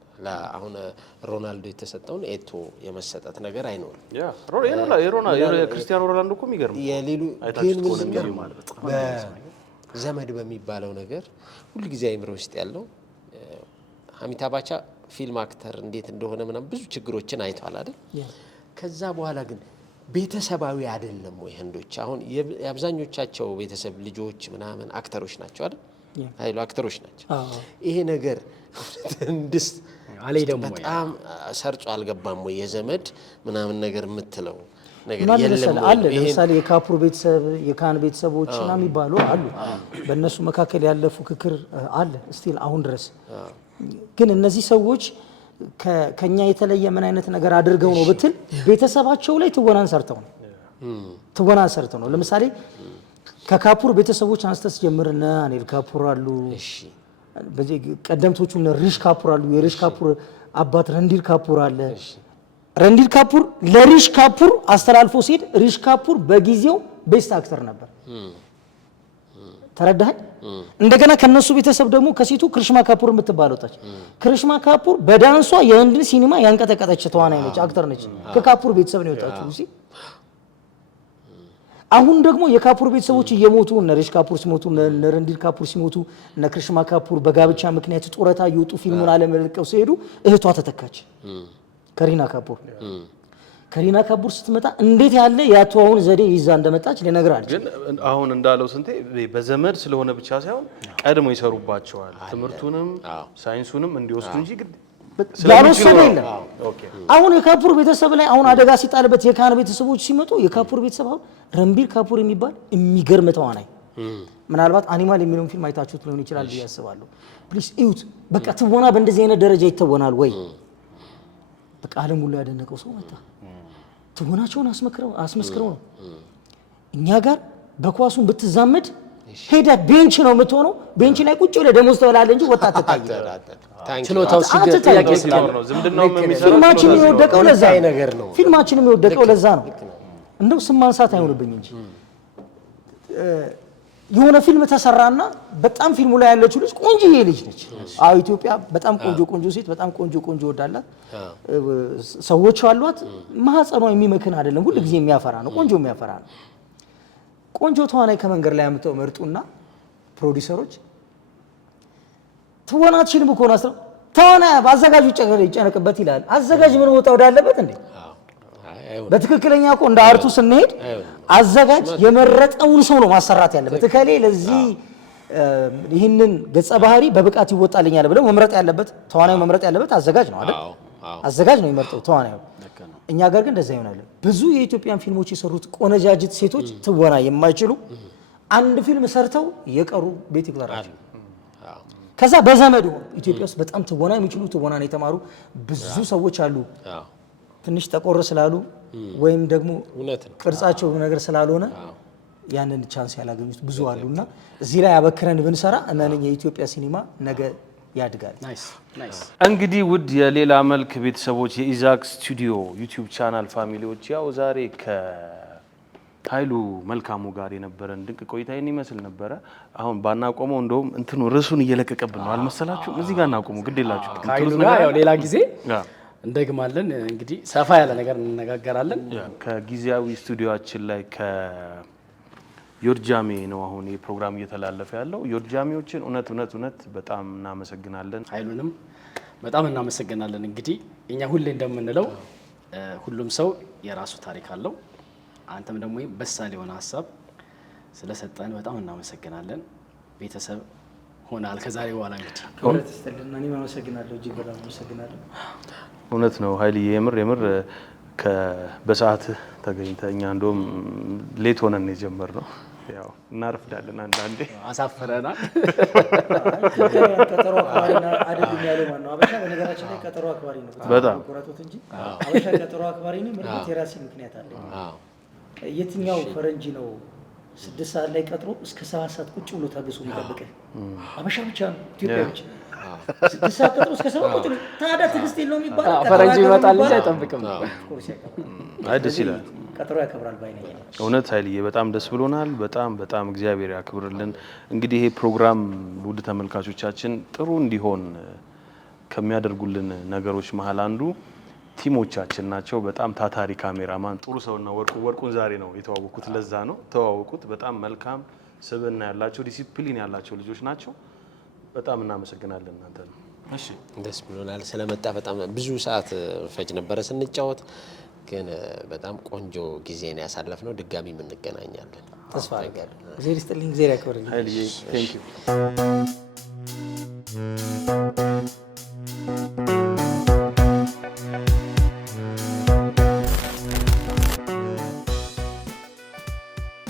አሁን ሮናልዶ የተሰጠውን ኤቶ የመሰጠት ነገር አይኖርም። ያ ክርስቲያኖ ሮናልዶ እኮ የሚገርም የሌሉ ግን በዘመድ በሚባለው ነገር ሁሉ ጊዜ አይምሮ ውስጥ ያለው አሚታብ ባቻ ፊልም አክተር እንዴት እንደሆነ ምናምን ብዙ ችግሮችን አይቷል አይደል? ከዛ በኋላ ግን ቤተሰባዊ አይደለም ወይ ህንዶች? አሁን የአብዛኞቻቸው ቤተሰብ ልጆች ምናምን አክተሮች ናቸው አይደል? አይሉ አክተሮች ናቸው። ይሄ ነገር እንድስ በጣም ሰርጾ አልገባም ወይ የዘመድ ምናምን ነገር የምትለው ነገር የለም አለ። ለምሳሌ የካፑር ቤተሰብ የካን ቤተሰቦች እና የሚባሉ አሉ። በእነሱ መካከል ያለ ፉክክር አለ ስቲል አሁን ድረስ። ግን እነዚህ ሰዎች ከኛ የተለየ ምን አይነት ነገር አድርገው ነው ብትል ቤተሰባቸው ላይ ትወናን ሰርተው ነው። ለምሳሌ ከካፑር ቤተሰቦች አንስተስ ጀምርና አኒል ካፑር አሉ። በዚህ ቀደምቶቹ ሪሽ ካፑር አሉ። የሪሽ ካፑር አባት ረንዲር ካፑር አለ። ረንዲር ካፑር ለሪሽ ካፑር አስተላልፎ ሲሄድ ሪሽ ካፑር በጊዜው ቤስት አክተር ነበር። ተረዳኸኝ? እንደገና ከነሱ ቤተሰብ ደግሞ ከሴቱ ክሪሽማ ካፑር የምትባለው ታች ክሪሽማ ካፑር በዳንሷ የህንድን ሲኒማ ያንቀጠቀጠች ተዋናይ ነች፣ አክተር ነች። ከካፑር ቤተሰብ ነው የወጣችው። እሺ አሁን ደግሞ የካፑር ቤተሰቦች እየሞቱ እነ ሪሽ ካፑር ሲሞቱ እነ ረንዲር ካፑር ሲሞቱ እነ ክሪሽማ ካፑር በጋብቻ ምክንያት ጡረታ እየወጡ ፊልሙን አለመለቀው ሲሄዱ እህቷ ተተካች፣ ከሪና ካፑር ስትመጣ እንዴት ያለ ያቷውን ዘዴ ይዛ እንደመጣች ልነግርህ አልችልም። ግን አሁን እንዳለው ስንቴ በዘመድ ስለሆነ ብቻ ሳይሆን ቀድሞ ይሰሩባቸዋል። ትምህርቱንም ሳይንሱንም እንዲወስዱ እንጂ ያልወሰደ የለም። አሁን የካፑር ቤተሰብ ላይ አሁን አደጋ ሲጣልበት የካን ቤተሰቦች ሲመጡ የካፑር ቤተሰብ አሁን ረንቢር ካፑር የሚባል የሚገርም ተዋናይ ምናልባት አኒማል የሚለውን ፊልም አይታችሁት ሊሆን ይችላል ብዬ አስባለሁ። ፕሊስ እዩት። በቃ ትወና በእንደዚህ አይነት ደረጃ ይተወናል ወይ? በቃ ዓለም ሁሉ ያደነቀው ሰው መጣ። ትወናቸውን አስመስክረው ነው። እኛ ጋር በኳሱን ብትዛመድ ሄዳ ቤንች ነው የምትሆነው። ቤንች ላይ ቁጭ ብለህ ደሞዝ ትበላለህ እንጂ ወጣት አትታይ። ችሎታው ሲገጥያቄ ስላለ ነው። ፊልማችን የወደቀው ለዛ ነገር ነው። ፊልማችንም የወደቀው ለዛ ነው። እንደው ስም ማንሳት አይሆንብኝ እንጂ የሆነ ፊልም ተሰራና በጣም ፊልሙ ላይ ያለችው ልጅ ቆንጆዬ ልጅ ነች። አዎ ኢትዮጵያ በጣም ቆንጆ ሴት በጣም ቆንጆ ወዳላት ሰዎች አሏት። ማህፀኗ የሚመክን አይደለም፣ ሁሉ ጊዜ የሚያፈራ ነው። ቆንጆ የሚያፈራ ነው። ቆንጆ ተዋናይ ከመንገድ ላይ አምጥተው መርጡና ፕሮዲዩሰሮች ትወናችንም እኮ ነው አስረው ተዋናይ አዘጋጁ ይጨነቅበት ይላል። አዘጋጅ ምን ወጣ ወዳለበት እንዴ? በትክክለኛ እኮ እንደ አርቱ ስንሄድ አዘጋጅ የመረጠውን ሰው ነው ማሰራት ያለበት። እከሌ ለዚህ ይህንን ገጸ ባህሪ በብቃት ይወጣልኛል ብለው መምረጥ ያለበት ተዋናዩ መምረጥ ያለበት አዘጋጅ ነው አይደል? አዘጋጅ ነው የሚመርጠው ተዋናዩ። እኛ ጋር ግን እንደዛ ይሆናል። ብዙ የኢትዮጵያን ፊልሞች የሰሩት ቆነጃጅት ሴቶች ትወና የማይችሉ አንድ ፊልም ሰርተው የቀሩ ቤት ይቆራራል። ከዛ በዘመድ ሆኖ ኢትዮጵያ ውስጥ በጣም ትወና የሚችሉ ትወናን የተማሩ ብዙ ሰዎች አሉ። ትንሽ ጠቆር ስላሉ ወይም ደግሞ ቅርጻቸው ነገር ስላልሆነ ያንን ቻንስ ያላገኙት ብዙ አሉና እዚህ ላይ አበክረን ብንሰራ እነኛ የኢትዮጵያ ሲኒማ ነገ ያድጋል። እንግዲህ ውድ የሌላ መልክ ቤተሰቦች የኢዛክ ስቱዲዮ ዩቲዩብ ቻናል ፋሚሊዎች ያው ዛሬ ከኃይሉ መልካሙ ጋር የነበረን ድንቅ ቆይታ ይህን ይመስል ነበረ። አሁን ባናቆመው እንደውም እንትኑ ርዕሱን እየለቀቀብን ነው አልመሰላችሁም? እዚህ ጋር እናቆመው ግድ የላችሁ ከኃይሉ ጋር ያው ሌላ ጊዜ እንደግማለን። እንግዲህ ሰፋ ያለ ነገር እንነጋገራለን። ከጊዜያዊ ስቱዲዮአችን ላይ ከዮርጃሜ ነው አሁን የፕሮግራም እየተላለፈ ያለው። ዮርጃሜዎችን እውነት በጣም እናመሰግናለን። ኃይሉንም በጣም እናመሰግናለን። እንግዲህ እኛ ሁሌ እንደምንለው ሁሉም ሰው የራሱ ታሪክ አለው። አንተም ደግሞ በሳል የሆነ ሀሳብ ስለሰጠን በጣም እናመሰግናለን። ቤተሰብ ሆናል ከዛሬ በኋላ እንግዲህ ከሁለት ስተልና እኔ አመሰግናለሁ። እጅግ በጣም አመሰግናለሁ። እውነት ነው ኃይልዬ፣ የምር በሰዓት ተገኝተህ እኛ እንደውም ሌት ሆነን የጀመርነው ያው እናርፍዳለን አንዳንዴ አሳፈረናል። ቀጠሮ አክባሪና አይደለም ያለው ማን ነው? አበሻ በነገራችን ላይ ቀጠሮ አክባሪ ነው። በጣም ቆራጦት እንጂ አበሻ ቀጠሮ አክባሪ ነው። ምርጥ የራሴ ምክንያት አለ። የትኛው ፈረንጅ ነው 6 ሰዓት ላይ ቀጥሮ እስከ 7 ሰዓት ቁጭ ብሎ ታግሶ የሚጠብቅህ አበሻ ብቻ ነው፣ ኢትዮጵያ ብቻ 6 ሰዓት ቀጥሮ እስከ 7 ቁጭ ብሎ ታዲያ ትዕግስት የለውም ይባላል። ፈረንጅ ይመጣል እንጂ አይጠብቅም። አይ ደስ ይላል። ቀጥሮ ያከብራል ባይነኝ። እውነት ኃይልዬ በጣም ደስ ብሎናል። በጣም እግዚአብሔር ያክብርልን። እንግዲህ ይሄ ፕሮግራም ውድ ተመልካቾቻችን ጥሩ እንዲሆን ከሚያደርጉልን ነገሮች መሀል አንዱ ቲሞቻችን ናቸው። በጣም ታታሪ ካሜራማን ጥሩ ሰውና ወርቁን ዛሬ ነው የተዋወቁት። ለዛ ነው ተዋወቁት። በጣም መልካም ስብዕና ያላቸው ዲሲፕሊን ያላቸው ልጆች ናቸው። በጣም እናመሰግናለን እናንተ ነው። እሺ ደስ ብሎናል ስለመጣ። በጣም ብዙ ሰዓት ፈጅ ነበረ ስንጫወት፣ ግን በጣም ቆንጆ ጊዜ ነው ያሳለፍነው። ድጋሚ እንገናኛለን ተስፋ አደርጋለሁ። እግዚአብሔር ይስጥልኝ፣ እግዚአብሔር ያክብርልኝ። ኃይልዬ ቴንክ ዩ